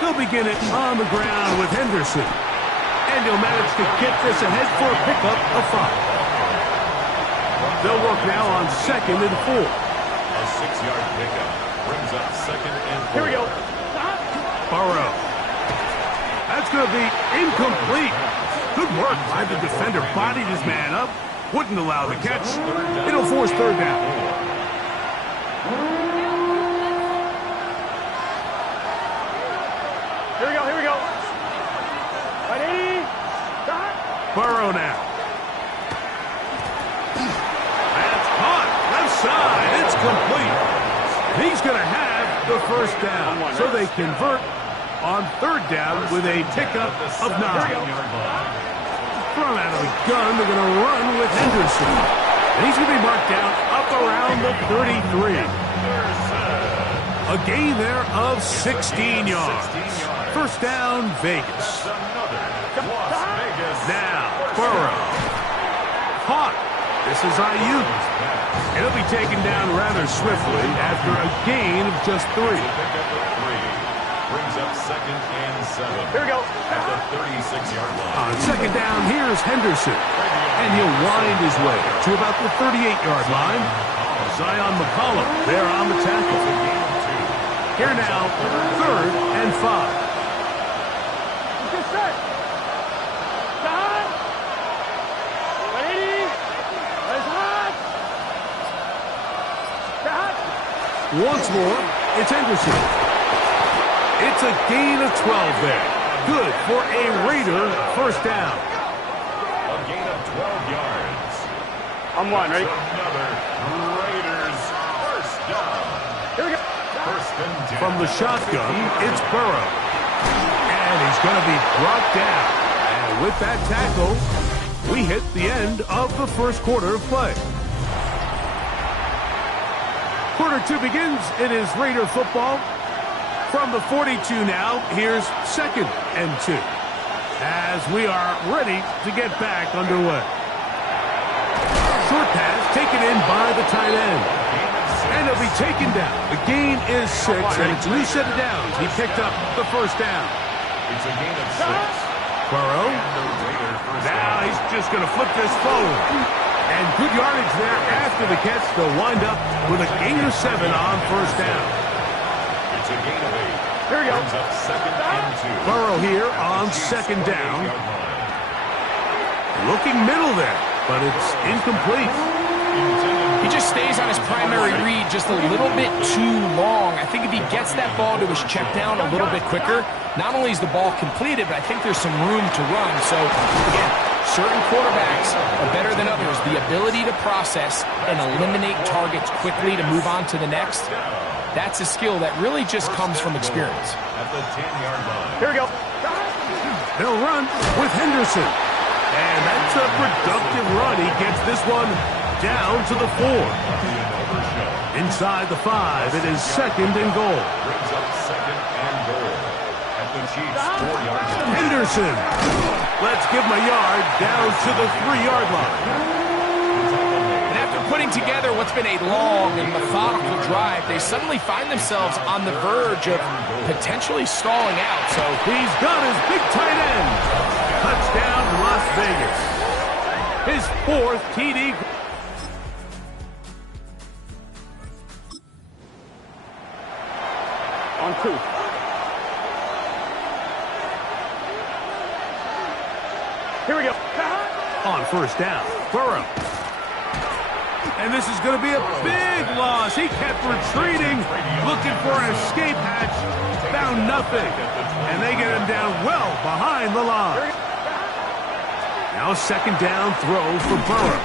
They'll begin it on the ground with Henderson. And he'll manage to get this ahead for a pickup of 5. They'll work now on 2nd and 4. A 6-yard pickup brings up 2nd and 4. Here we go. Burrow. That's going to be incomplete. Good work by the defender. Bodied his man up. Wouldn't allow the catch. It'll force third down. Here we go. Ready? Stop. Burrow now. That's caught. Left side. It's complete. He's going to have the first down. So they convert on third down with a pickup of 9. Thrown out of the gun. They're going to run with Henderson. And he's going to be marked down up around the 33. A gain there of 16 yards. First down, Vegas. Now, Burrow. Caught. This is Ayuk. It'll be taken down rather swiftly after a gain of just 3. Brings up 2nd and 7. Here we go. At the 36-yard line. On second down, here's Henderson. And he'll wind his way to about the 38-yard line. Zion McCollum there on the tackle. Here now, 3rd and 5. Once more, it's Henderson. It's a gain of 12 there. Good for a Raider first down. A gain of 12 yards. I'm one, ready? Another Raiders first down. Here we go. First and 10. From the shotgun, it's Burrow. And he's going to be brought down. And with that tackle, we hit the end of the first quarter of play. Quarter 2 begins. It is Raider football. From the 42 now, here's 2nd and 2. As we are ready to get back underway. Short pass taken in by the tight end. And he'll be taken down. The gain is 6, and it's a new set of downs. He picked up the first down. It's a gain of 6. Burrow. Now he's just going to flip this forward. And good yardage there after the catch. They'll wind up with a gain of 7 on first down. It's a gain of 8. Here we go. Brings up 2nd and 2. Burrow here on 2nd down. Looking middle there, but it's incomplete. He just stays on his primary read just a little bit too long. I think if he gets that ball to his check down a little bit quicker, not only is the ball completed, but I think there's some room to run. So, again, Certain quarterbacks are better than others. The ability to process and eliminate targets quickly to move on to the next, that's a skill that really just comes from experience. At the 10-yard line. Here we go. They'll run with Henderson. And that's a productive run. He gets this one down to the 4. Inside the 5, it is 2nd and goal. Brings up 2nd and goal. At the Chiefs' 4-yard line. Henderson. Let's give him a yard down to the 3-yard line. And after putting together what's been a long and methodical drive, they suddenly find themselves on the verge of potentially stalling out. So He's got his big tight end. Touchdown, Las Vegas. His 4th TD. On 2. Here we go. On 1st down, Burrow. And this is going to be a big loss. He kept retreating, looking for an escape hatch. Found nothing. And they get him down well behind the line. Now 2nd down throw for Burrow.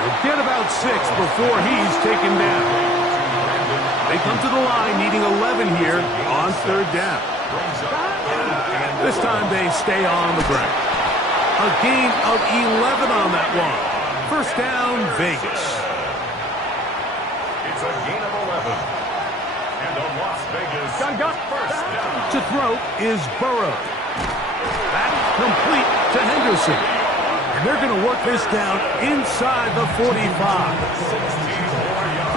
He'll get about 6 before he's taken down. They come to the line needing 11 here on 3rd down. This time they stay on the ground. A gain of 11 on that one. 1st down, Vegas. It's a gain of 11. And a Las Vegas Gun. 1st down. To throw is Burrow. That's complete to Henderson. And they're going to work this down inside the 45.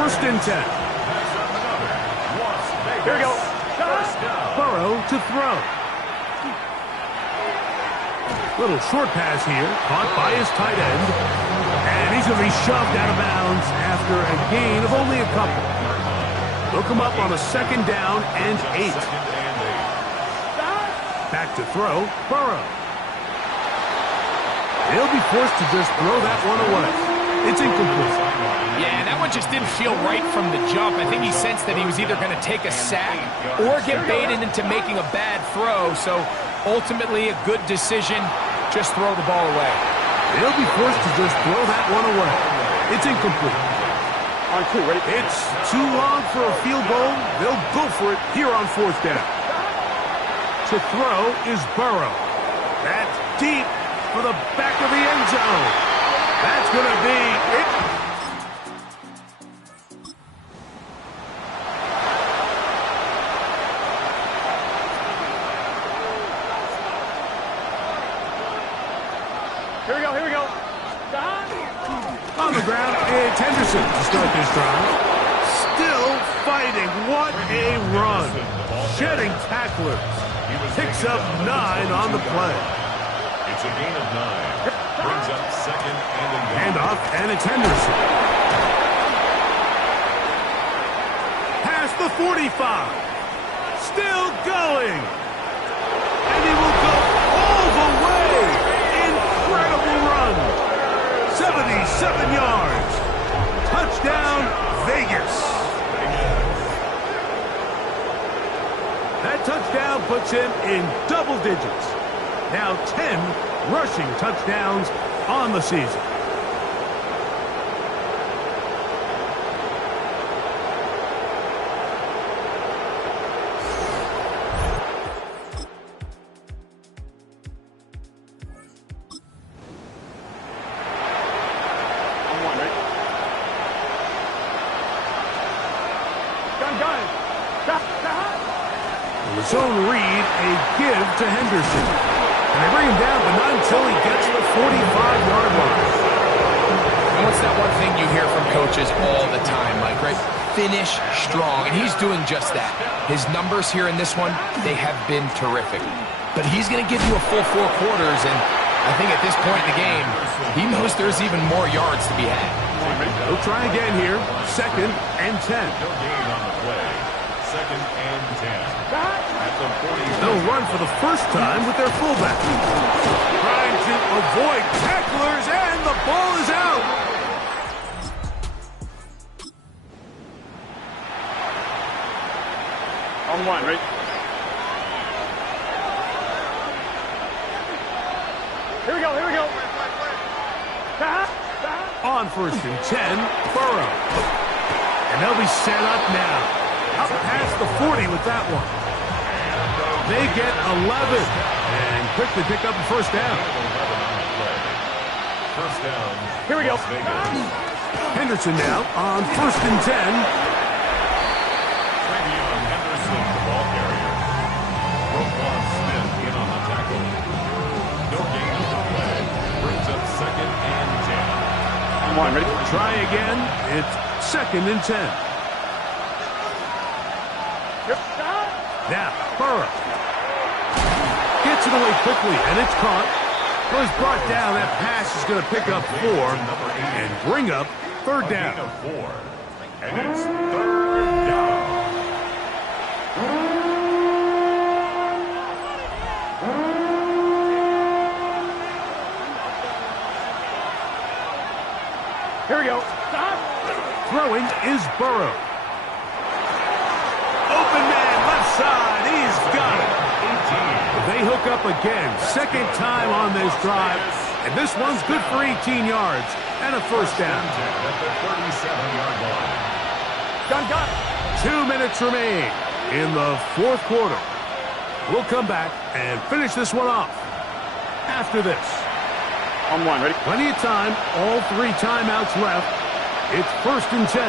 1st and 10. Here we go. Burrow to throw. Little short pass here, caught by his tight end. And he's going to be shoved out of bounds after a gain of only a couple. They'll come up on a 2nd down and 8. Back to throw, Burrow. He'll be forced to just throw that one away. It's incomplete. yeah, that one just didn't feel right from the jump. I think he sensed that he was either going to take a sack or get baited into making a bad throw. So ultimately a good decision, just throw the ball away. He'll be forced to just throw that one away. It's incomplete. On 2, ready? It's too long for a field goal. They'll go for it here on 4th down. To throw is Burrow. That's deep for the back of the end zone. That's going to be it. Here we go. On the ground, it's Henderson to start this drive. Still fighting. What a run. Shedding tacklers. Picks up 9 on the play. It's a gain of 9. Brings up 2nd and a goal. Hand off, and it's Henderson. Past the 45. Still going. And he will go all the way. Incredible run. 77 yards. Touchdown, Vegas. That touchdown puts him in double digits. Now 10 rushing touchdowns on the season. The zone read, a give to Henderson. And they bring him down, but not until he gets the 45-yard line. And what's that one thing you hear from coaches all the time, Mike, right? Finish strong, and he's doing just that. His numbers here in this one, they have been terrific. But he's going to give you a full 4 quarters, and I think at this point in the game, he knows there's even more yards to be had. He'll try again here, 2nd and 10. No gain on the play. 2nd and 10. At the 40. They'll run for the first time with their fullback. Trying to avoid tacklers, and the ball is out. On 1, right? Here we go. On 1st and 10, Burrow. And they'll be set up now. Up past the 40 with that one. They get 11 and quickly pick up a first down. First down. Here we go. Henderson now on 1st and 10. Henderson, the ball carrier. Roquan Smith in on the tackle. No gain on the play. Brings up 2nd and 10. Come on, ready? Try again. It's 2nd and 10. Now, Burrow. Gets it away quickly, and it's caught. So he's brought down. That pass is going to pick up 4 and bring up 3rd down. 4. And it's 3rd down. Here we go. Stop. Throwing is Burrow. Open man, left side. He's got it. They hook up again. 2nd time on this drive. And this one's good for 18 yards and a first down. At the 37-yard line. Gun. 2 minutes remain in the 4th quarter. We'll come back and finish this one off after this. On 1, ready? Plenty of time. All 3 timeouts left. It's 1st and 10.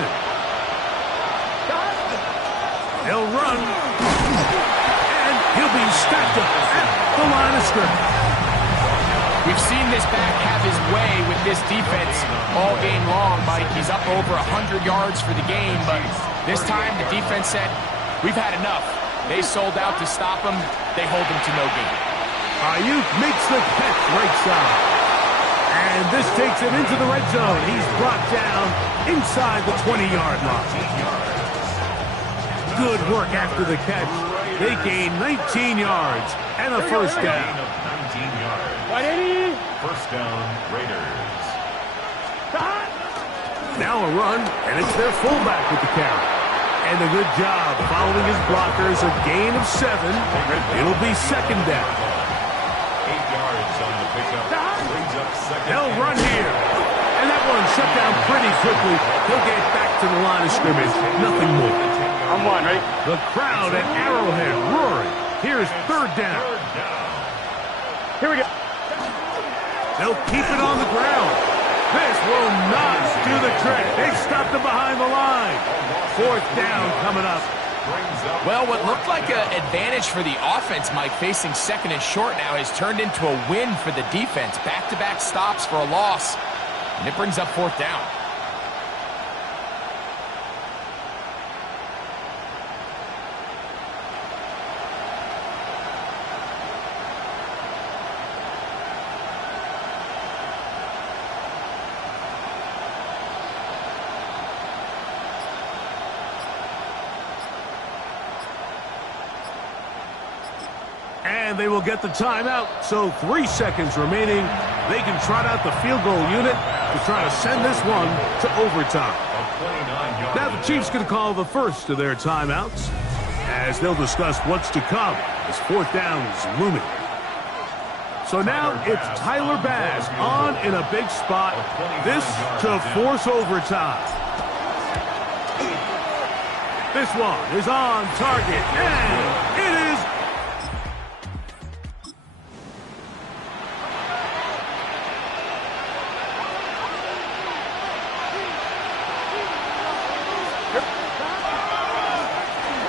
They'll run. And he'll be stacked up at the line of scrimmage. We've seen this back have his way with this defense all game long, Mike. He's up over 100 yards for the game, but this time the defense said, we've had enough. They sold out to stop him. They hold him to no gain. Ayuk makes the catch right side. And this takes him into the red zone. He's brought down inside the 20-yard line. Good work after the catch. They gain 19 yards and a first down. 19 yards. 180. First down, Raiders. Now a run, and it's their fullback with the carry. And a good job following his blockers. A gain of 7. It'll be 2nd down. 8 yards on the pickup. Brings up 2nd. They'll run here. And that one shut down pretty quickly. He'll get back to the line of scrimmage. Nothing more. On 1, ready? The crowd at Arrowhead roaring. Here's 3rd down. Here we go. They'll keep it on the ground. This will not do the trick. They stopped him behind the line. 4th down coming up. Well, what looked like an advantage for the offense, Mike, facing 2nd and short now, has turned into a win for the defense. Back-to-back stops for a loss. And it brings up 4th down. And they will get the timeout. So 3 seconds remaining. They can trot out the field goal unit to try to send this one to overtime. Now the Chiefs going to call the first of their timeouts as they'll discuss what's to come as 4th down is looming. So now it's Tyler Bass on in a big spot. This to force overtime. This one is on target, and it is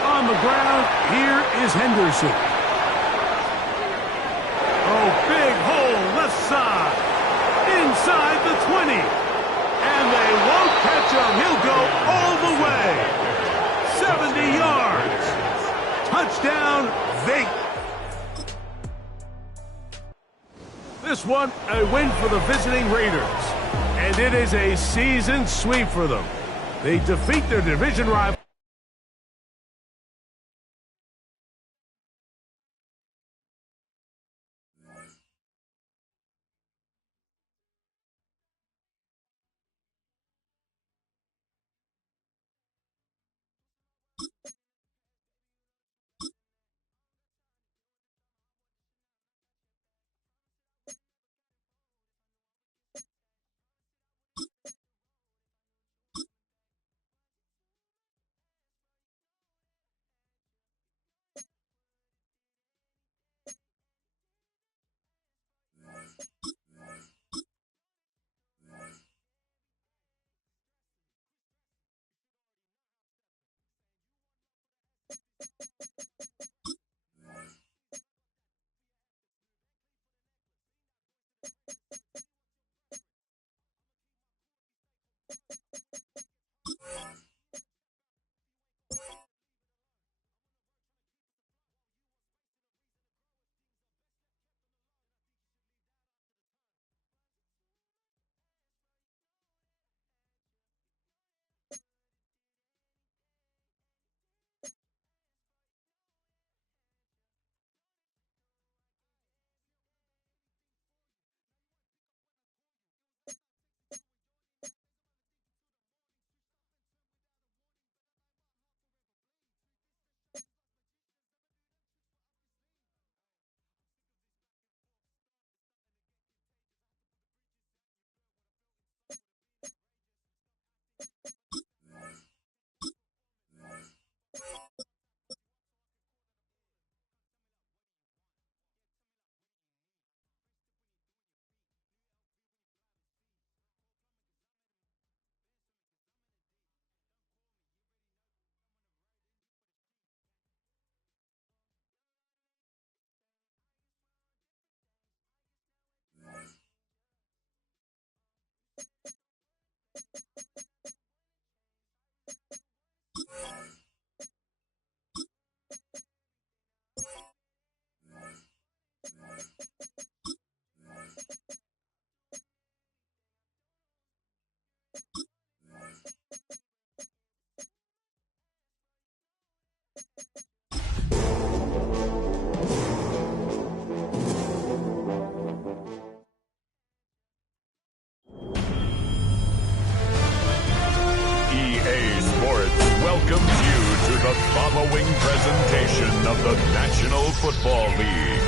on the ground. Here is Henderson. Oh, big hole left side. Inside the 20. And they won't catch him. He'll go all the way. 70 yards. Touchdown, Vegas. This one, a win for the visiting Raiders. And it is a season sweep for them. They defeat their division rival. welcomes you to the following presentation of the National Football League.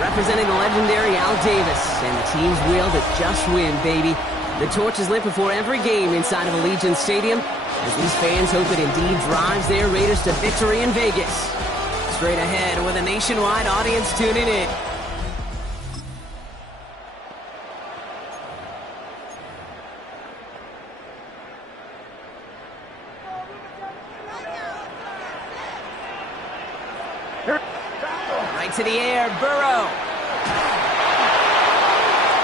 Representing the legendary Al Davis and the team's will to just win, baby. The torch is lit before every game inside of Allegiant Stadium as these fans hope it indeed drives their Raiders to victory in Vegas. Straight ahead with a nationwide audience tuning in. Right to the air, Burrow.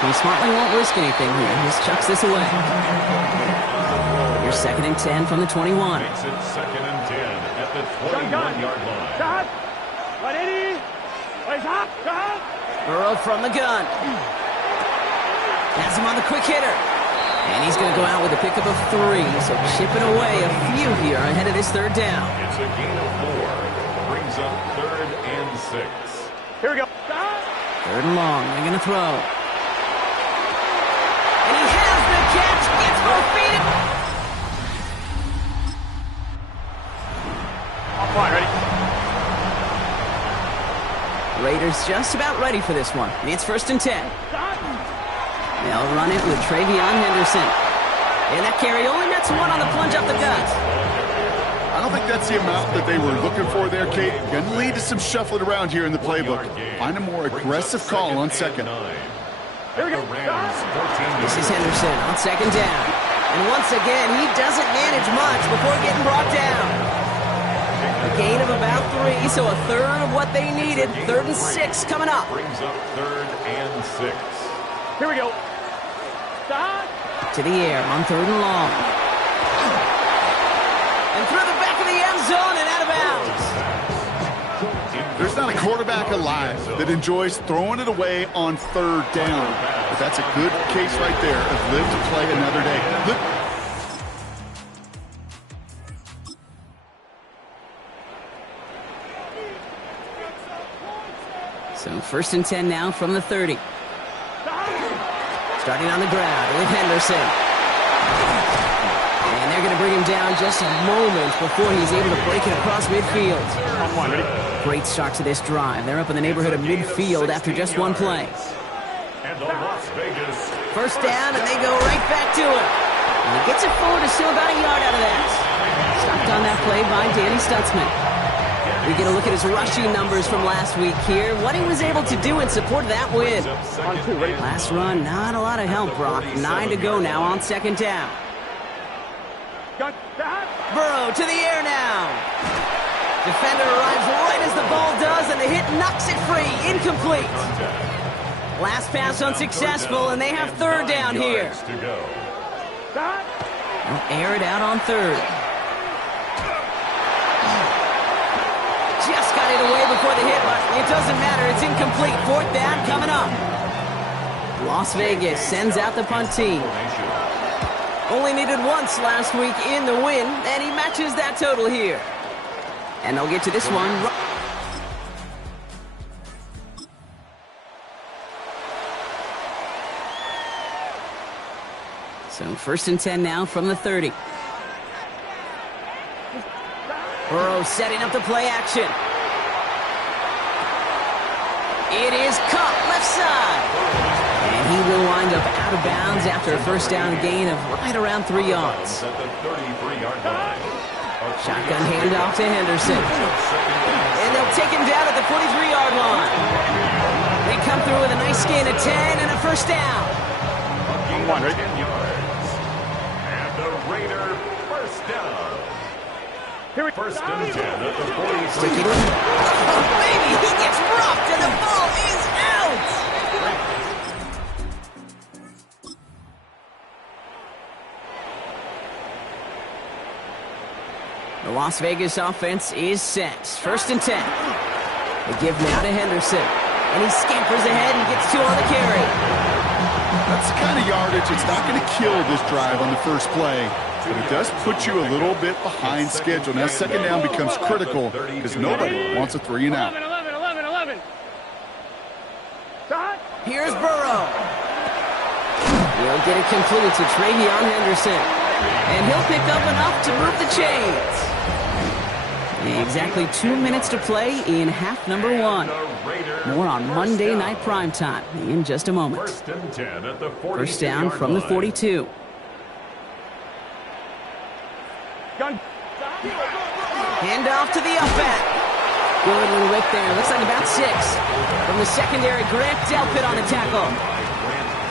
He smartly won't risk anything here. He just chucks this away. Here's 2nd and 10 from the 21. Makes it 2nd and 10 at the 21-yard line. Shot. Ready. Place up. Shot. Burrow from the gun. Has him on the quick hitter. And he's going to go out with a pickup of 3. So chipping away a few here ahead of this 3rd down. It's a gain of 4. Brings up 3rd and 6. Here we go. 3rd and long. They're going to throw. And he has the catch. Gets both feet. Offline, ready? Raiders just about ready for this one. It's 1st and 10. They'll run it with Travion Henderson. And that carry only nets 1 on the plunge up the gut. I don't think that's the amount that they were looking for there, Kate. Going to lead to some shuffling around here in the playbook. Find a more aggressive call on 2nd. Here we go. This is Henderson on 2nd down. And once again, he doesn't manage much before getting brought down. A gain of about 3, so a 1/3 of what they needed. 3rd and 6 coming up. Brings up 3rd and 6. Here we go. Stop. To the air on 3rd and long. And through the back of the end zone and out of bounds. There's not a quarterback alive that enjoys throwing it away on 3rd down. But that's a good case right there of live to play another day. So 1st and 10 now from the 30. Starting on the ground with Henderson. And they're going to bring him down just a moment before he's able to break it across midfield. Offline, ready? Great start to this drive. They're up in the neighborhood of midfield after just 1 play. And the Las Vegas 1st down, and they go right back to it. And he gets it forward to still about a yard out of that. Stopped on that play by Danny Stutzman. We get a look at his rushing numbers from last week here. What he was able to do in support of that win. On 2, ready? Last run, not a lot of help, Brock. 9 to go now on 2nd down. Burrow to the air now. Defender arrives right as the ball does, and the hit knocks it free. Incomplete. Last pass unsuccessful, and they have third down here. They'll air it out on third. Just got it away before the hit, but it doesn't matter. It's incomplete. Fourth down coming up. Las Vegas sends out the punt team. Only needed once last week in the win, and he matches that total here. And they'll get to this one. So 1st and 10 now from the 30. Burrow setting up the play action. It is caught left side. And he will wind up out of bounds after a first down gain of right around 3 yards. Shotgun handoff to Henderson. And they'll take him down at the 43-yard line. They come through with a nice gain of 10 and a first down. And the Raider first down. First and 10 at the 43. Oh, baby, he gets rocked and the ball is out. The Las Vegas offense is set. 1st and 10. They give now to Henderson. And he scampers ahead and gets 2 on the carry. That's the kind of yardage it's not going to kill this drive on the first play. But it does put you a little bit behind schedule. Now second down becomes critical because nobody wants a 3 and out. 11. Here's Burrow. He'll get it complete to Travion Henderson. And he'll pick up enough to move the chains. Exactly 2 minutes to play in half number 1. More on Monday Night Primetime in just a moment. First down from the 42. Hand off to the up back. Good little whip there. Looks like about 6. From the secondary, Grant Delpit on the tackle.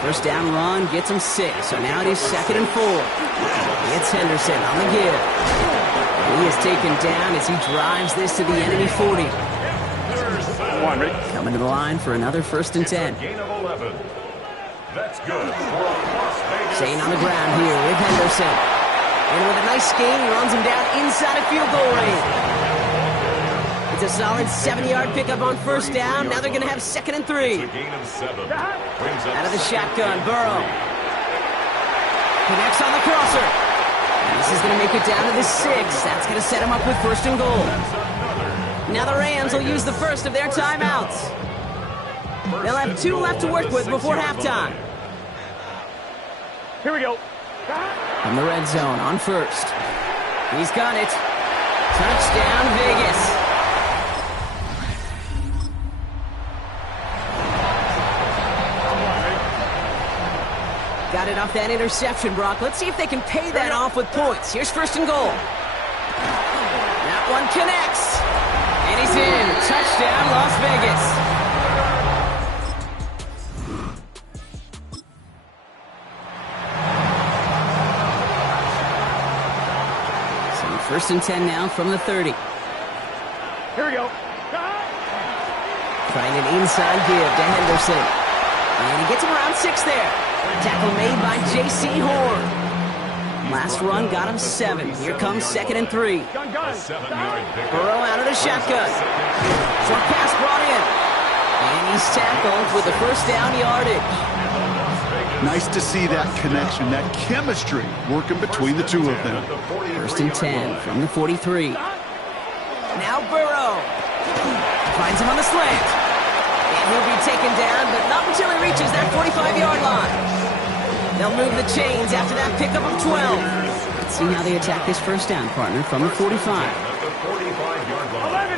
First down run gets him 6. So now it is 2nd and 4. It's Henderson on the give. He is taken down as he drives this to the enemy 40. Coming to the line for another 1st and 10. That's good. Staying on the ground here with Henderson. And with a nice gain, he runs him down inside of field goal range. It's a solid 70-yard pickup on first down. Now they're going to have 2nd and 3. Out of the shotgun, Burrow. Connects on the crosser. This is going to make it down to the 6. That's going to set him up with 1st and goal. Now the Rams will use the first of their timeouts. They'll have 2 left to work with before halftime. Here we go. From the red zone on first. He's got it. Touchdown, Vegas. Got it off that interception, Brock. Let's see if they can pay that off with points. Here's 1st and goal. That one connects. And he's in. Touchdown, Las Vegas. So 1st and 10 now from the 30. Here we go. Trying an inside give to Henderson. And he gets him around 6 there. Tackle made by J.C. Horn. Last run got him 7. Here comes 2nd and 3. Burrow out of the shotgun. Short pass brought in. And he's tackled with the first down yardage. Nice to see that connection, that chemistry working between the two of them. 1st and 10 from the 43. Now Burrow. Finds him on the slant. And he'll be taken down, but not until he reaches that 45-yard line. They'll move the chains after that pickup of 12. Let's see how they attack this first down, partner, from the 45. 11,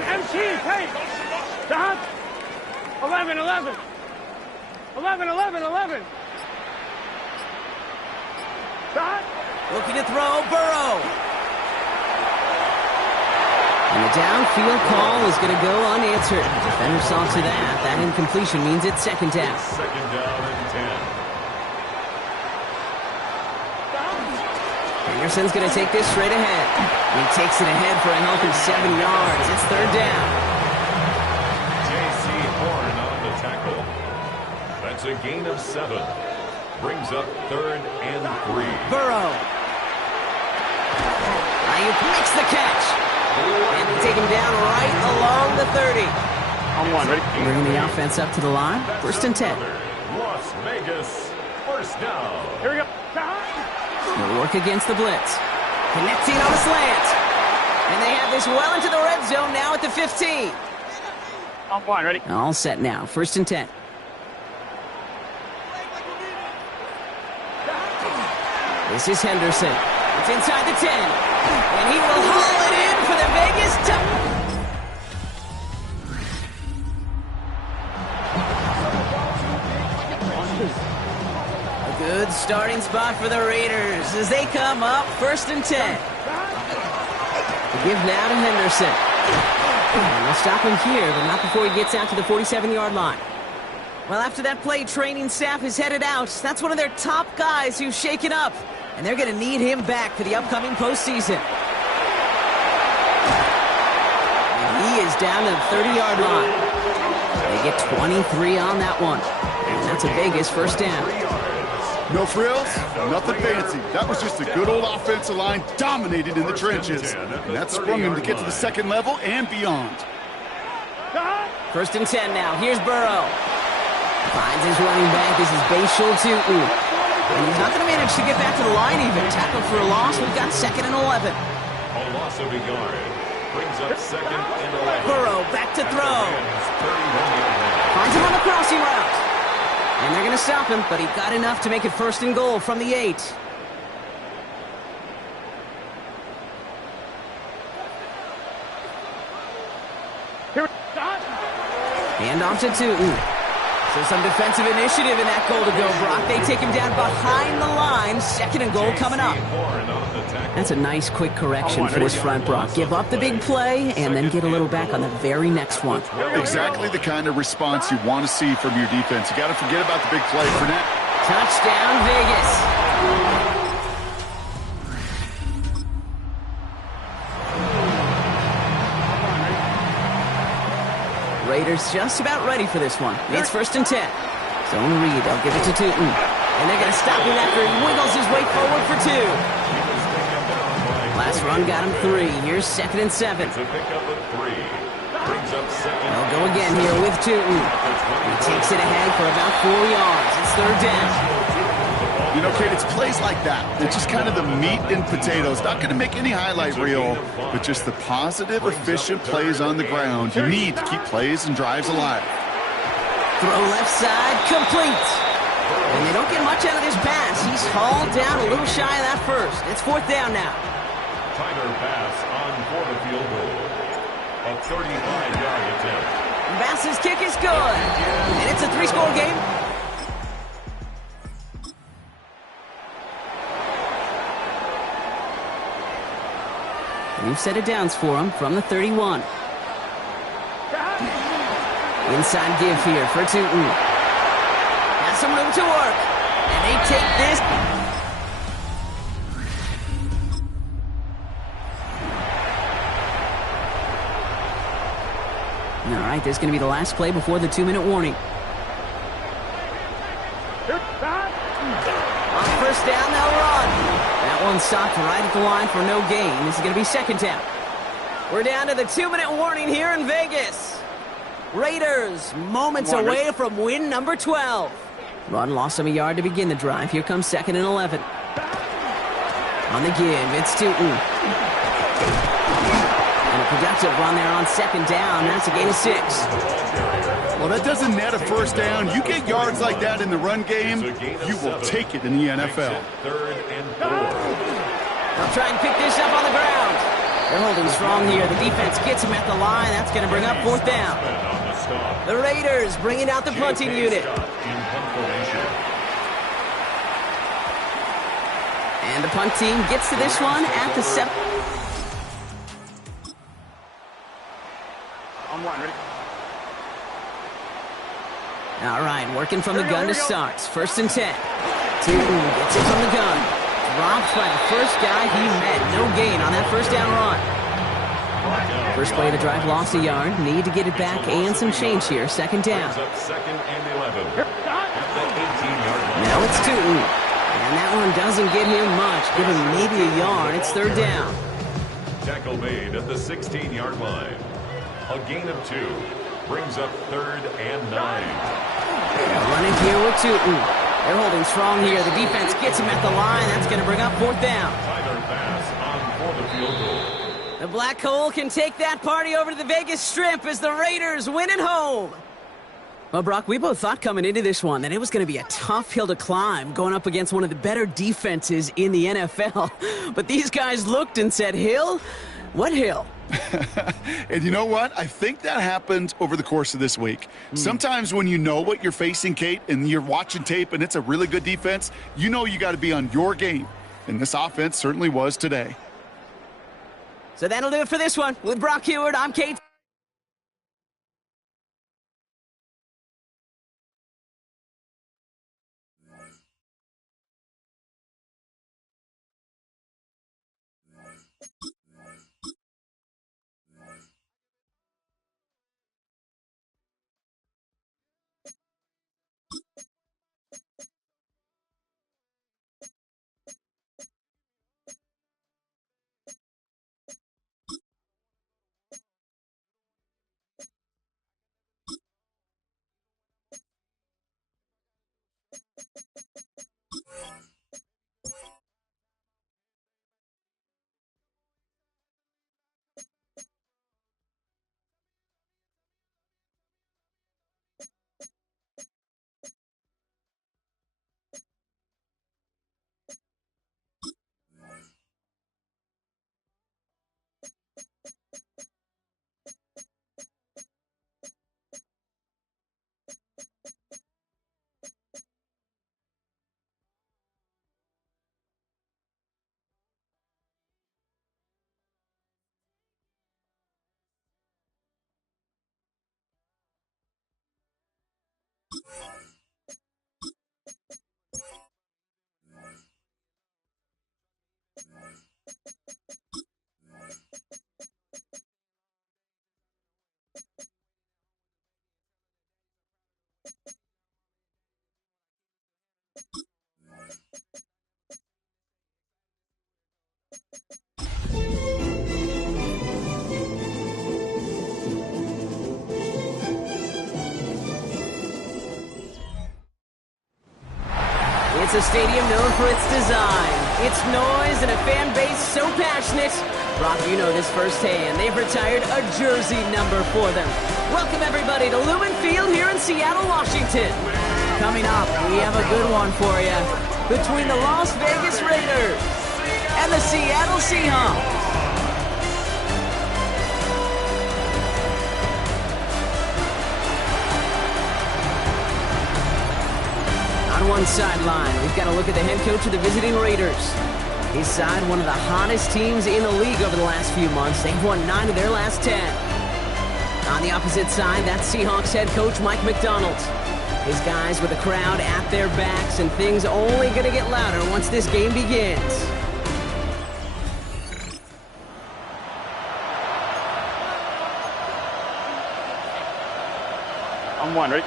MC, hey! Stop! 11. 11. Stop! Looking to throw, Burrow. And the downfield call is going to go unanswered. Defender saw to that. That incompletion means it's 2nd down. 2nd down and 10. Henderson's going to take this straight ahead. He takes it ahead for a healthy 7 yards. It's third down. J.C. Horn on the tackle. That's a gain of 7. Brings up 3rd and 3. Burrow. Ayuk makes the catch. And we take him down right along the 30. On one, ready? Bringing the offense up to the line. First and 10. Las Vegas, first down. Here we go. They'll work against the blitz. Connecting on a slant. And they have this well into the red zone now at the 15. On one, ready? All set now. First and 10. This is Henderson. It's inside the 10. And he will haul it in for the Vegas touchdown. A good starting spot for the Raiders as they come up first and 10. The give now to Henderson. And they'll stop him here, but not before he gets out to the 47-yard line. Well, after that play, training staff is headed out. That's one of their top guys who's shaken up. And they're going to need him back for the upcoming postseason. And he is down to the 30-yard line. They get 23 on that one. And that's a Vegas first down. No frills, nothing fancy. That was just a good old offensive line dominated in the trenches. And that sprung him to get to the second level and beyond. First and 10 now. Here's Burrow. Finds his running back. This is Bashal Tutu. And he's not going to manage to get back to the line even. Tackled for a loss. We've got 2nd and 11. A loss of a yard. Brings up 2nd and 11. Burrow back to throw. Finds him on the crossing route. And they're going to stop him, but he got enough to make it 1st and goal from the 8. Hand off to Tutu. So some defensive initiative in that goal to go, Brock. They take him down behind the line. 2nd and goal coming up. That's a nice quick correction for this front, Brock. Give up the big play and then get a little back on the very next one. Exactly the kind of response you want to see from your defense. You got to forget about the big play for now. Touchdown, Vegas. Raiders just about ready for this one. It's 1st and 10. Zone read. They'll give it to Tutu. And they're going to stop him after he wiggles his way forward for 2. Last run got him 3. Here's 2nd and 7. They'll go again here with Tutu. He takes it ahead for about 4 yards. It's 3rd down. You know, Kate, it's plays like that. It's just kind of the meat and potatoes. Not going to make any highlight reel, but just the positive, efficient plays on the ground you need to keep plays and drives alive. Throw left side, complete. And they don't get much out of this pass. He's hauled down a little shy of that first. It's 4th down now. Tighter pass on for the field goal. A 35-yard attempt. Bass's kick is good. And it's a 3-score game. New set of downs for him from the 31. Inside give here for Tutu. Has some room to work. And they take this. All right, this is going to be the last play before the 2-minute warning. On first down, they'll run. That one stopped right at the line for no gain. This is going to be 2nd down. We're down to the 2-minute warning here in Vegas. Raiders moments away from win number 12. Run lost him a yard to begin the drive. Here comes 2nd and 11. On the give, it's Tutu. And a productive run there on 2nd down. That's a gain of 6. Well, that doesn't net a first down. You get yards like that in the run game, you will take it in the NFL. 3rd and 4. They'll try and pick this up on the ground. They're holding strong here. The defense gets him at the line. That's going to bring up 4th down. The Raiders bringing out the punting unit. And the punt team gets to this one at the 7. On one, ready? All right, working from the gun to start. 1st and 10. Tutu gets it from the gun. dropped by the first guy he met. No gain on that first down run. First play of the drive lost a yard. Need to get it back and some change here. Second down. Second and 11. At the 18-yard line. Now it's Tootin. And that one doesn't get him much. Give him maybe a yard. It's third down. Tackle made at the 16-yard line. A gain of 2. Brings up third and 9. Running here with Tootin. They're holding strong here. The defense gets him at the line. That's going to bring up fourth down. Tyler Bass on for the field goal. The Black Hole can take that party over to the Vegas Strip as the Raiders win at home. Well, Brock, we both thought coming into this one that it was going to be a tough hill to climb going up against one of the better defenses in the NFL. But these guys looked and said, Hill? What hill? And you know what? I think that happened over the course of this week. Sometimes when you know what you're facing, Kate, and you're watching tape and it's a really good defense, you know you got to be on your game. And this offense certainly was today. So that'll do it for this one. With Brock Heward, I'm Kate. It's a stadium known for its design, its noise, and a fan base so passionate. Brock, you know this firsthand. They've retired a jersey number for them. Welcome, everybody, to Lumen Field here in Seattle, Washington. Coming up, we have a good one for you. Between the Las Vegas Raiders and the Seattle Seahawks. On one sideline, we've got to look at the head coach of the visiting Raiders. His side, one of the hottest teams in the league over the last few months. They've won 9 of their last 10. On the opposite side, that's Seahawks head coach Mike McDonald. His guys with the crowd at their backs, and things only going to get louder once this game begins. I'm one, ready?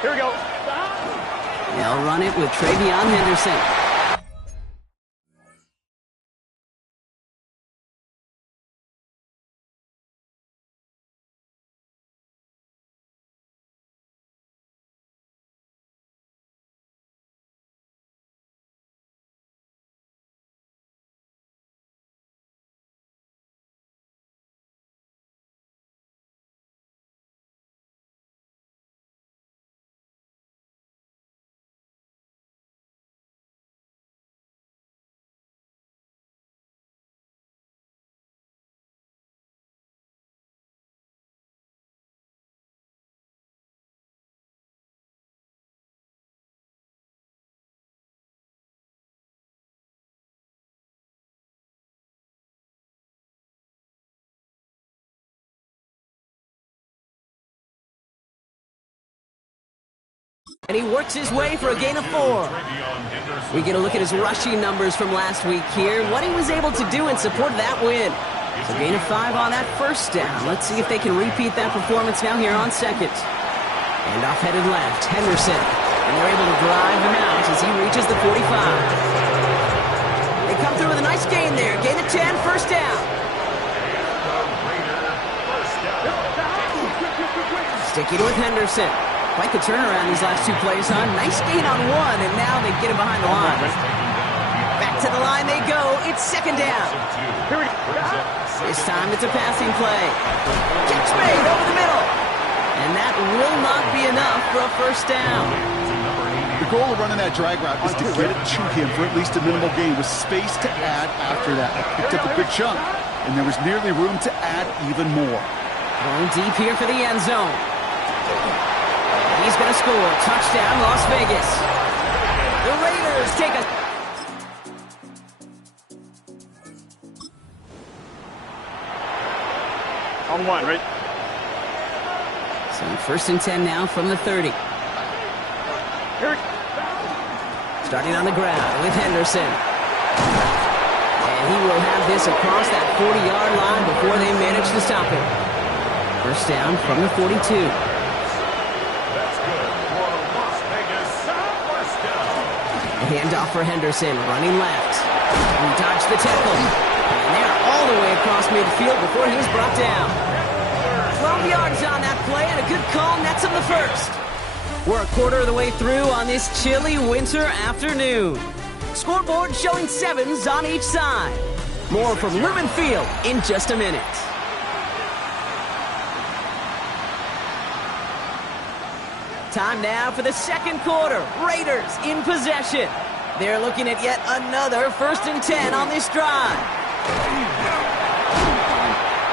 Here we go. They'll run it with Travion Henderson. And he works his way for a gain of 4. We get a look at his rushing numbers from last week here, what he was able to do in support of that win. So gain of 5 on that first down. Let's see if they can repeat that performance now here on second. And off headed left, Henderson. And they're able to drive him out as he reaches the 45. They come through with a nice gain there. Gain of 10, first down. Sticking with Henderson. Quite the turnaround these last 2 plays, huh? Nice gain on 1, and now they get him behind the line. Back to the line they go. It's second down. This time it's a passing play. Catch made over the middle. And that will not be enough for a first down. The goal of running that drag route is to get it to him for at least a minimal gain with space to add after that. Picked up a good chunk, and there was nearly room to add even more. Going deep here for the end zone. He's going to score. Touchdown, Las Vegas. The Raiders take a... On 1, right? So first and 10 now from the 30. Starting on the ground with Henderson. And he will have this across that 40-yard line before they manage to stop him. First down from the 42. Handoff for Henderson, running left. He dodged the tackle. And they're all the way across midfield before he's brought down. 12 yards on that play, and a good call nets him the first. We're a quarter of the way through on this chilly winter afternoon. Scoreboard showing 7s on each side. More from Lumen Field in just a minute. Time now for the second quarter. Raiders in possession. They're looking at yet another first and 10 on this drive.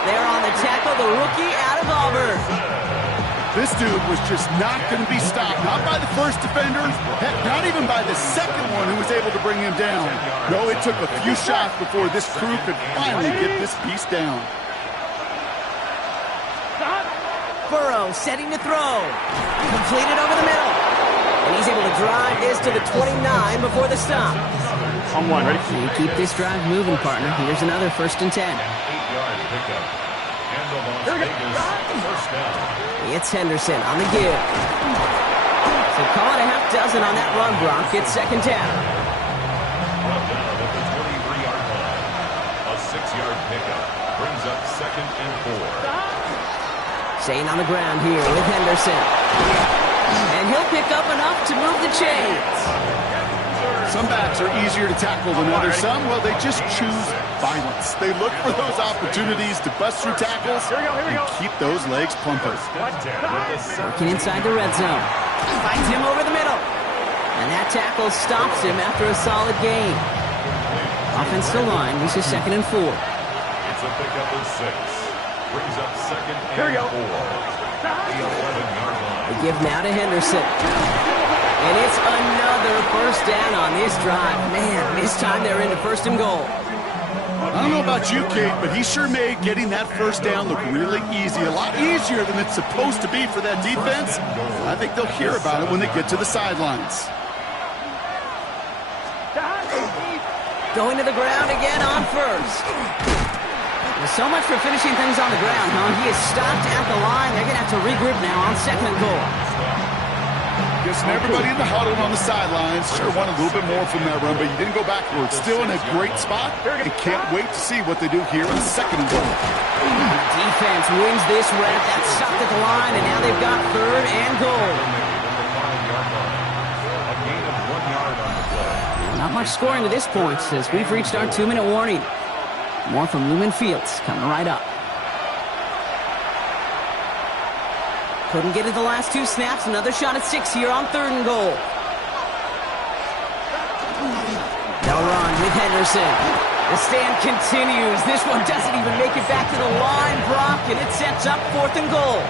They're on the tackle, the rookie out of Auburn. This dude was just not going to be stopped. Not by the first defender, heck, not even by the second one who was able to bring him down. No, it took a few shots before this crew could finally get this piece down. Burrow setting to throw. Completed over the middle. And he's able to drive this to the 29 before the stop. On 1, ready? You keep this drive moving, partner. Here's another first and 10. It's Henderson on the give. So call it a half dozen on that run, Brock. It's second down. A 6-yard pickup brings up second and 4. Staying on the ground here with Henderson. And he'll pick up enough to move the chains. Some backs are easier to tackle than others. Some, well, they just choose violence. They look for those opportunities to bust through tackles and keep those legs pumping. Working inside the red zone. Finds him over the middle. And that tackle stops him after a solid gain. Offensive line, this is second and 4. It's a pickup of 6. Brings up second and 4. The 11-yard line. They give now to Henderson. And it's another first down on this drive. Man, this time they're into first and goal. I don't know about you, Kate, but he sure made getting that first down look really easy. A lot easier than it's supposed to be for that defense. I think they'll hear about it when they get to the sidelines. Going to the ground again on first. Well, so much for finishing things on the ground, huh? He is stopped at the line. They're going to have to regroup now on second and goal. Guessing everybody in the huddle on the sidelines sure want a little bit more from that run, but you didn't go backwards. Still in a great spot, and can't wait to see what they do here in second and goal. Defense wins this rep. That's stopped at the line, and now they've got third and goal. Not much scoring to this point as we've reached our 2-minute warning. More from Lumen Fields coming right up. Couldn't get it the last 2 snaps. Another shot at 6 here on third and goal. They'll run with Henderson. The stand continues. This one doesn't even make it back to the line, Brock, and it sets up fourth and goal.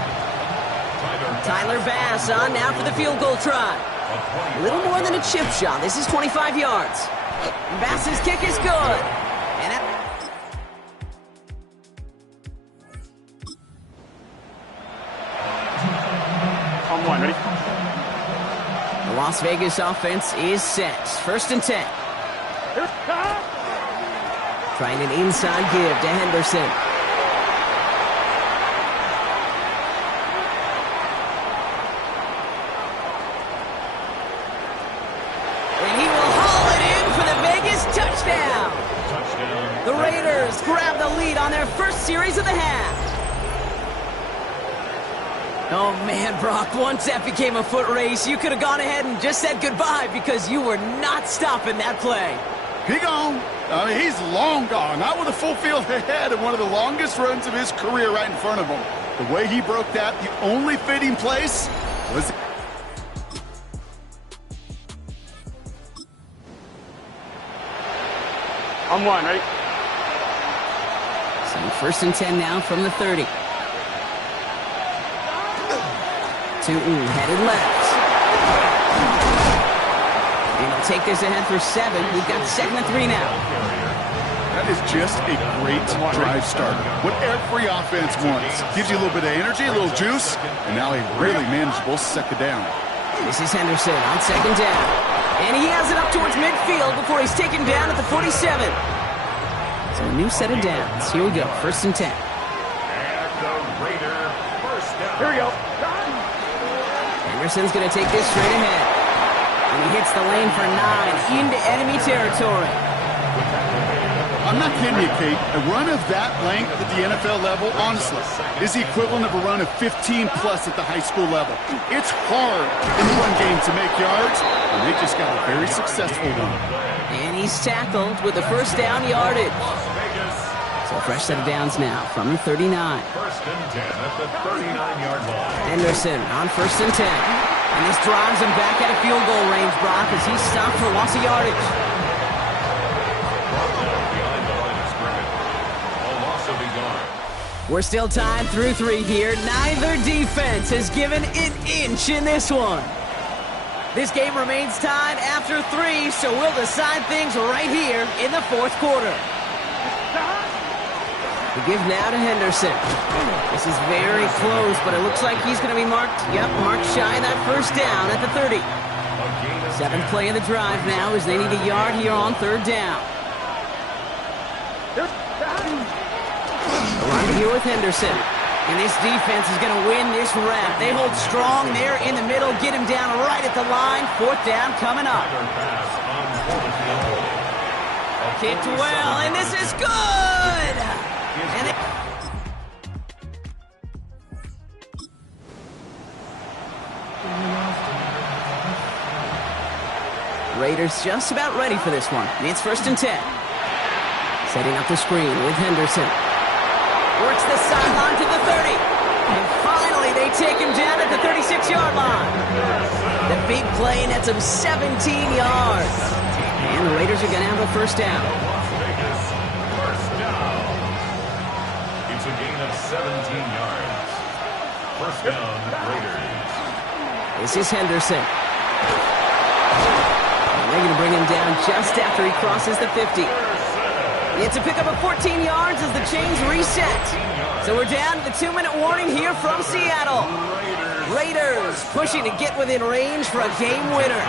Tyler Bass on now for the field goal try. A little more than a chip shot. This is 25 yards. Bass's kick is good. And On 1, ready? The Las Vegas offense is set. 1st and 10. Trying an inside give to Henderson. And he will haul it in for the Vegas touchdown. The Raiders grab the lead on their first series of the half. Oh, man, Brock, once that became a foot race, you could have gone ahead and just said goodbye because you were not stopping that play. He gone. I mean, he's long gone. Not with a full field ahead and one of the longest runs of his career right in front of him. The way he broke that, the only fitting place was... On one, ready? So 1st and 10 now from the 30. Tootin headed left. And he'll take this ahead for 7. We've got 2nd and 3 now. That is just a great drive starter. What every offense wants. Gives you a little bit of energy, a little juice, and now a really manageable 2nd down. This is Henderson on 2nd down. And he has it up towards midfield before he's taken down at the 47. So a new set of downs. Here we go, 1st and 10. Here we go. Henderson's going to take this straight ahead. And he hits the lane for 9 into enemy territory. I'm not kidding you, Kate. A run of that length at the NFL level, honestly, is the equivalent of a run of 15-plus at the high school level. It's hard in the run game to make yards, and they just got a very successful one. And he's tackled with the 1st down yardage. So fresh set of downs now from the 39. 1st and 10 at the 39-yard line. Henderson on 1st and 10. And this drives him back at a field goal range, Brock, as he's stopped for loss of yardage. We're still tied through 3 here. Neither defense has given an inch in this one. This game remains tied after 3, so we'll decide things right here in the 4th quarter. The give now to Henderson. This is very close, but it looks like he's going to be marked shy of that 1st down at the 30. 7th play of the drive now as they need a yard here on 3rd down. Right here with Henderson. And this defense is going to win this rep. They hold strong there in the middle, get him down right at the line. 4th down coming up. Kicked well, and this is good! And Raiders just about ready for this one. It's 1st and 10. Setting up the screen with Henderson. Works the sideline to the 30. And finally, they take him down at the 36-yard line. The big play nets him 17 yards. And the Raiders are going to have a 1st down. It's a gain of 17 yards. 1st down, Raiders. This is Henderson. And they're going to bring him down just after he crosses the 50. It's a pickup of 14 yards as the chains reset. So we're down to the 2-minute warning here from Seattle. Raiders pushing to get within range for a game winner.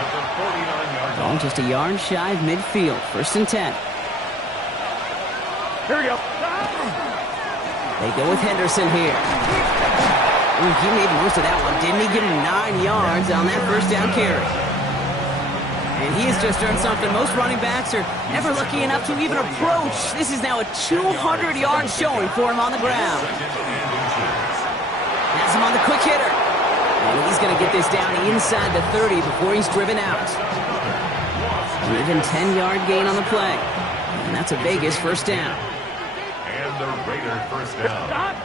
Going just a yard shy of midfield. 1st and 10. Here we go. They go with Henderson here. Ooh, he made most of that one, didn't he? Give him 9 yards on that 1st down carry. And he has just earned something most running backs are never lucky enough to even approach. This is now a 200-yard showing for him on the ground. Has him on the quick hitter. And he's going to get this down inside the 30 before he's driven out. An even 10-yard gain on the play. And that's a Vegas 1st down. And the Raider 1st down.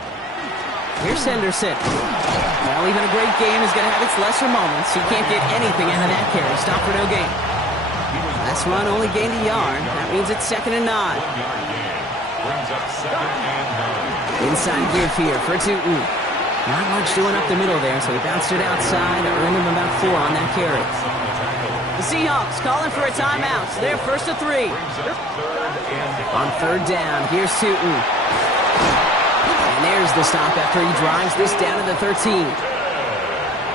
Here's Henderson. Well, even a great game is going to have its lesser moments. He can't get anything out of that carry. Stop for no gain. Last run only gained a yard. That means it's 2nd and 9. Inside give here for Tootin. Not much doing up the middle there, so he bounced it outside, earned him about 4 on that carry. The Seahawks calling for a timeout. So they're 1st and 3. On 3rd down, here's Tootin. And there's the stop after he drives this down to the 13.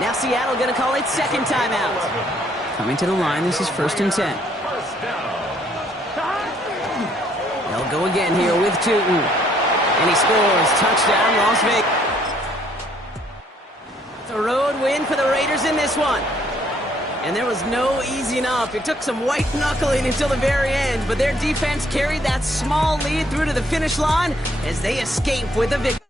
Now Seattle going to call its second timeout. Coming to the line, this is 1st and 10. They'll go again here with Tootin. And he scores. Touchdown, Las Vegas. It's a road win for the Raiders in this one. And there was no easing up. It took some white knuckling until the very end, but their defense carried that small lead through to the finish line as they escape with a victory.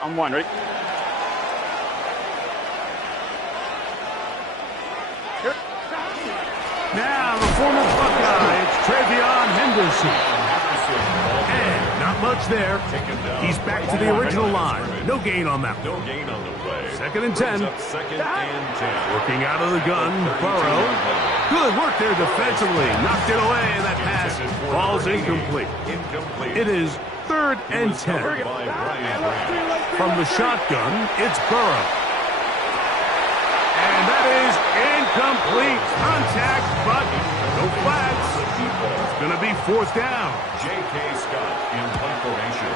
On one, ready? Now the former Buckeye, it's Travion Henderson. And not much there. He's back to the original line. No gain on that. No gain on the play. 2nd and 10. Second and 10. Working out of the gun, Burrow. Good work there defensively. Knocked it away, and that pass falls incomplete. It is 3rd and 10. From the shotgun, it's Burrow. And that is incomplete. Contact, but no flags. It's going to be 4th down. J.K. Scott in punt formation.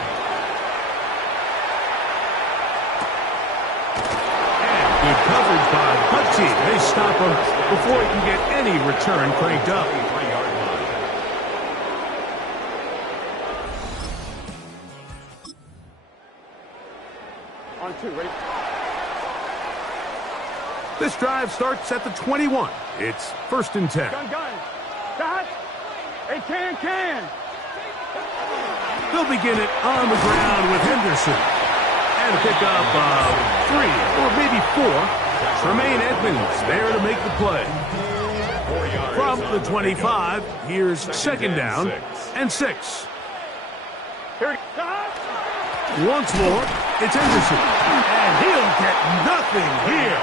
And good coverage by Hutchie. They stop him before he can get any return cranked up. On 2, ready? This drive starts at the 21. It's 1st and 10. Gun. Shot. Hey, can. They'll begin it on the ground with Henderson. And a pickup of 3 or maybe 4. Tremaine Edmonds there to make the play. From the 25, here's 2nd down and 6. Once more, it's Henderson. And he'll get nothing here.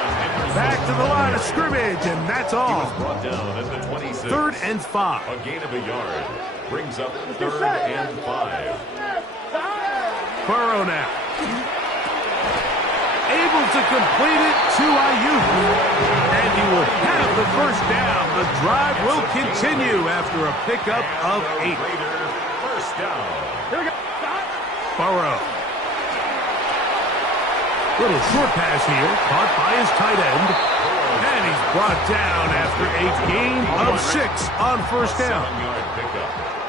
Back to the line of scrimmage, and that's all. He was brought down at the 26. 3rd and 5. A gain of a yard. Brings up 3rd and 5. Burrow now. Able to complete it to Ayuk. And he will have the first down. The drive will continue after a pickup of 8. First down. Here we go. Burrow. Little short pass here, caught by his tight end. And he's brought down after a gain of 6 on first down.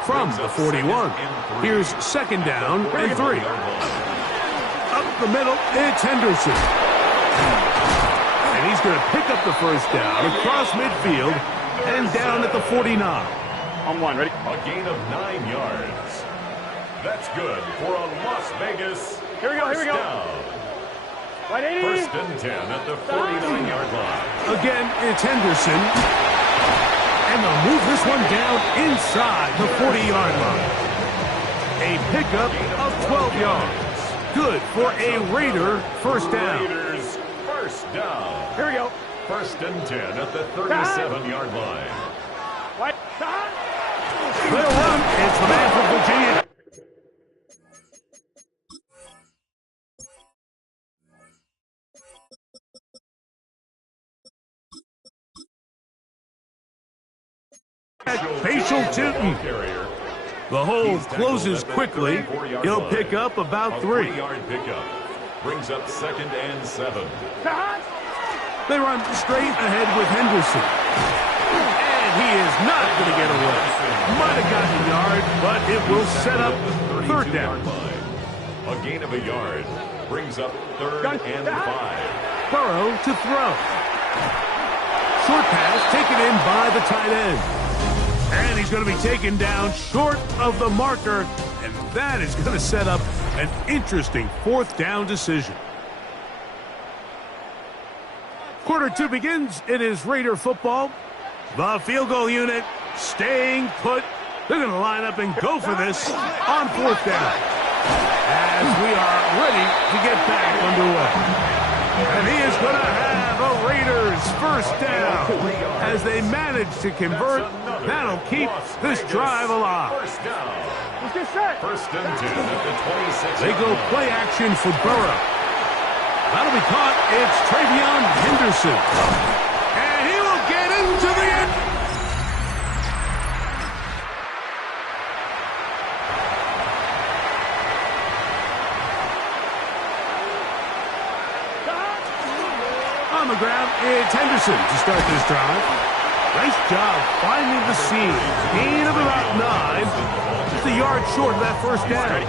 From the 41. Here's 2nd down and 3. Up the middle, it's Henderson. And he's going to pick up the first down across midfield and down at the 49. On 1, ready? A gain of 9 yards. That's good for a Las Vegas. Here we go, here we go. Down. Right, 80. 1st and 10 at the 49-yard line. Again, it's Henderson. And they'll move this one down inside the 40-yard line. A pickup of 12 yards. Good for a Raider first down. Raiders first down. Here we go. 1st and 10 at the 37-yard line. Right. They'll run. It's the man from Virginia. Facial Tootin. The hole closes quickly. He'll pick up about 3. 3-yard pickup. Brings up 2nd and 7. They run straight ahead with Henderson. And he is not going to get away. Might have gotten a yard, but it will set up 3rd down. A gain of a yard. Brings up 3rd and 5. Burrow to throw. Short pass taken in by the tight end. And he's going to be taken down short of the marker, and that is going to set up an interesting 4th down decision. Quarter 2 begins. It is Raider football. The field goal unit staying put. They're going to line up and go for this on 4th down. As we are ready to get back underway. And he is going to have a Raiders first down as they manage to convert. That'll keep this drive alive. First down. Let's get set. 1st and 10 at the 26. They go play action for Burrow. That'll be caught. It's Travion Henderson. And he will get into the end. On the ground, it's Henderson to start this drive. Nice job finding the seam. Gain of about 9. Just a yard short of that first down.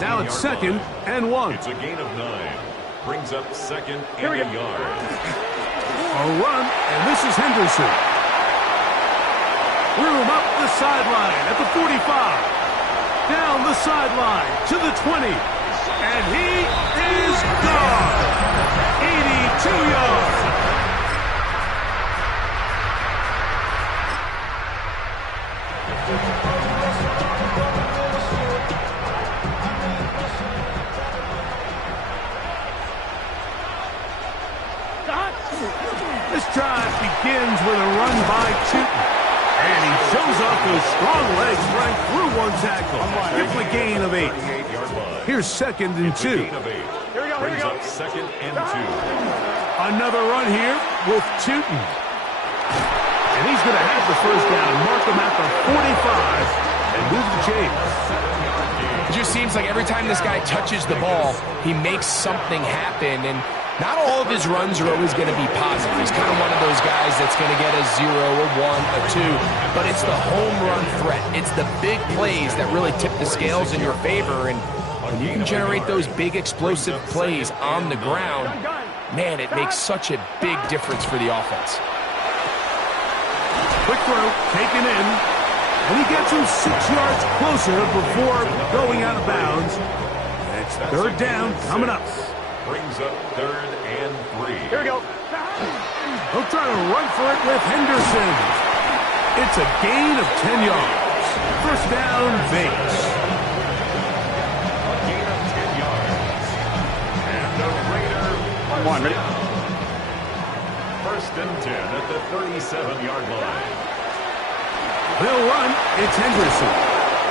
Now it's 2nd and 1. It's a gain of 9. Brings up 2nd and a yard. A run, and this is Henderson. Room up the sideline at the 45. Down the sideline to the 20. And he is gone. 82 yards. This drive begins with a run by Tootin. And he shows off those strong legs right through one tackle. Gives him a gain of 8. Here's 2nd and 2. Here we go, here we go. 2nd and 2. Another run here with Tootin. And he's going to have the first down. Mark him at the 45 and move the chains. It just seems like every time this guy touches the ball, he makes something happen. And not all of his runs are always going to be positive. He's kind of one of those guys that's going to get a 0, a 1, a 2. But it's the home run threat. It's the big plays that really tip the scales in your favor. And when you can generate those big explosive plays on the ground, man, it makes such a big difference for the offense. Quick throw, taken in. And he gets him 6 yards closer before going out of bounds. It's 3rd down coming up. Brings up 3rd and 3. Here we go. He'll try to run for it with Henderson. It's a gain of 10 yards. First down, Vegas. A gain of 10 yards. And the Raider. 1, ready? first and 10 at the 37-yard line. They'll run. It's Henderson.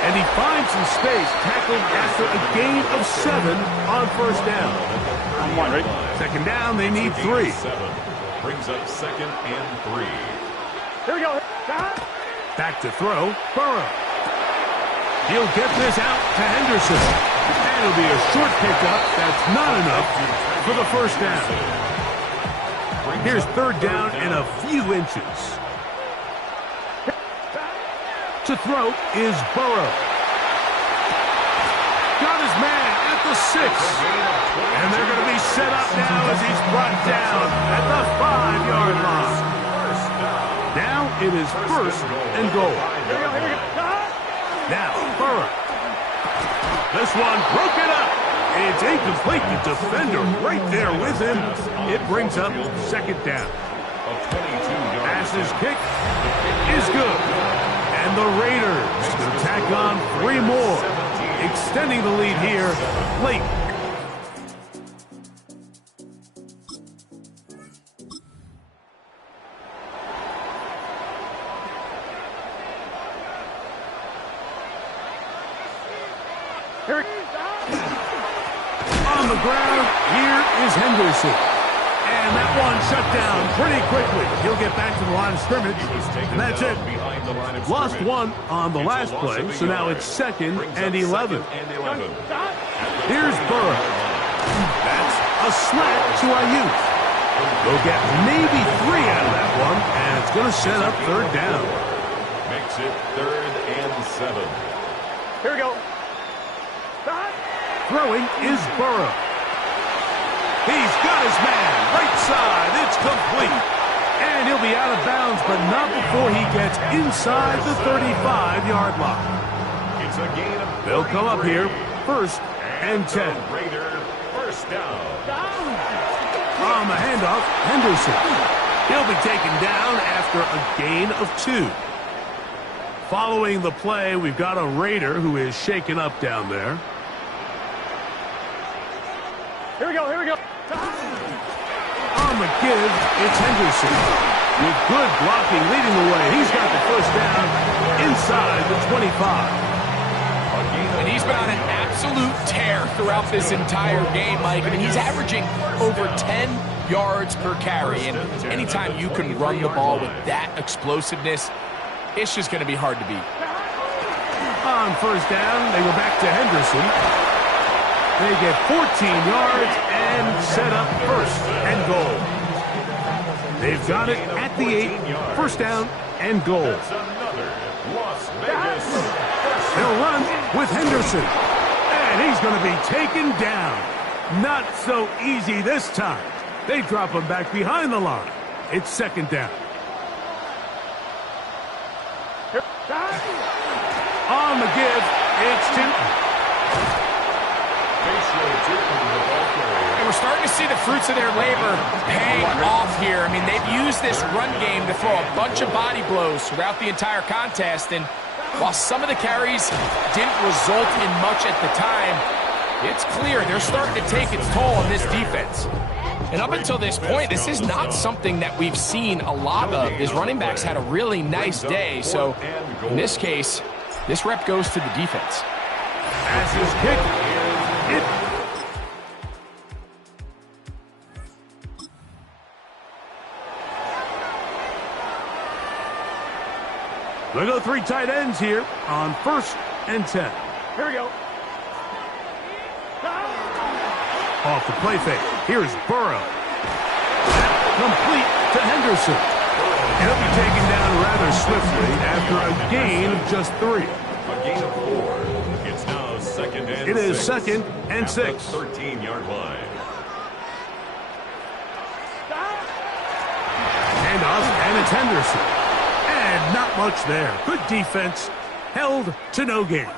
And he finds some space, tackling after a gain of 7 on first down. On one, right? Second down, they need 3. 7 brings up second and 3. Here we go. Back to throw, Burrow. He'll get this out to Henderson. And it'll be a short pickup. That's not enough for the first down. Here's third down and a few inches. To throw is Burrow. Got his man at the 6. And they're going to be set up now as he's brought down at the 5-yard line. Now it is first and goal. Now Burrow. This one broken up. It's incomplete. The defender right there with him. It brings up second down. Pass's kick is good. And the Raiders will tack on 3 more, extending the lead here late. On the ground, here is Henderson. And that one shut down pretty quickly. He'll get back to the line of scrimmage, and that's it. Lost 1 on the last play, so now it's second and 11. Here's Burrow. That's a slant to Ayuk. They'll get maybe 3 out of that one, and it's going to set up third down. Makes it third and 7. Here we go. Throwing is Burrow. He's got his man right side. It's complete. And he'll be out of bounds, but not before he gets inside the 35-yard line. It's a gain of 33. They'll come up here first and 10. Raider first down. On the handoff, Henderson. He'll be taken down after a gain of 2. Following the play, we've got a Raider who is shaken up down there. Here we go. Here we go. On the give, it's Henderson. With good blocking leading the way, he's got the first down inside the 25. And he's been on an absolute tear throughout this entire game, Mike. I mean, he's averaging over 10 yards per carry. And anytime you can run the ball with that explosiveness, it's just going to be hard to beat. On first down, they go back to Henderson. They get 14 yards and set up first and goal. They've got it at the 8, first down and goal. They'll run with Henderson. And he's going to be taken down. Not so easy this time. They drop him back behind the line. It's second down. On the give, it's Tinton. And we're starting to see the fruits of their labor paying off here. I mean, they've used this run game to throw a bunch of body blows throughout the entire contest. And while some of the carries didn't result in much at the time, it's clear they're starting to take its toll on this defense. And up until this point, this is not something that we've seen a lot of. His running backs had a really nice day. So in this case, this rep goes to the defense. As his kick, They go 3 tight ends here on first and 10. Here we go. Off the play fake. Here's Burrow. Complete to Henderson. He'll be taken down rather swiftly after a gain of just 3. A gain of 4. It's now second and 6. It is second and 6. 13-yard line. Handoff, and it's Henderson. And not much there. Good defense. Held to no gain.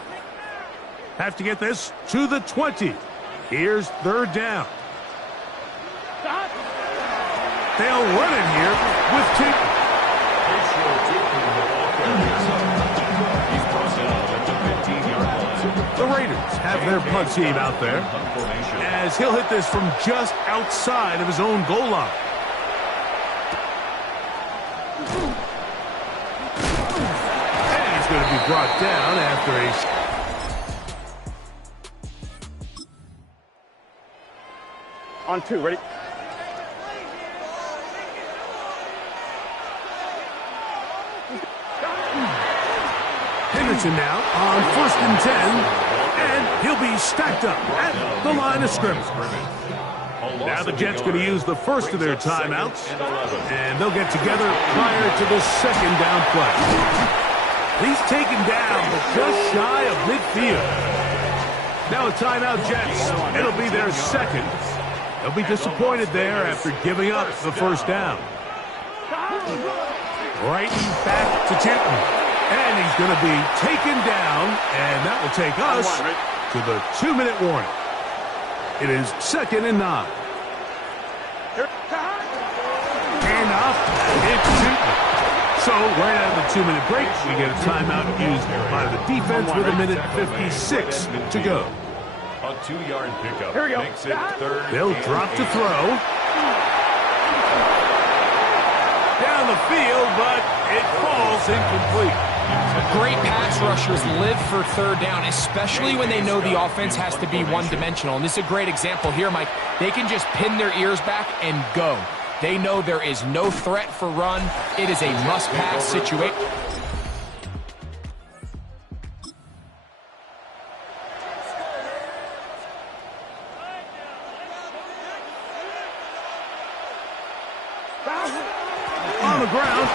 Have to get this to the 20. Here's third down. They'll run it here with Tinton. The Raiders have their punt team out there as he'll hit this from just outside of his own goal line. be brought down after a... On 2, ready? Henderson now on 1st and 10, and he'll be stacked up at the line of scrimmage. Now the Jets going to use the first of their timeouts, and they'll get together prior to the 2nd down play. He's taken down, but just shy of midfield. Now a timeout, Jets. It'll be their 2nd. They'll be disappointed there after giving up the 1st down. Right back to Tipton. And he's going to be taken down, and that will take us to the 2-minute warning. It is 2nd and 9. And off, it's Tipton. So right out of the 2-minute break, we get a timeout used by the defense with 1:56 to go. A 2-yard pickup. Here we go. Makes it 3rd. They'll drop to throw. Down the field, but it falls incomplete. Great pass rushers live for 3rd down, especially when they know the offense has to be one-dimensional. And this is a great example here, Mike. They can just pin their ears back and go. They know there is no threat for run. It is a must-pass situation. On the ground,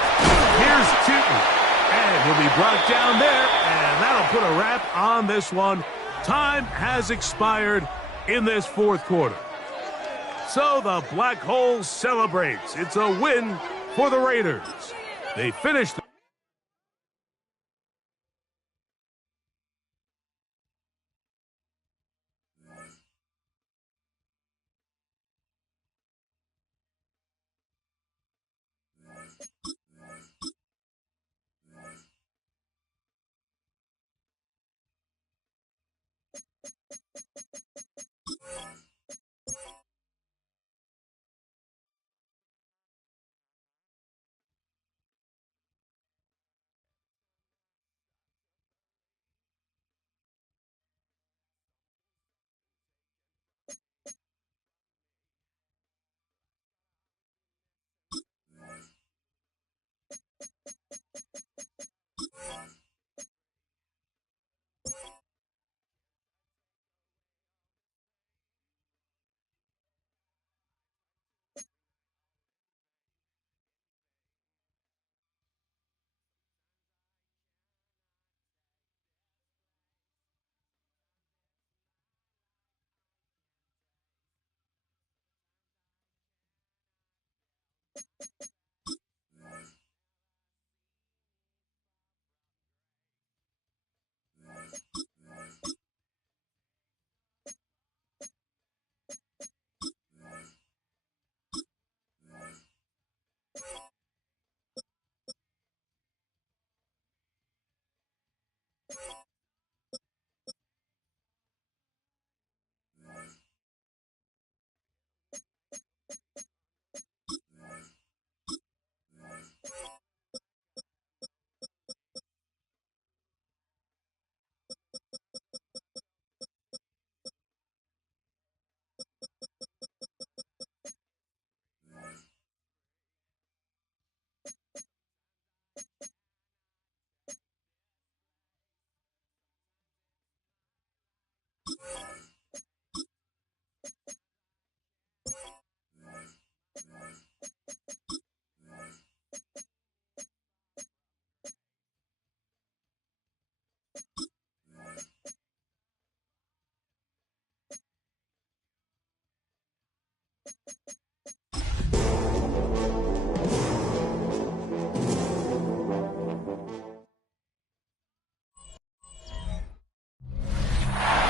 here's Tipton. And he'll be brought down there, and that'll put a wrap on this one. Time has expired in this 4th quarter. So the Black Hole celebrates. It's a win for the Raiders. They finished.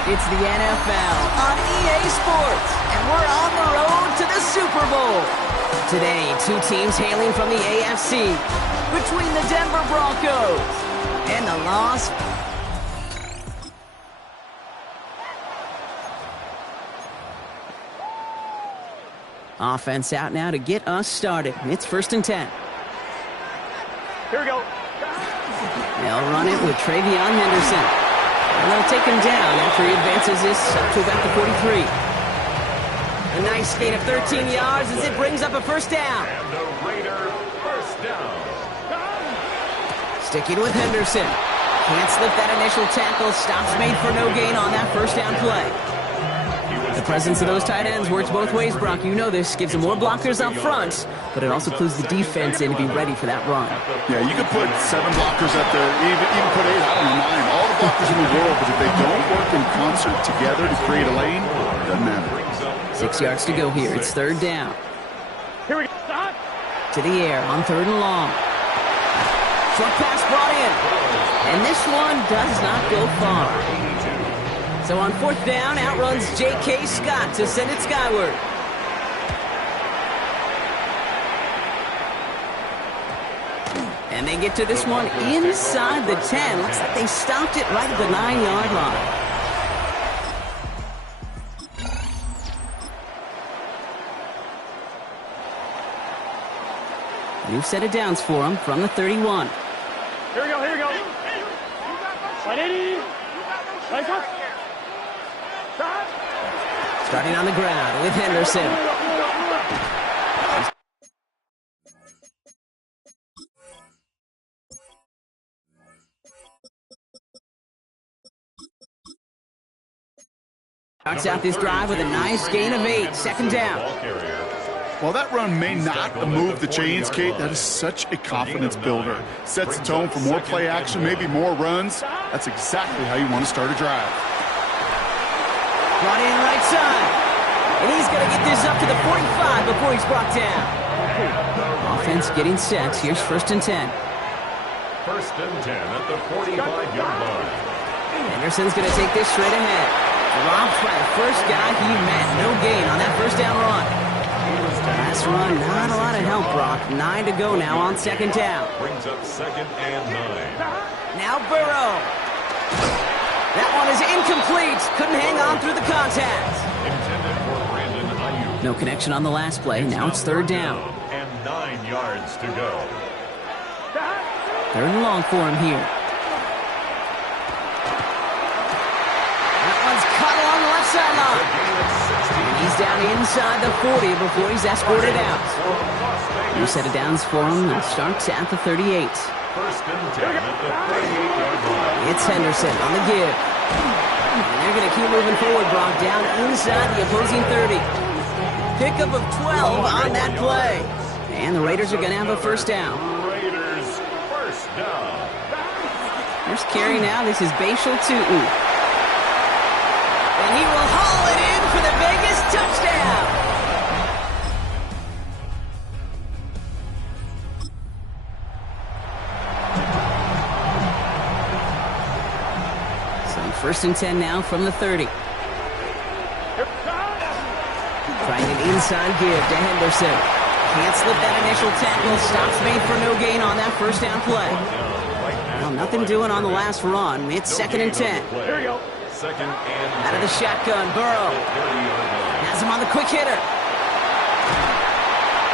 It's the NFL on EA Sports, and we're on the road to the Super Bowl. Today, 2 teams hailing from the AFC, between the Denver Broncos and the Las Offense out now to get us started. It's 1st and 10. Here we go. They'll run it with Travion Henderson. And they'll take him down after he advances this up to about the 43. A nice gain of 13 yards as it brings up a first down. And the Raider first down. Sticking with Henderson. Can't slip that initial tackle. Stops made for no gain on that first down play. The presence of those tight ends works both ways, Brock. You know this. Gives them more blockers up front, but it also clues the defense in to be ready for that run. Yeah, you could put 7 blockers up there, even put 8, I don't know, 9. All the blockers in the world, but if they don't work in concert together to create a lane, it doesn't matter. 6 yards to go here. It's third down. Here we go. Stop. To the air on 3rd and long. Short pass brought in. And this one does not go far. So on 4th down, outruns J.K. Scott to send it skyward. And they get to this one inside the 10. Looks like they stopped it right at the 9-yard line. New set of downs for them from the 31. Here we go, here we go. 180. Nice up. Starting on the ground with Henderson. Starts out this drive with a nice gain of 8. Second down. While that run may not move the chains, Kate, that is such a confidence builder. Sets the tone for more play action, maybe more runs. That's exactly how you want to start a drive. Brought in right side. And he's going to get this up to the 45 before he's brought down. Offense getting set. Here's 1st and 10. 1st and 10 at the 45-yard line. Henderson's going to take this straight ahead. Dropped by the first guy he met. No gain on that first down run. Last run, not a lot of help, Brock. 9 to go now on 2nd down. Brings up 2nd and 9. Now Burrow. That one is incomplete. Couldn't hang on through the contact. Intended for Brandon Ayuk. No connection on the last play. Now it's 3rd down. And 9 yards to go. 3rd and long for him here. That one's cut along the left sideline. And he's down inside the 40 before he's escorted out. New set of downs for him. That starts at the 38. 1st and 10 at the 38-yard line. It's Henderson on the give. And they're going to keep moving forward, Brock, down inside the opposing 30. Pickup of 12 on that play. And the Raiders are going to have a first down. Raiders first down. First carry now. This is Bashal Tootin. And he will haul it in for the Vegas touchdown. So 1st and 10 now from the 30. Trying an inside give to Henderson. Can't slip that initial tackle. Stops made for no gain on that first down play. Well, nothing doing on the last run. It's 2nd and 10. Here we go. 2nd and Out of the shotgun, Burrow. Has him on the quick hitter.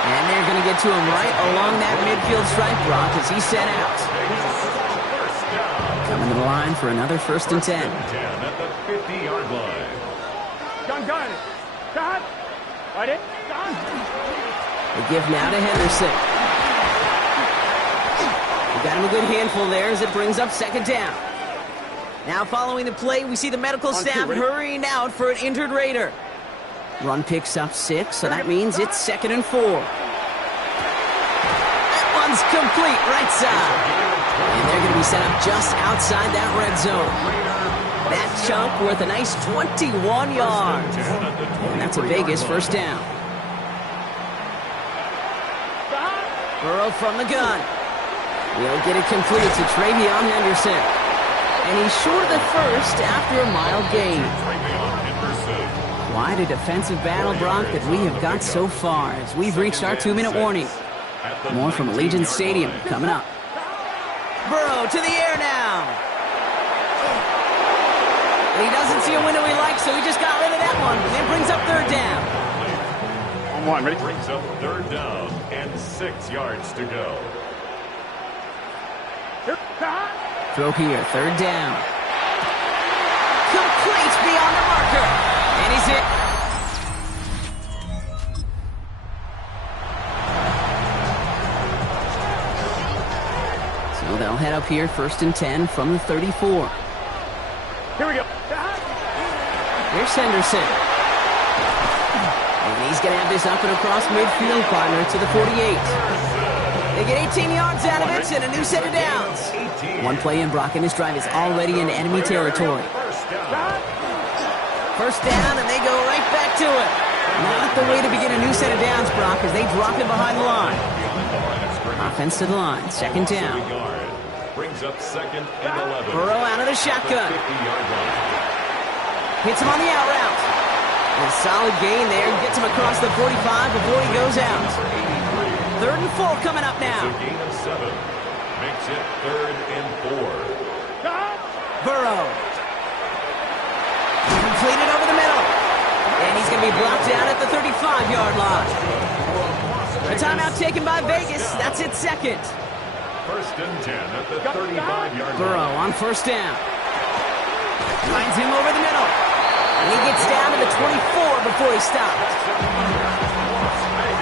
And they're going to get to him right along that midfield stripe, Brock, as he's set out. Coming to the line for another 1st and 10. 10 at the 50-yard line. Gun. Stop. Right in. The give now to Henderson. We got him a good handful there as it brings up 2nd down. Now following the play, we see the medical staff hurrying out for an injured Raider. Run picks up 6, so that means it's 2nd and 4. That one's complete, right side. And they're going to be set up just outside that red zone. That chunk worth a nice 21 yards. And that's a Vegas first down. Burrow from the gun. We'll get it complete to Travion Henderson. And he's short of the first after a mild gain. Quite a defensive battle, Brock, that we have got so far as we've reached our 2-minute warning. More from Allegiant Stadium coming up. Burrow to the air now. And he doesn't see a window he likes, so he just got rid of that one. And brings up 3rd down. On 1, ready? Brings up 3rd down and 6 yards to go. Throw here, third down. Complete beyond the marker. And he's in. So they'll head up here, 1st and 10 from the 34. Here we go. Here's Henderson. And he's going to have this up and across midfield, partner, to the 48. They get 18 yards out of it and a new set of downs. One play in, Brock, and this drive is already in enemy territory. First down, and they go right back to it. Not the way to begin a new set of downs, Brock, as they drop it behind the line. Offense to the line, 2nd down. Brings up 2nd and 11. Burrow out of the shotgun. Hits him on the out route. A solid gain there. Gets him across the 45 before he goes out. 3rd and 4 coming up now. It's a gain of 7. Makes it 3rd and 4. Burrow. Completed over the middle. And he's going to be blocked down at the 35-yard line. A timeout taken by Vegas. That's its 2nd. 1st and 10 at the 35-yard line. Burrow on 1st down. Finds him over the middle. And he gets down to the 24 before he stops.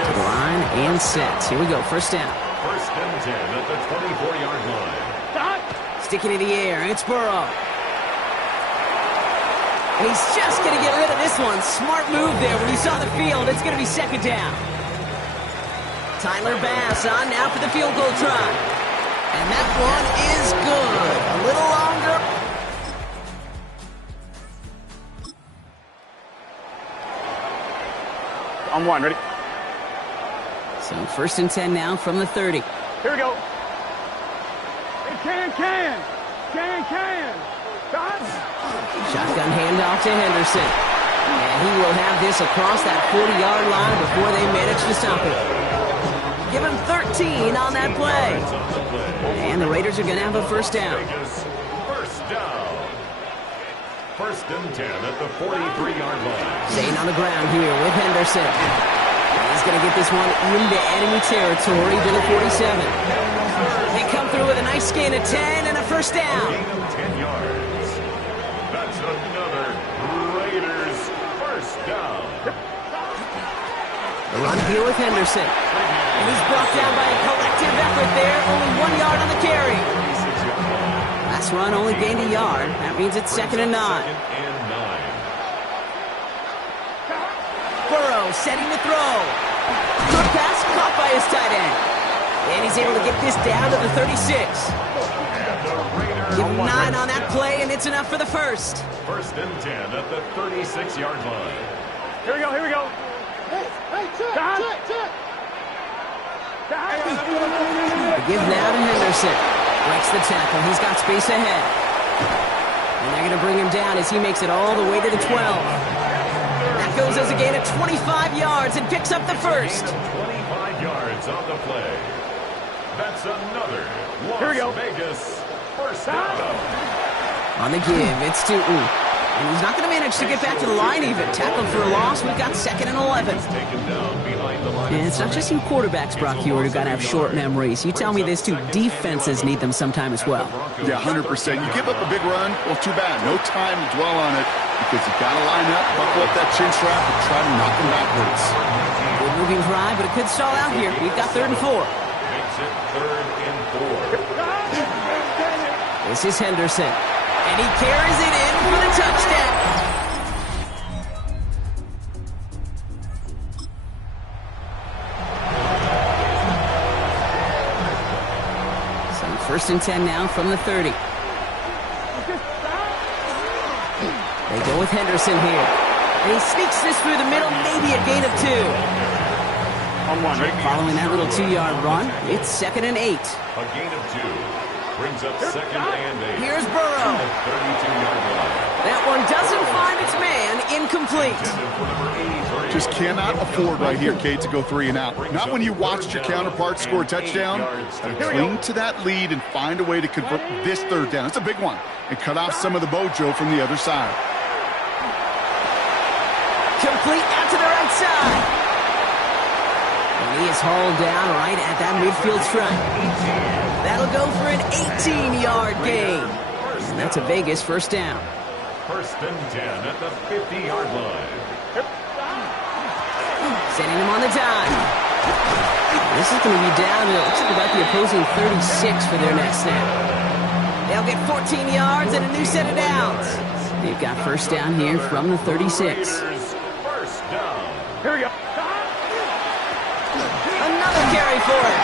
To the line and set. Here we go, 1st down. 1st and 10 at the 24-yard line. Sticking in the air, it's Burrow. And he's just going to get rid of this one. Smart move there. When you saw the field, it's going to be 2nd down. Tyler Bass on now for the field goal try. And that one is good. A little longer. On 1, ready? So 1st and 10 now from the 30. Here we go. Hey, can. Shotgun handoff to Henderson. And he will have this across that 40-yard line before they manage to stop it. Give him 13 on that play. And the Raiders are going to have a 1st down. 1st down. 1st and 10 at the 43-yard line. Staying on the ground here with Henderson. He's going to get this one into enemy territory to the 47. They come through with a nice gain of 10 and a 1st down. Gain of 10 yards. That's another Raiders 1st down. The run here with Henderson. And he's brought down by a collective effort there. Only 1 yard on the carry. Last run only gained a yard. That means it's 2nd and 9. Burrow setting the throw. Good pass caught by his tight end. And he's able to get this down to the 36. Give him 9 on that play, and it's enough for the 1st. 1st and 10 at the 36-yard line. Here we go. They give now to Henderson. Breaks the tackle. He's got space ahead. And they're going to bring him down as he makes it all the way to the 12. That goes as a gain of 25 yards and picks up the 1st. 25 yards on the play. That's another Las Vegas 1st down. On the give, it's Tootin. And he's not going to manage to get back to the line even. Tackled for a loss. We've got 2nd and 11. And it's not just you quarterbacks, Brock Hewitt, who've got to have short memories. You tell me this too. Defenses need them sometime as well. Yeah, 100%. You give up a big run, well, too bad. No time to dwell on it because you got to line up, buckle up that chin strap, and try to knock them backwards. Good moving drive, but it could stall out here. We've got 3rd and 4. Makes it 3rd and 4. This is Henderson. And he carries it in for the touchdown. So 1st and 10 now from the 30. They go with Henderson here. And he sneaks this through the middle, maybe a gain of 2. On 1, ready? Following that little 2-yard run, it's 2nd and 8. A gain of 2. Brings up 2nd and 8. Here's Burrow. 32-yard line. That one doesn't find its man. Incomplete. Just cannot afford right here, Kate, to go 3 and out. Not when you watched your counterpart score a touchdown. Cling to that lead and find a way to convert this 3rd down. It's a big one. And cut off some of the mojo from the other side. Complete out to the right side. And he is hauled down right at that midfield stripe. That'll go for an 18-yard gain. And that's a Vegas first down. First and 10 at the 50-yard line. Sending him on the dime. This is going to be down to, it looks like about the opposing 36 for their next snap. They'll get 14 yards and a new set of downs. They've got first down here from the 36. First down. Here we go. Another carry for him.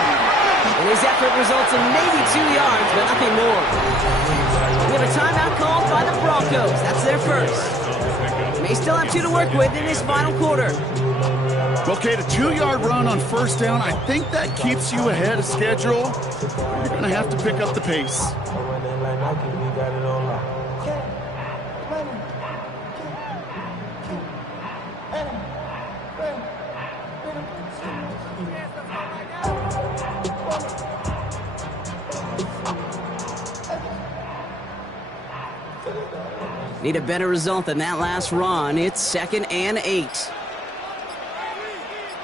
And his effort results in maybe 2 yards, but nothing more. We have a timeout called by the Broncos. That's their first. May still have 2 to work with in this final quarter. Okay, the 2-yard run on first down, I think that keeps you ahead of schedule. You're going to have to pick up the pace. Need a better result than that last run. It's 2nd and 8.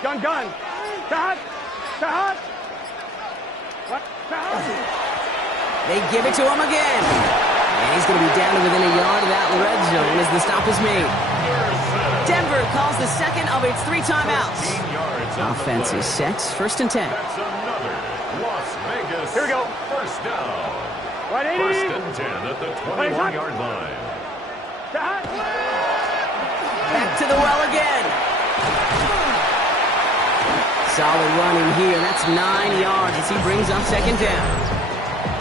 Gun. Stop. What? They give it to him again. And he's going to be down to within a yard of that red zone as the stop is made. Denver calls the second of its 3 timeouts. Offense is set. First and 10. That's another Las Vegas. Here we go. First down. Right, 80. First and 10 at the 21-yard line. Stop. Back to the well again. Solid running here. That's 9 yards as he brings up second down.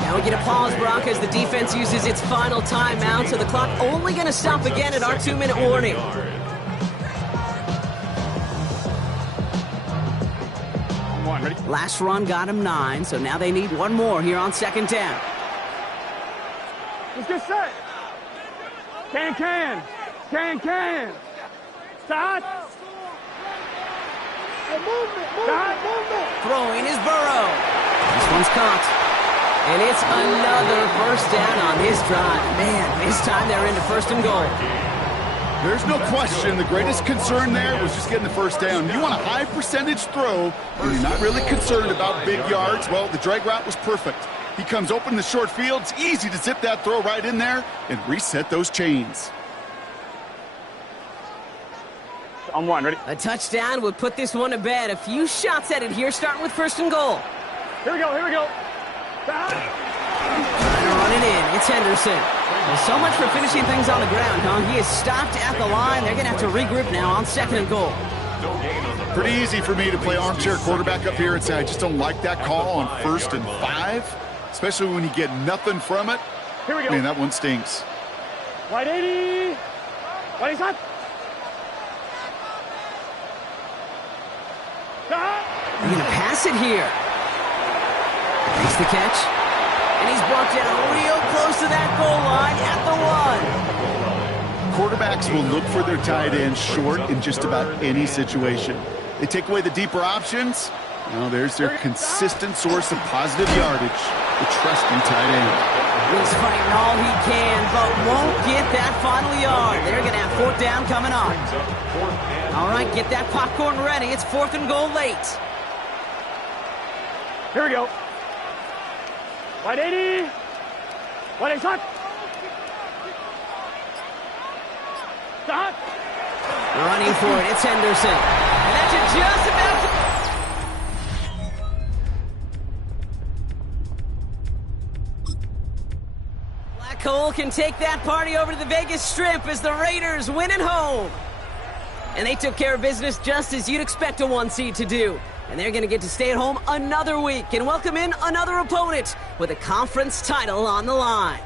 Now we get a pause, Brock, as the defense uses its final timeout, so the clock only going to stop again at our 2-minute warning. Ready? Last run got him 9, so now they need 1 more here on second down. Let's get set. Can. Start. Movement. Throwing is Burrow. This one's caught. And it's another first down on this drive. Man, this time they're into first and goal. There's no question the greatest concern there was just getting the first down. You want a high percentage throw, and you're not really concerned about big yards. Well, the drag route was perfect. He comes open in the short field. It's easy to zip that throw right in there and reset those chains. On 1, ready? A touchdown would put this one to bed. A few shots at it here, starting with first and goal. Here we go. Trying to run it in. It's Henderson. Well, so much for finishing things on the ground, huh? He is stopped at the line. They're going to have to regroup now on second and goal. Pretty easy for me to play armchair quarterback up here and say I just don't like that call on 1st and 5, especially when you get nothing from it. Here we go. Man, that one stings. Right, 80. Right, hot. They're going to pass it here. Makes the catch. And he's brought down real close to that goal line at the 1. Quarterbacks will look for their tight end short in just about any situation. They take away the deeper options. Well, there's their consistent source of positive yardage, the trusty tight end. He's fighting all he can, but won't get that final yard. They're going to have 4th down coming on. All right, get that popcorn ready. It's 4th and goal late. Here we go. Right, 80. Right, hot. Start. Running for it, it's Henderson. And that's just about to... Black Hole can take that party over to the Vegas Strip as the Raiders win at home. And they took care of business just as you'd expect a 1 seed to do. And they're going to get to stay at home another week and welcome in another opponent with a conference title on the line.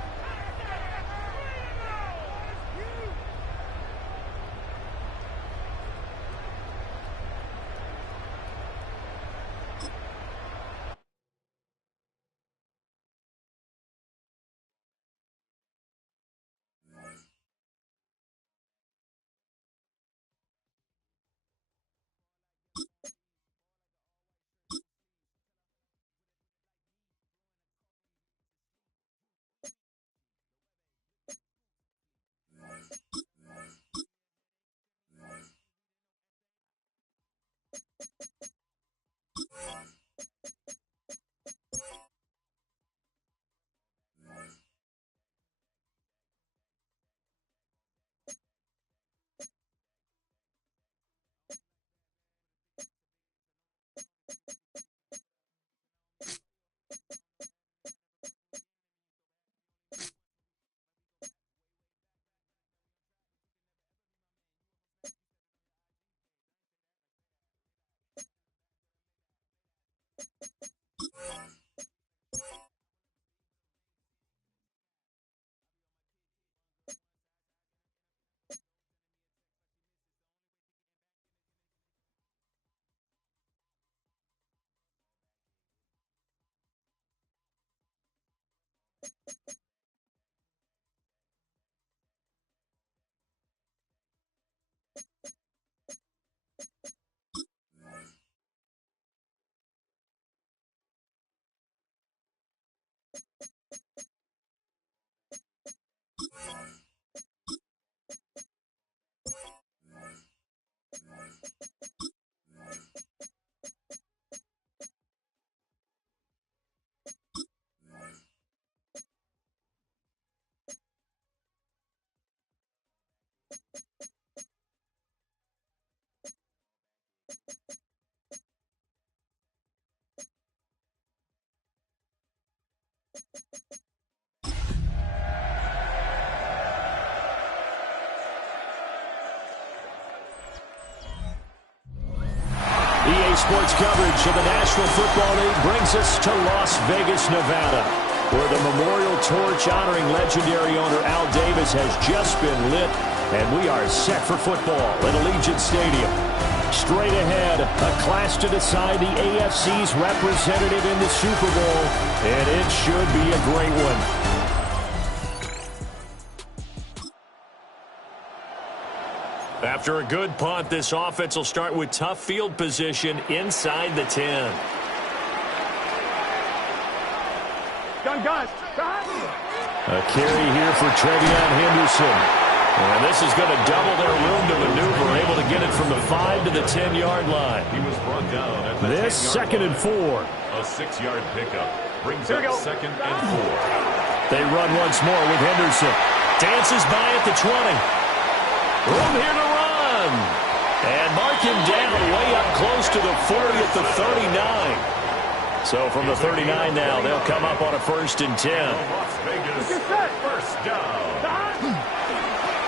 EA Sports coverage of the National Football League brings us to Las Vegas, Nevada, where the memorial torch honoring legendary owner Al Davis has just been lit, and we are set for football at Allegiant Stadium. Straight ahead, a clash to decide the AFC's representative in the Super Bowl, and it should be a great one. After a good punt, this offense will start with tough field position inside the 10. Gun. A carry here for Trevion Henderson. And this is going to double their room to maneuver, able to get it from the 5 to the 10-yard line. He was brought down at the This 10-yard second and 4. A 6-yard pickup brings up second and 4. They run once more with Henderson. Dances by at the 20. Room here to run. And mark him down way up close to the 40 at the 39. So from the 39 now, they'll come up on a 1st and 10. Las Vegas first down.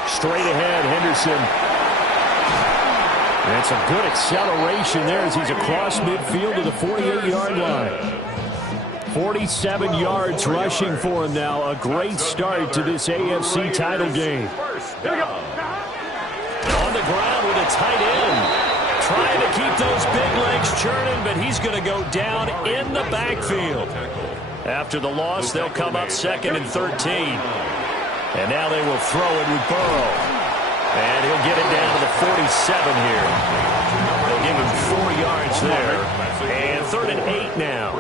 Straight ahead, Henderson. And some good acceleration there as he's across midfield to the 48-yard line. 47 yards rushing for him now. A great start to this AFC title game. On the ground with a tight end. Trying to keep those big legs churning, but he's going to go down in the backfield. After the loss, they'll come up 2nd and 13. And now they will throw it with Burrow. And he'll get it down to the 47 here. They'll give him 4 yards there. And 3rd and 8 now.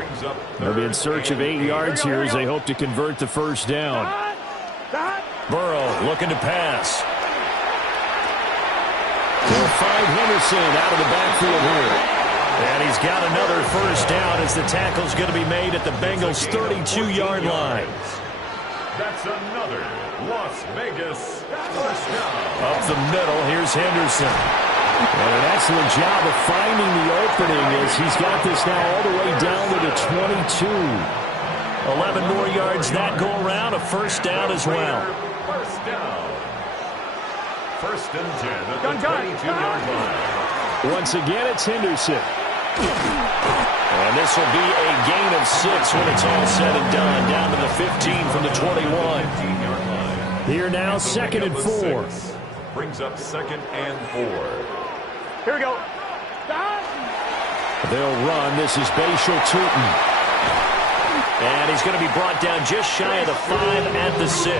They'll be in search of 8 yards here as they hope to convert the first down. Burrow looking to pass. They'll find Henderson out of the backfield here. And he's got another first down as the tackle's going to be made at the Bengals' 32-yard line. That's another Las Vegas first down. Up the middle, here's Henderson. And an excellent job of finding the opening as he's got this now all the way down to the 22. 11 more yards that go around, a first down as well. First down. 1st and 10 at the 22-yard line. Once again, it's Henderson. And this will be a gain of 6 when it's all said and done. Down to the 15 from the 21. Here now, 2nd and 4. Brings up 2nd and 4. Here we go. They'll run. This is Bashal Tootin. And he's going to be brought down just shy of the 5 at the 6.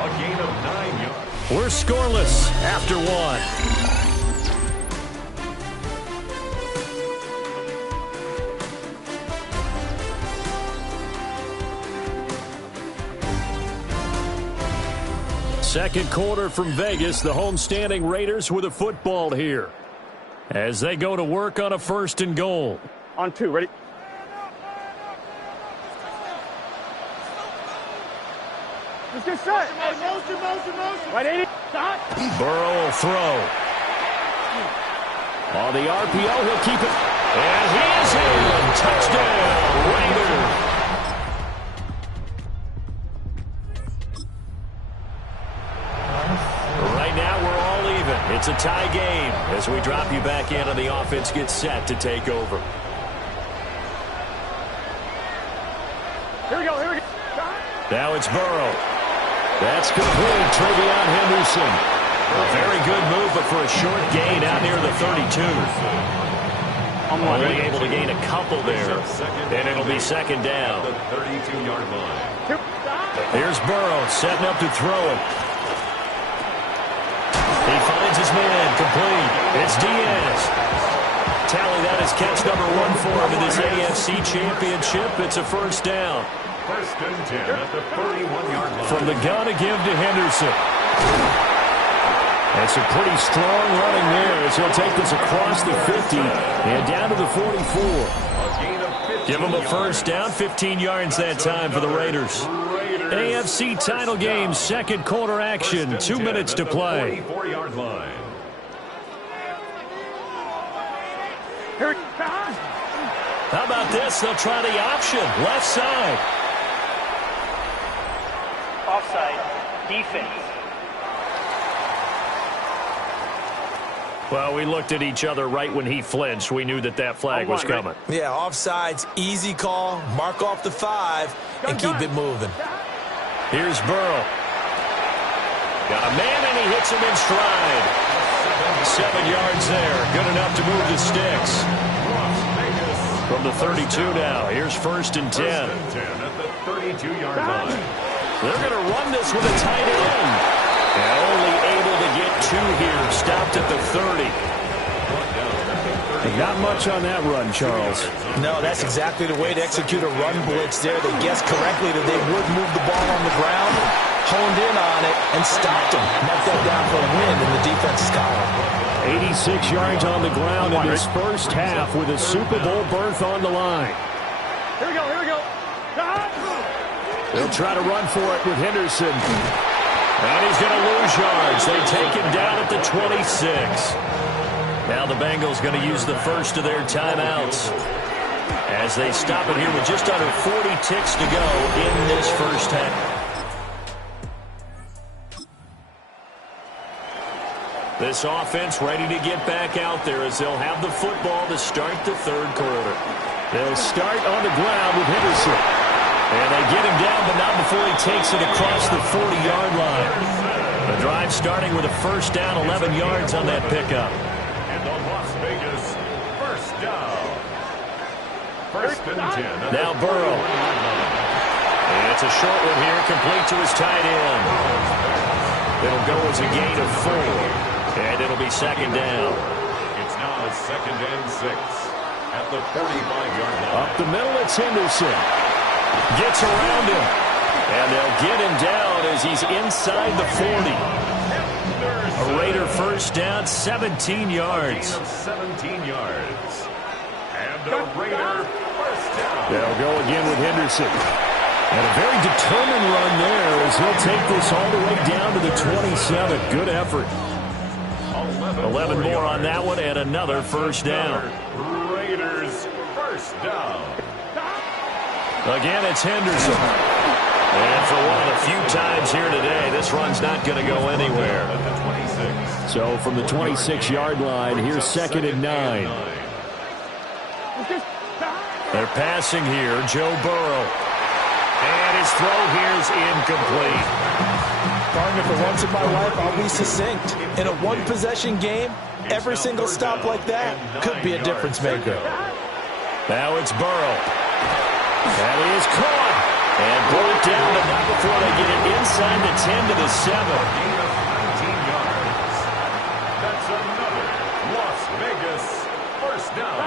A gain of 9 yards. We're scoreless after 1. Second quarter from Vegas, the homestanding Raiders with a football here as they go to work on a 1st and goal. On 2, ready? Let's get set. Motion. Right, 80. Stop. Burrow will throw. On the RPO, he'll keep it. And he is in. Touchdown, Raiders. Right now, we're all even. It's a tie game as we drop you back in and the offense gets set to take over. Here we go. Now it's Burrow. That's complete. Trevion Henderson. A very good move, but for a short gain out near the 32. Only able to gain a couple there, and it'll be second down. The 32-yard line. Here's Burrow setting up to throw it. He finds his man, complete. It's Diaz. Tally that is catch number 1 for him in this AFC Championship. It's a first down. First and 10 at the 31-yard line. From the gun again to Henderson. That's a pretty strong running there as he'll take this across the 50 and down to the 44. Give him a first down, 15 yards that time for the Raiders. AFC title game, second quarter action, 2 minutes to play. 44-yard line. How about this? They'll try the option, left side. Offside. Defense. Well, we looked at each other right when he flinched. We knew that that flag was coming. Yeah, offsides, easy call. Mark off the 5 and keep it moving. Here's Burrow. Got a man, and he hits him in stride. 7 yards there. Good enough to move the sticks. From the 32 now. Here's first and 10. First and 10 at the 32-yard line. They're going to run this with a tight end. And only able to get 2 here. Stopped at the 30. Not much on that run, Charles. No, that's exactly the way to execute a run blitz there. They guessed correctly that they would move the ball on the ground, honed in on it, and stopped them. Marked that down for a win in the defense's column. 86 yards on the ground in this first half with a Super Bowl berth on the line. Here we go, here we go. They'll try to run for it with Henderson. And he's going to lose yards. They take him down at the 26. Now the Bengals going to use the first of their timeouts as they stop it here with just under 40 ticks to go in this first half. This offense ready to get back out there as they'll have the football to start the third quarter. They'll start on the ground with Henderson. And they get him down, but not before he takes it across the 40-yard line. The drive starting with a first down, 11 yards on that pickup. And the Las Vegas first down. First and 10. Now Burrow. And it's a short one here, complete to his tight end. It'll go as a gain of 4. And it'll be second down. It's now second and 6 at the 45-yard line. Up the middle, it's Henderson. Gets around him. And they'll get him down as he's inside the 40. A Raider first down, 17 yards. 17 yards. And a Raider first down. They'll go again with Henderson. And a very determined run there as he'll take this all the way down to the 27. Good effort. 11 more on that one and another first down. Raiders first down. Again, it's Henderson. And for one of the few times here today, this run's not going to go anywhere. So from the 26-yard line, here's second and 9. They're passing here, Joe Burrow. And his throw here is incomplete. Partner, for once in my life, I'll be succinct. In a one-possession game, every single stop like that could be a difference maker. Now it's Burrow. And he is caught. And brought down, but not before they get it inside the 10 to the 7. Gain of 19 yards. That's another Las Vegas first down.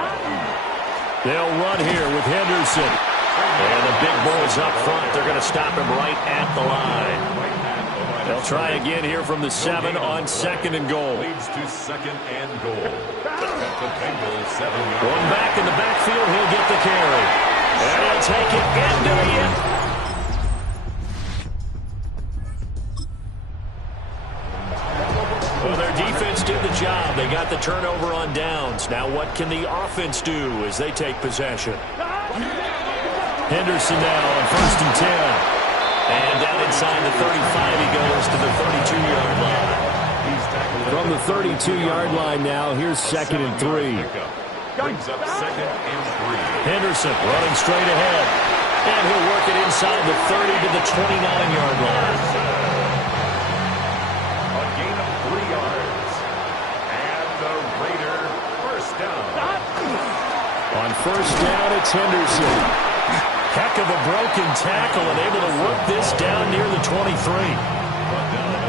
They'll run here with Henderson. And the big boys up front. They're going to stop him right at the line. They'll try again here from the 7 on second and goal. Leads to second and goal. The Bengals 7-yard. One back in the backfield. He'll get the carry. And he'll take it into the end. Well, their defense did the job. They got the turnover on downs. Now what can the offense do as they take possession? Henderson now on first and 10. And down inside the 35, he goes to the 32-yard line. From the 32-yard line now, here's second and 3. Brings up second and 3. Henderson running straight ahead. And he'll work it inside the 30 to the 29-yard line. A gain of 3 yards. And the Raider first down. first down, it's Henderson. Heck of a broken tackle and able to work this down near the 23.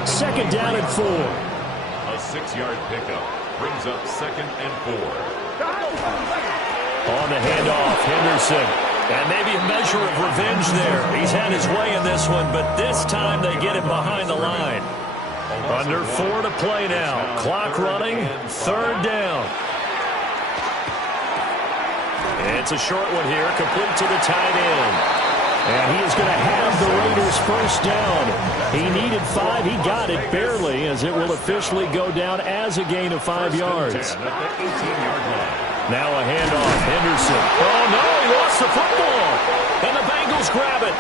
Second down and 4. A 6-yard pickup brings up 2nd and 4. On the handoff, Henderson. And maybe a measure of revenge there. He's had his way in this one, but this time they get him behind the line. Under 4 to play now. Clock running, 3rd down. It's a short one here, complete to the tight end. And he is going to have the Raiders first down. He needed 5. He got it barely, as it will officially go down as a gain of 5 yards. Now a handoff, Henderson. Oh, no, he lost the football. And the Bengals grab it.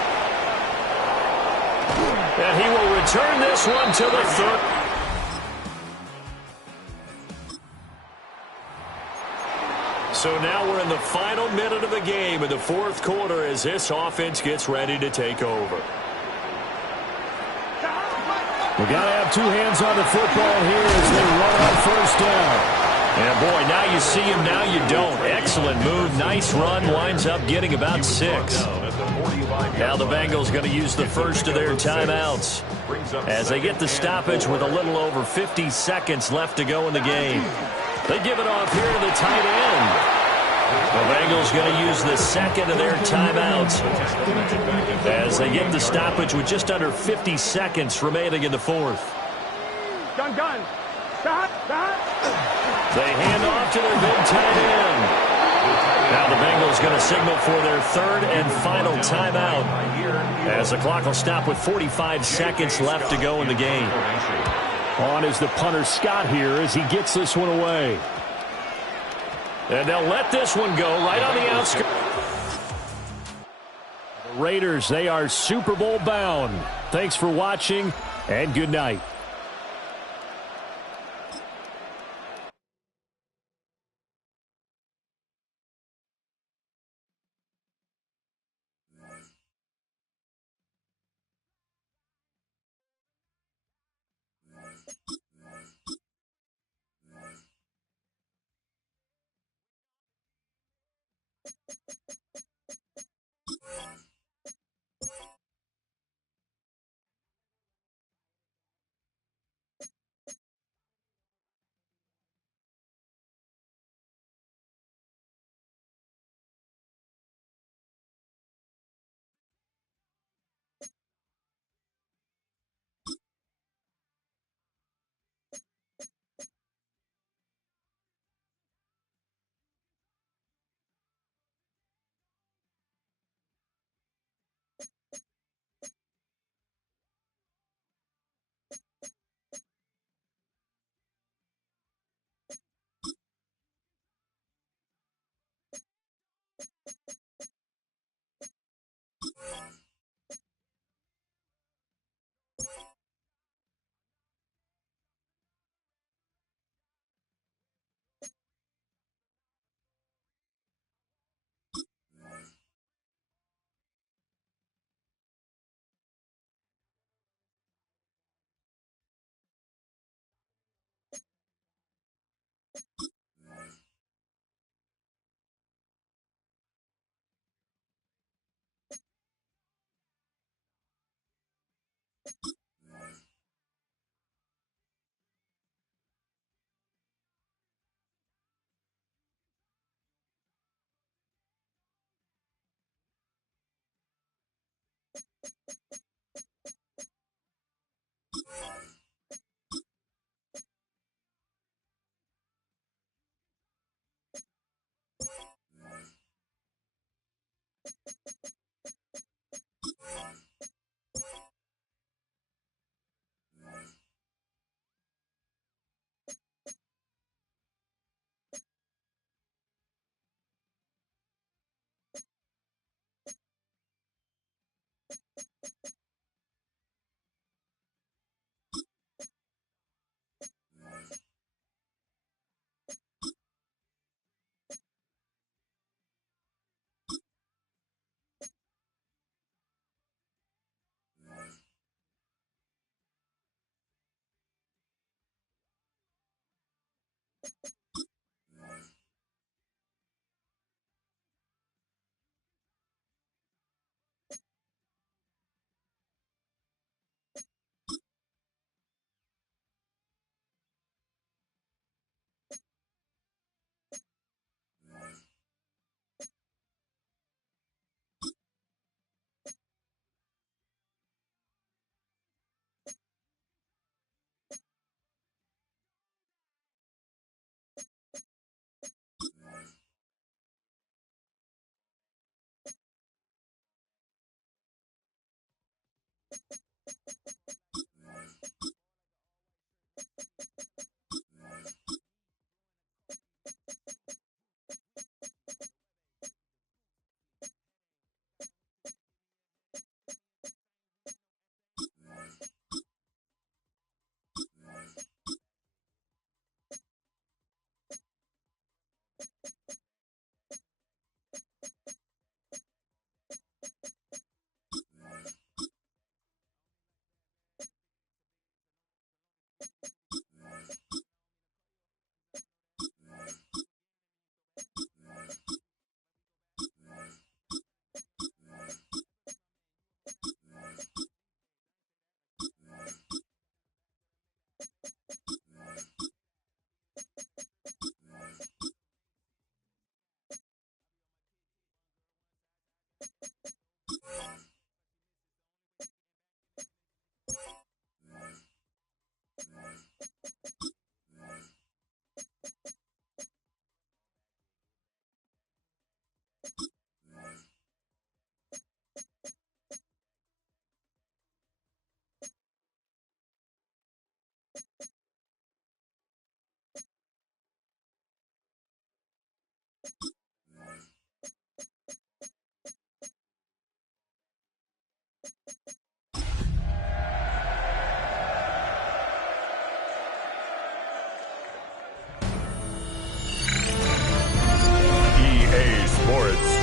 And he will return this one to the 3rd. So now we're in the final minute of the game in the 4th quarter as this offense gets ready to take over. We've got to have 2 hands on the football here as they run on first down. And boy, now you see him, now you don't. Excellent move, nice run, winds up getting about 6. Now the Bengals going to use the first of their timeouts as they get the stoppage with a little over 50 seconds left to go in the game. They give it off here to the tight end. The Bengals going to use the second of their timeouts as they get the stoppage with just under 50 seconds remaining in the 4th. Gun. Stop. They hand off to their big tight end. Now the Bengals going to signal for their 3rd and final timeout as the clock will stop with 45 seconds left to go in the game. On is the punter Scott here as he gets this one away. And they'll let this one go right on the outskirts. The Raiders, they are Super Bowl bound. Thanks for watching, and good night.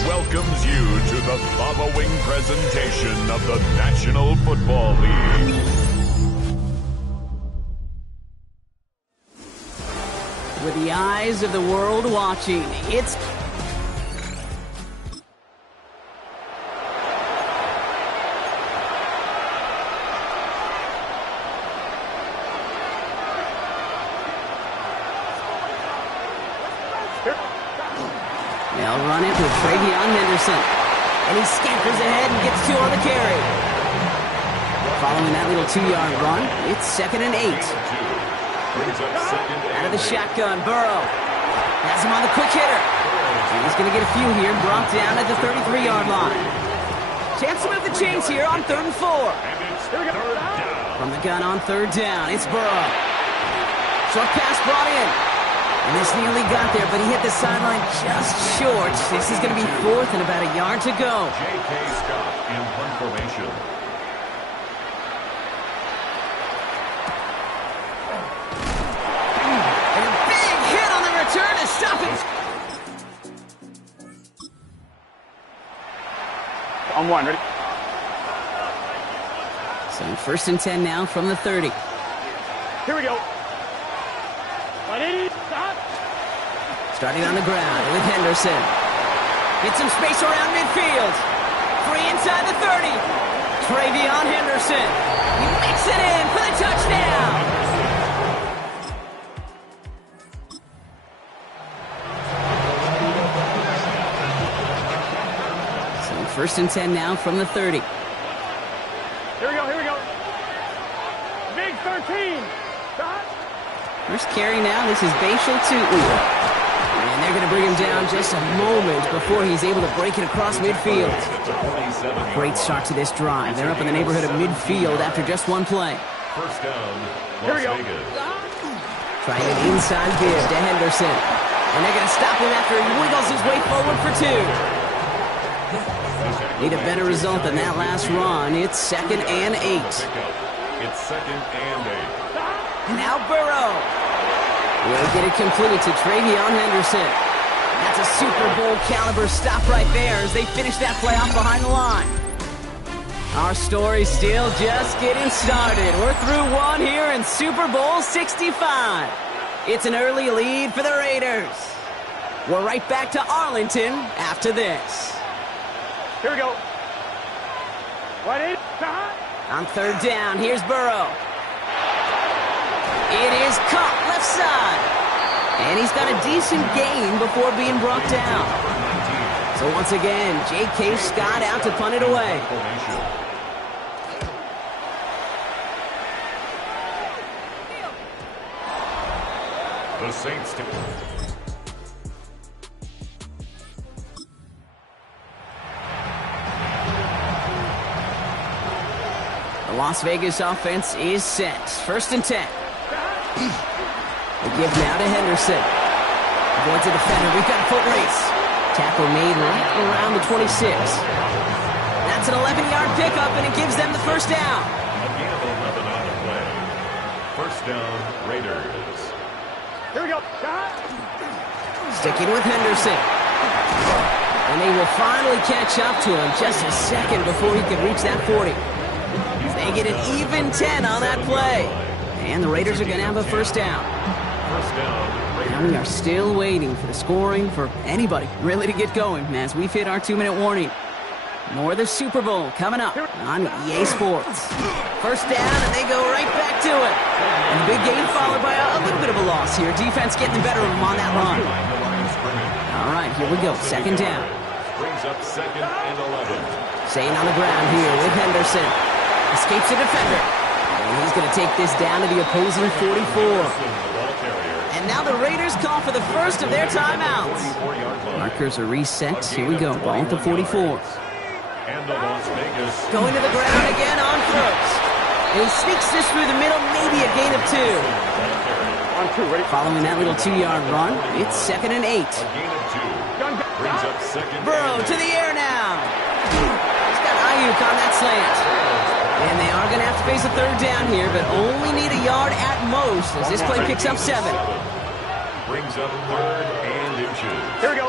Welcomes you to the following presentation of the National Football League. With the eyes of the world watching, it's... They'll run it with Travion Henderson. And he scampers ahead and gets 2 on the carry. Following that little 2-yard run, it's 2nd and 8. Out of the shotgun, Burrow has him on the quick hitter. He's going to get a few here, brought down at the 33-yard line. Chance to move the chains here on 3rd and 4. From the gun on 3rd down, it's Burrow. Short pass brought in. And this nearly got there, but he hit the sideline just short. This is going to be 4th and about a yard to go. J.K. Scott in punt formation. And a big hit on the return to stop it. On 1, ready? So 1st and 10 now from the 30. Here we go. Starting on the ground with Henderson. Get some space around midfield. Free inside the 30. Travion Henderson. He makes it in for the touchdown. So 1st and 10 now from the 30. Here we go, here we go. Big 13. Stop. First carry now. This is Bashal Tootin. And they're going to bring him down just a moment before he's able to break it across midfield. Great start to this drive. They're up in the neighborhood of midfield after just 1 play. First down, Here we go. Trying an inside give to Henderson. And they're going to stop him after he wiggles his way forward for 2. Need a better result than that last run. It's 2nd and 8. It's 2nd and 8. Now Burrow. Will get it complete to Travion Henderson. That's a Super Bowl caliber stop right there as they finish that play off behind the line. Our story's still just getting started. We're through 1 here in Super Bowl 65. It's an early lead for the Raiders. We're right back to Arlington after this. Here we go. On 3rd down, here's Burrow. It is caught left side. And he's got a decent gain before being brought down. So once again, J.K. Scott out to punt it away. The Saints do. The Las Vegas offense is set. 1st and 10. They give now to Henderson. Avoids a defender. We've got a foot race. Tackle made right around the 26. That's an 11-yard pickup, and it gives them the first down. A gain of 11 on the play. First down, Raiders. Here we go. Sticking with Henderson. And they will finally catch up to him just a second before he can reach that 40. They get an even 10 on that play. And the Raiders are going to have a first down. First down, Raiders. And we are still waiting for the scoring for anybody really to get going as we've hit our 2-minute warning. More of the Super Bowl coming up on EA Sports. First down, and they go right back to it. And the big gain followed by a little bit of a loss here. Defense getting the better of them on that run. All right, here we go. 2nd down. Brings up 2nd and 11. Staying on the ground here with Henderson. Escapes a defender. And he's going to take this down to the opposing 44. And now the Raiders call for the first of their timeouts. Markers are reset. Here we go. Ball at the 44. And the Las Vegas. Going to the ground again on first. And he sneaks this through the middle, maybe a gain of 2. On 2, ready? Following that little 2-yard run, it's 2nd and 8. A gain of 2. Brings up 2nd. Burrow to the air now. He's got Ayuk on that slant. And they are going to have to face a 3rd down here, but only need a yard at most as this play picks up 7. Brings up 3rd and inches. Here we go.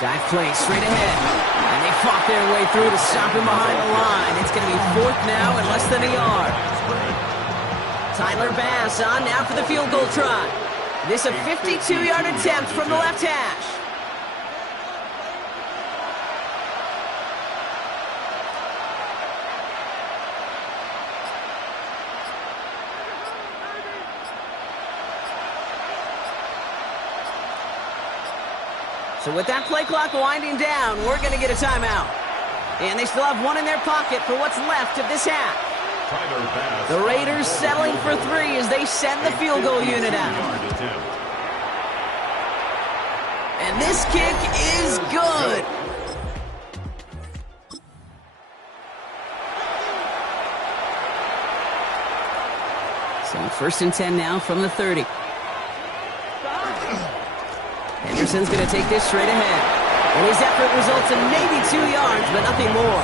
Dive play straight ahead. And they fought their way through to stop him behind the line. It's going to be 4th now and less than a yard. Tyler Bass on now for the field goal try. This a 52-yard attempt from the left hash. So with that play clock winding down, we're going to get a timeout. And they still have one in their pocket for what's left of this half. The Raiders settling for 3 as they send the field goal unit out. And this kick is good. So 1st and 10 now from the 30. Henderson's going to take this straight ahead. And his effort results in maybe 2 yards, but nothing more.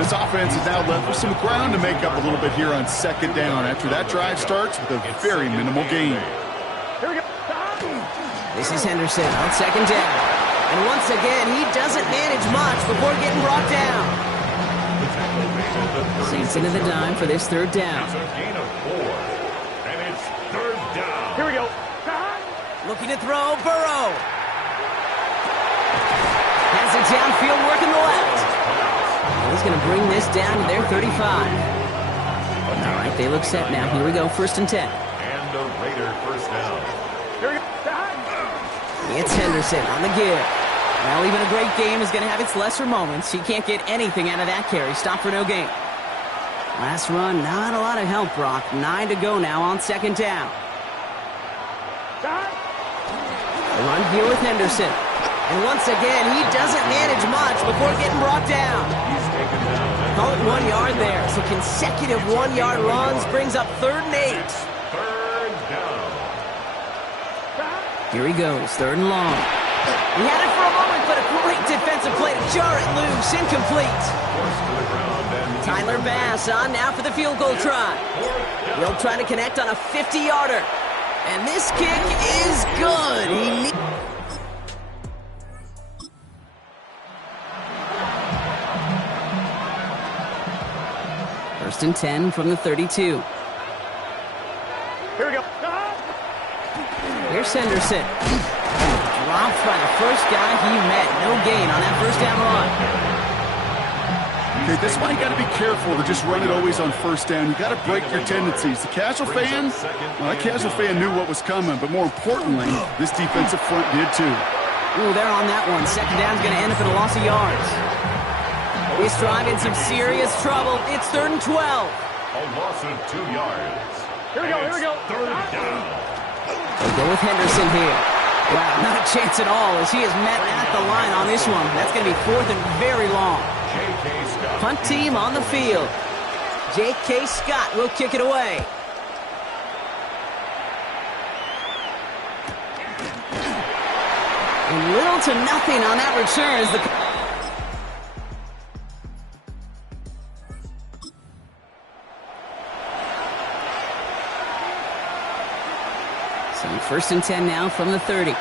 This offense is now left with some ground to make up a little bit here on 2nd down after that drive starts with a very minimal gain. Here we go. This is Henderson on 2nd down. And once again, he doesn't manage much before getting brought down. Saints into the dime for this 3rd down. It's a gain of 4. And it's 3rd down. Here we go. Looking to throw, Burrow. Has it downfield, working the left. He's going to bring this down to their 35. All right, they look set now. Here we go, 1st and 10. And the Raider first down. Here we go. It's Henderson on the give. Well, even a great game is going to have its lesser moments. He can't get anything out of that carry. Stop for no gain. Last run, not a lot of help, Brock. 9 to go now on 2nd down. A run here with Henderson. And once again, he doesn't manage much before getting brought down. Call it 1 yard there. So consecutive 1-yard runs brings up 3rd and 8. 3rd down. Here he goes, 3rd and long. He had it for a moment, but a great defensive play to jar it loose. Incomplete. Tyler Bass on now for the field goal try. He'll try to connect on a 50-yarder. And this kick is good. First and 10 from the 32. Here we go. Here's Henderson. Dropped by the first guy he met. No gain on that 1st down run. Okay, this is why you got to be careful to just run it always on 1st down. You got to break your tendencies. The casual fan, well, that casual fan knew what was coming, but more importantly, this defensive front did too. Ooh, they're on that one. 2nd down's going to end up in a loss of yards. This drive in some serious trouble. It's 3rd and 12. A loss of 2 yards. Here we go, here we go. 3rd down. They go with Henderson here. Wow, not a chance at all as he is met at the line on this one. That's going to be 4th and very long. Punt team on the field. J.K. Scott will kick it away. And little to nothing on that return as the... So 1st and 10 now from the 30.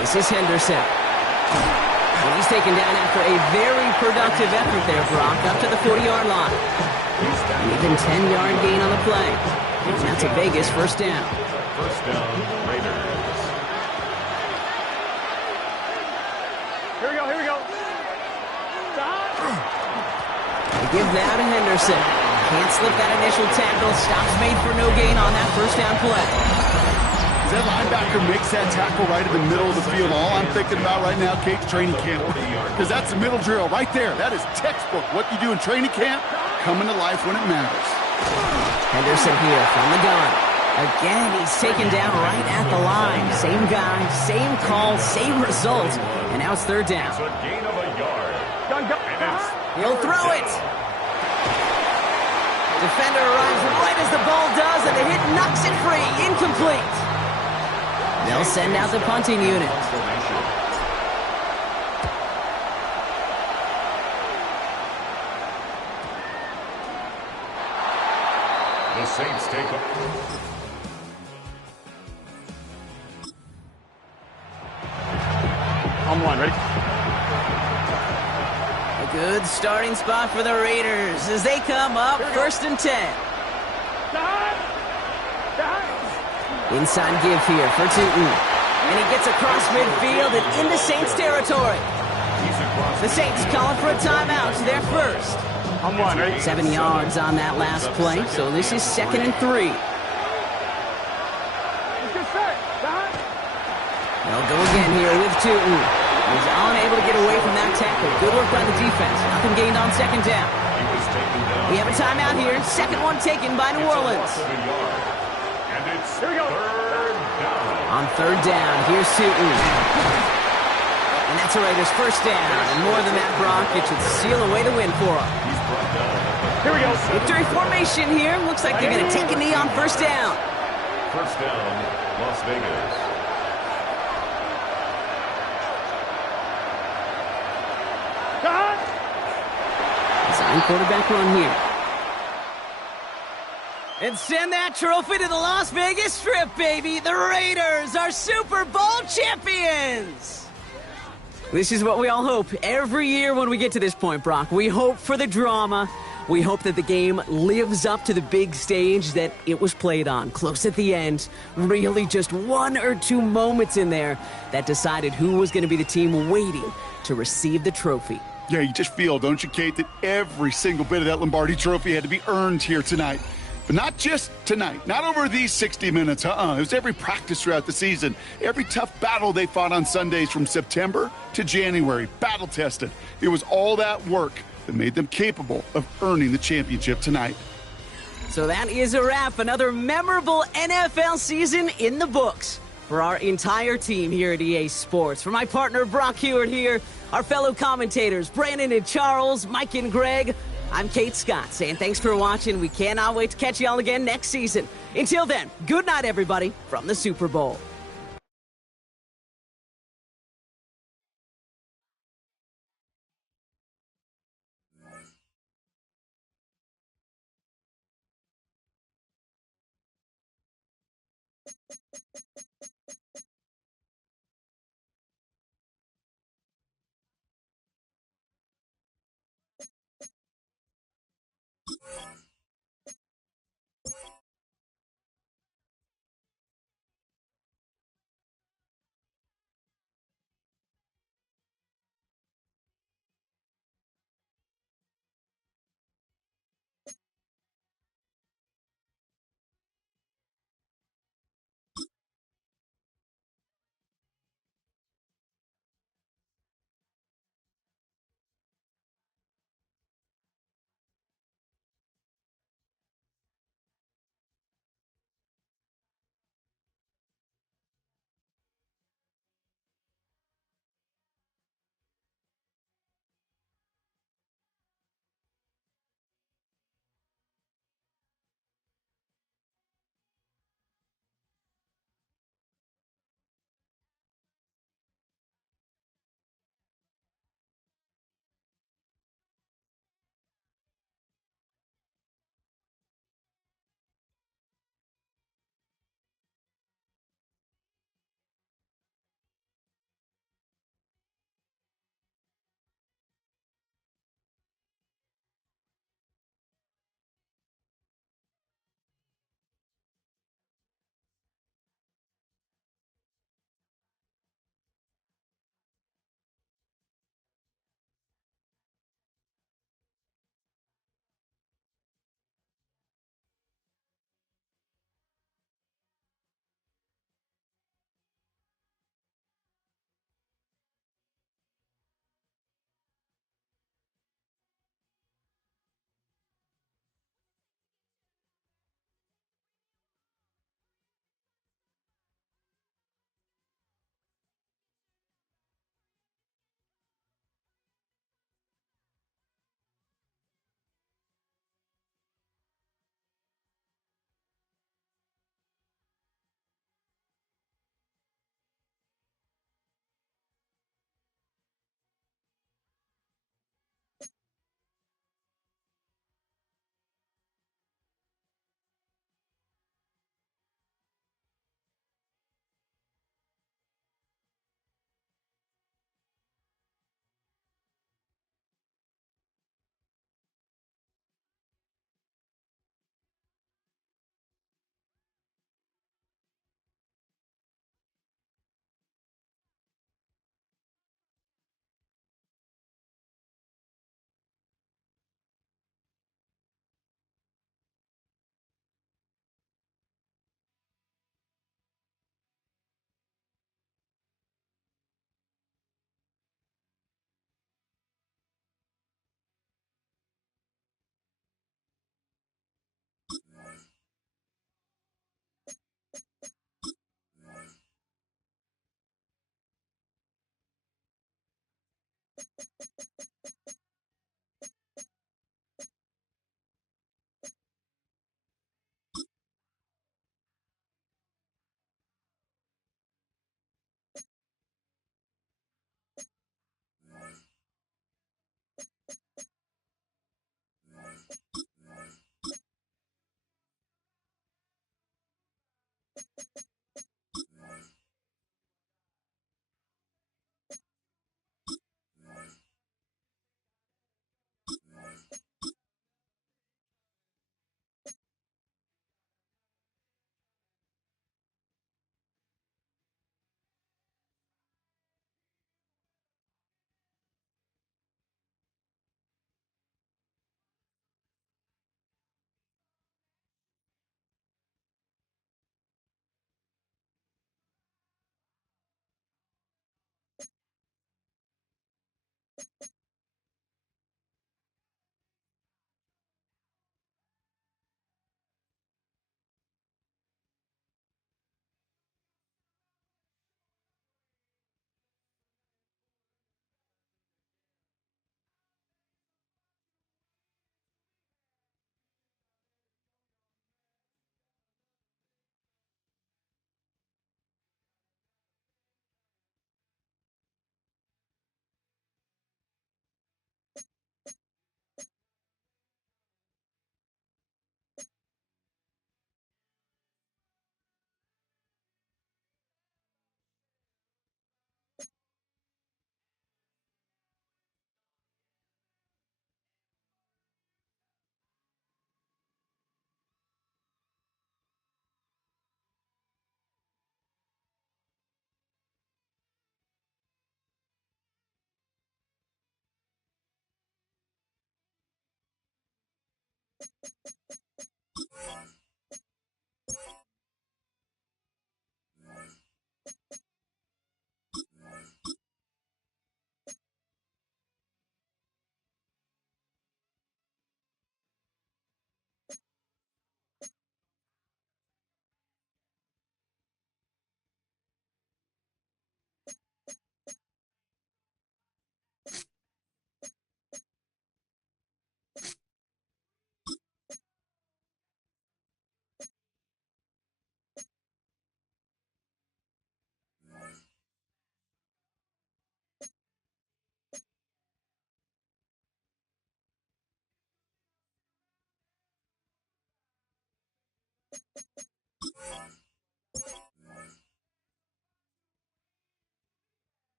This is Henderson. And he's taken down after a very productive effort there, Brock, up to the 40-yard line. An even 10-yard gain on the play. And that's a Vegas first down. First down, Raiders. Here we go, here we go. They give that to Henderson. Can't slip that initial tackle. Stops made for no gain on that first down play. As that linebacker makes that tackle right in the middle of the field, all I'm thinking about right now, Kate's training camp. Because that's the middle drill right there. That is textbook. What you do in training camp, coming to life when it matters. Henderson here from the gun. Again, he's taken down right at the line. Same guy, same call, same result. And now it's 3rd down. It's a gain of a yard. He'll throw it. Defender arrives right as the ball does, and the hit knocks it free. Incomplete. They'll send out the punting unit. The Saints take up. On one, ready? A good starting spot for the Raiders as they come up 1st and 10. Inside give here for Tootin. And he gets across midfield and into Saints territory. The Saints calling for a timeout. They're first. On one, ready? 7 yards on that last play, so this is 2nd and 3. They'll go again here with Tootin. He's unable to get away from that tackle. Good work by the defense. Nothing gained on 2nd down. We have a timeout here. 2nd one taken by New Orleans. Here we go. Third down. On 3rd down, here's Tootin. And that's a Raiders first down. And more than that, Brock, it should seal away the win for them. Here we go. Victory formation here. Looks like they're going to take a knee on 1st down. First down, Las Vegas. Design quarterback run here. And send that trophy to the Las Vegas Strip, baby. The Raiders are Super Bowl champions. This is what we all hope every year when we get to this point, Brock. We hope for the drama. We hope that the game lives up to the big stage that it was played on. Close at the end. Really just 1 or 2 moments in there that decided who was going to be the team waiting to receive the trophy. Yeah, you just feel, don't you, Kate, that every single bit of that Lombardi trophy had to be earned here tonight. But not just tonight, not over these 60 minutes, It was every practice throughout the season, every tough battle they fought on Sundays from September to January, battle tested. It was all that work that made them capable of earning the championship tonight. So that is a wrap. Another memorable NFL season in the books for our entire team here at EA Sports. For my partner, Brock Hewitt here, our fellow commentators, Brandon and Charles, Mike and Greg, I'm Kate Scott saying thanks for watching. We cannot wait to catch y'all again next season. Until then, good night, everybody, from the Super Bowl.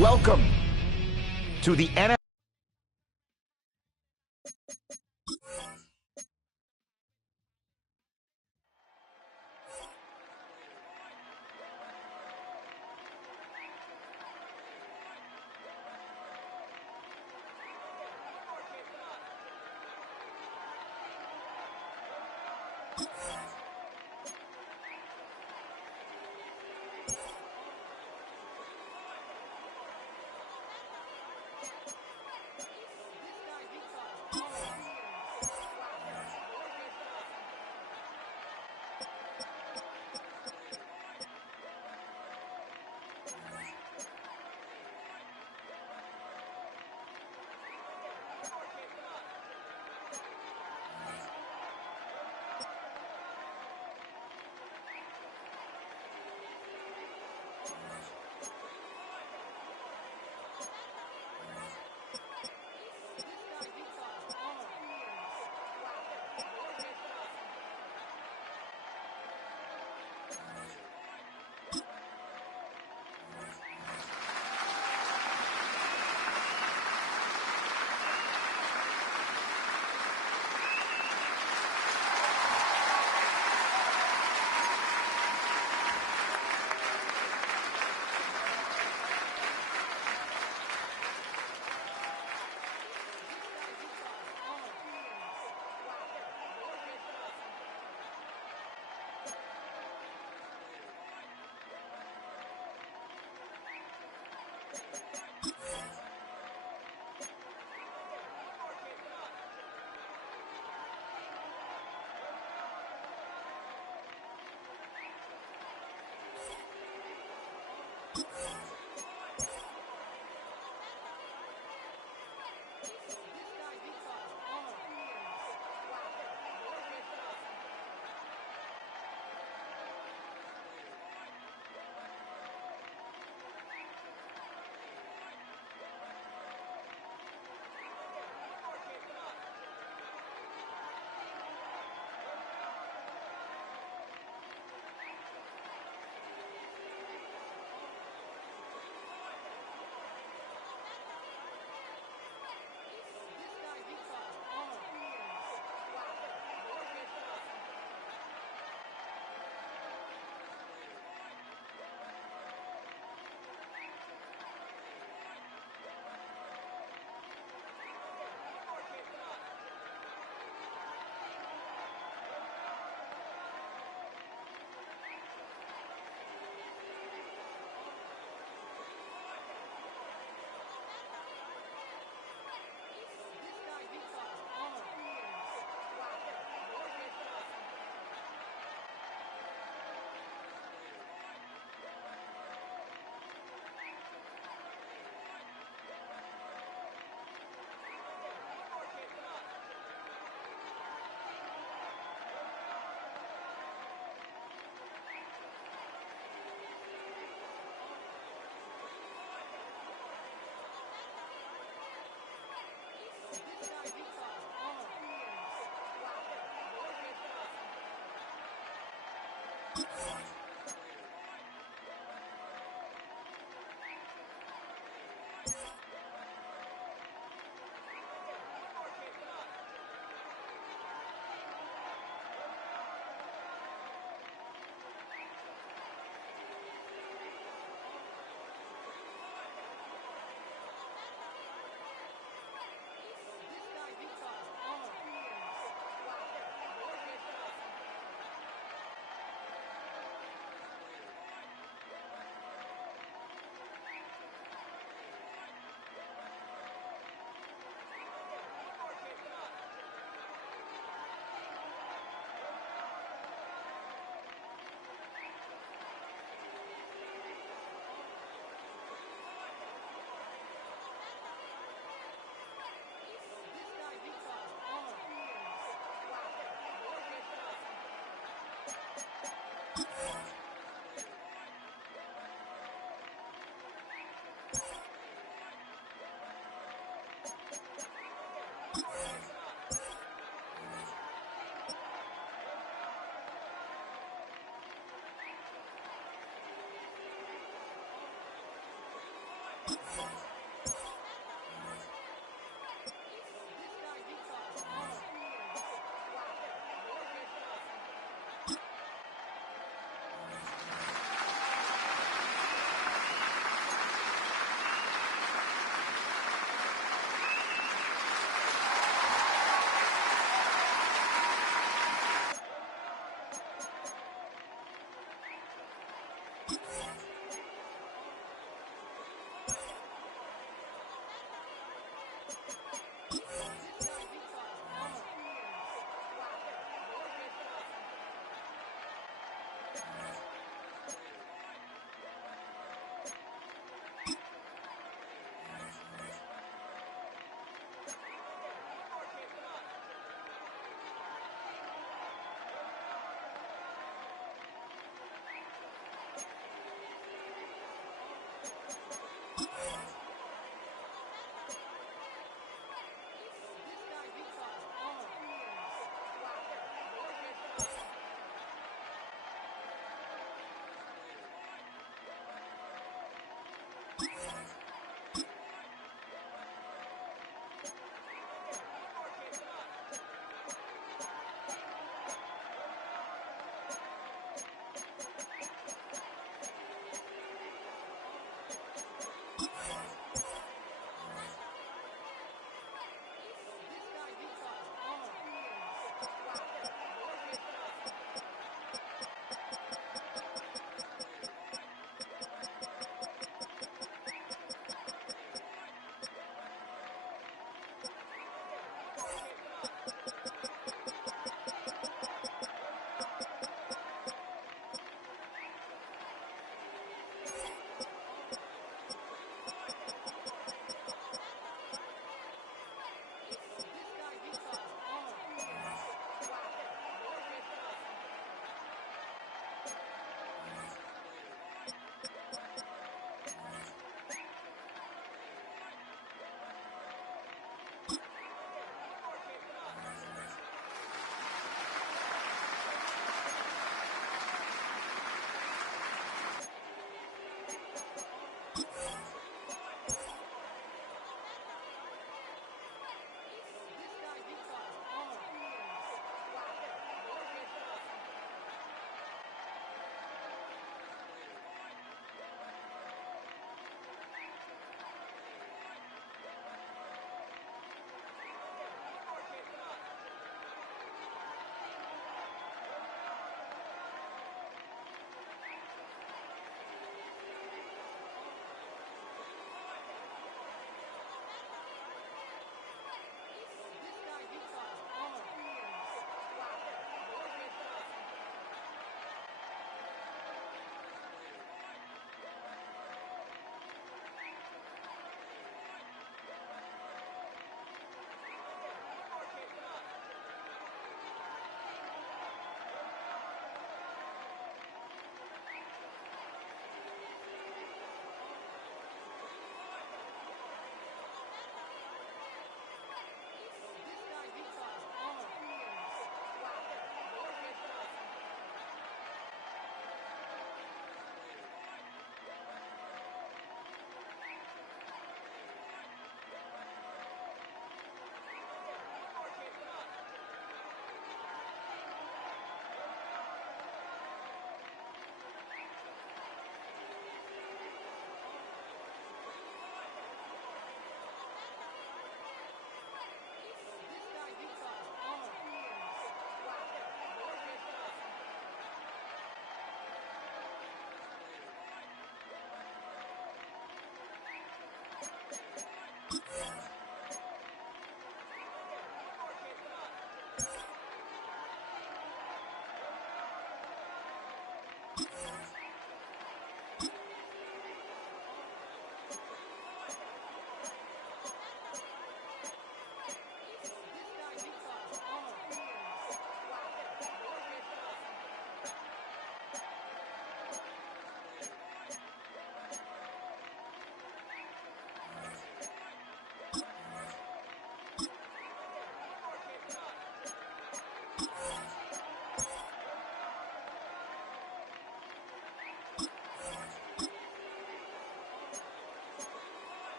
Welcome to the NFL.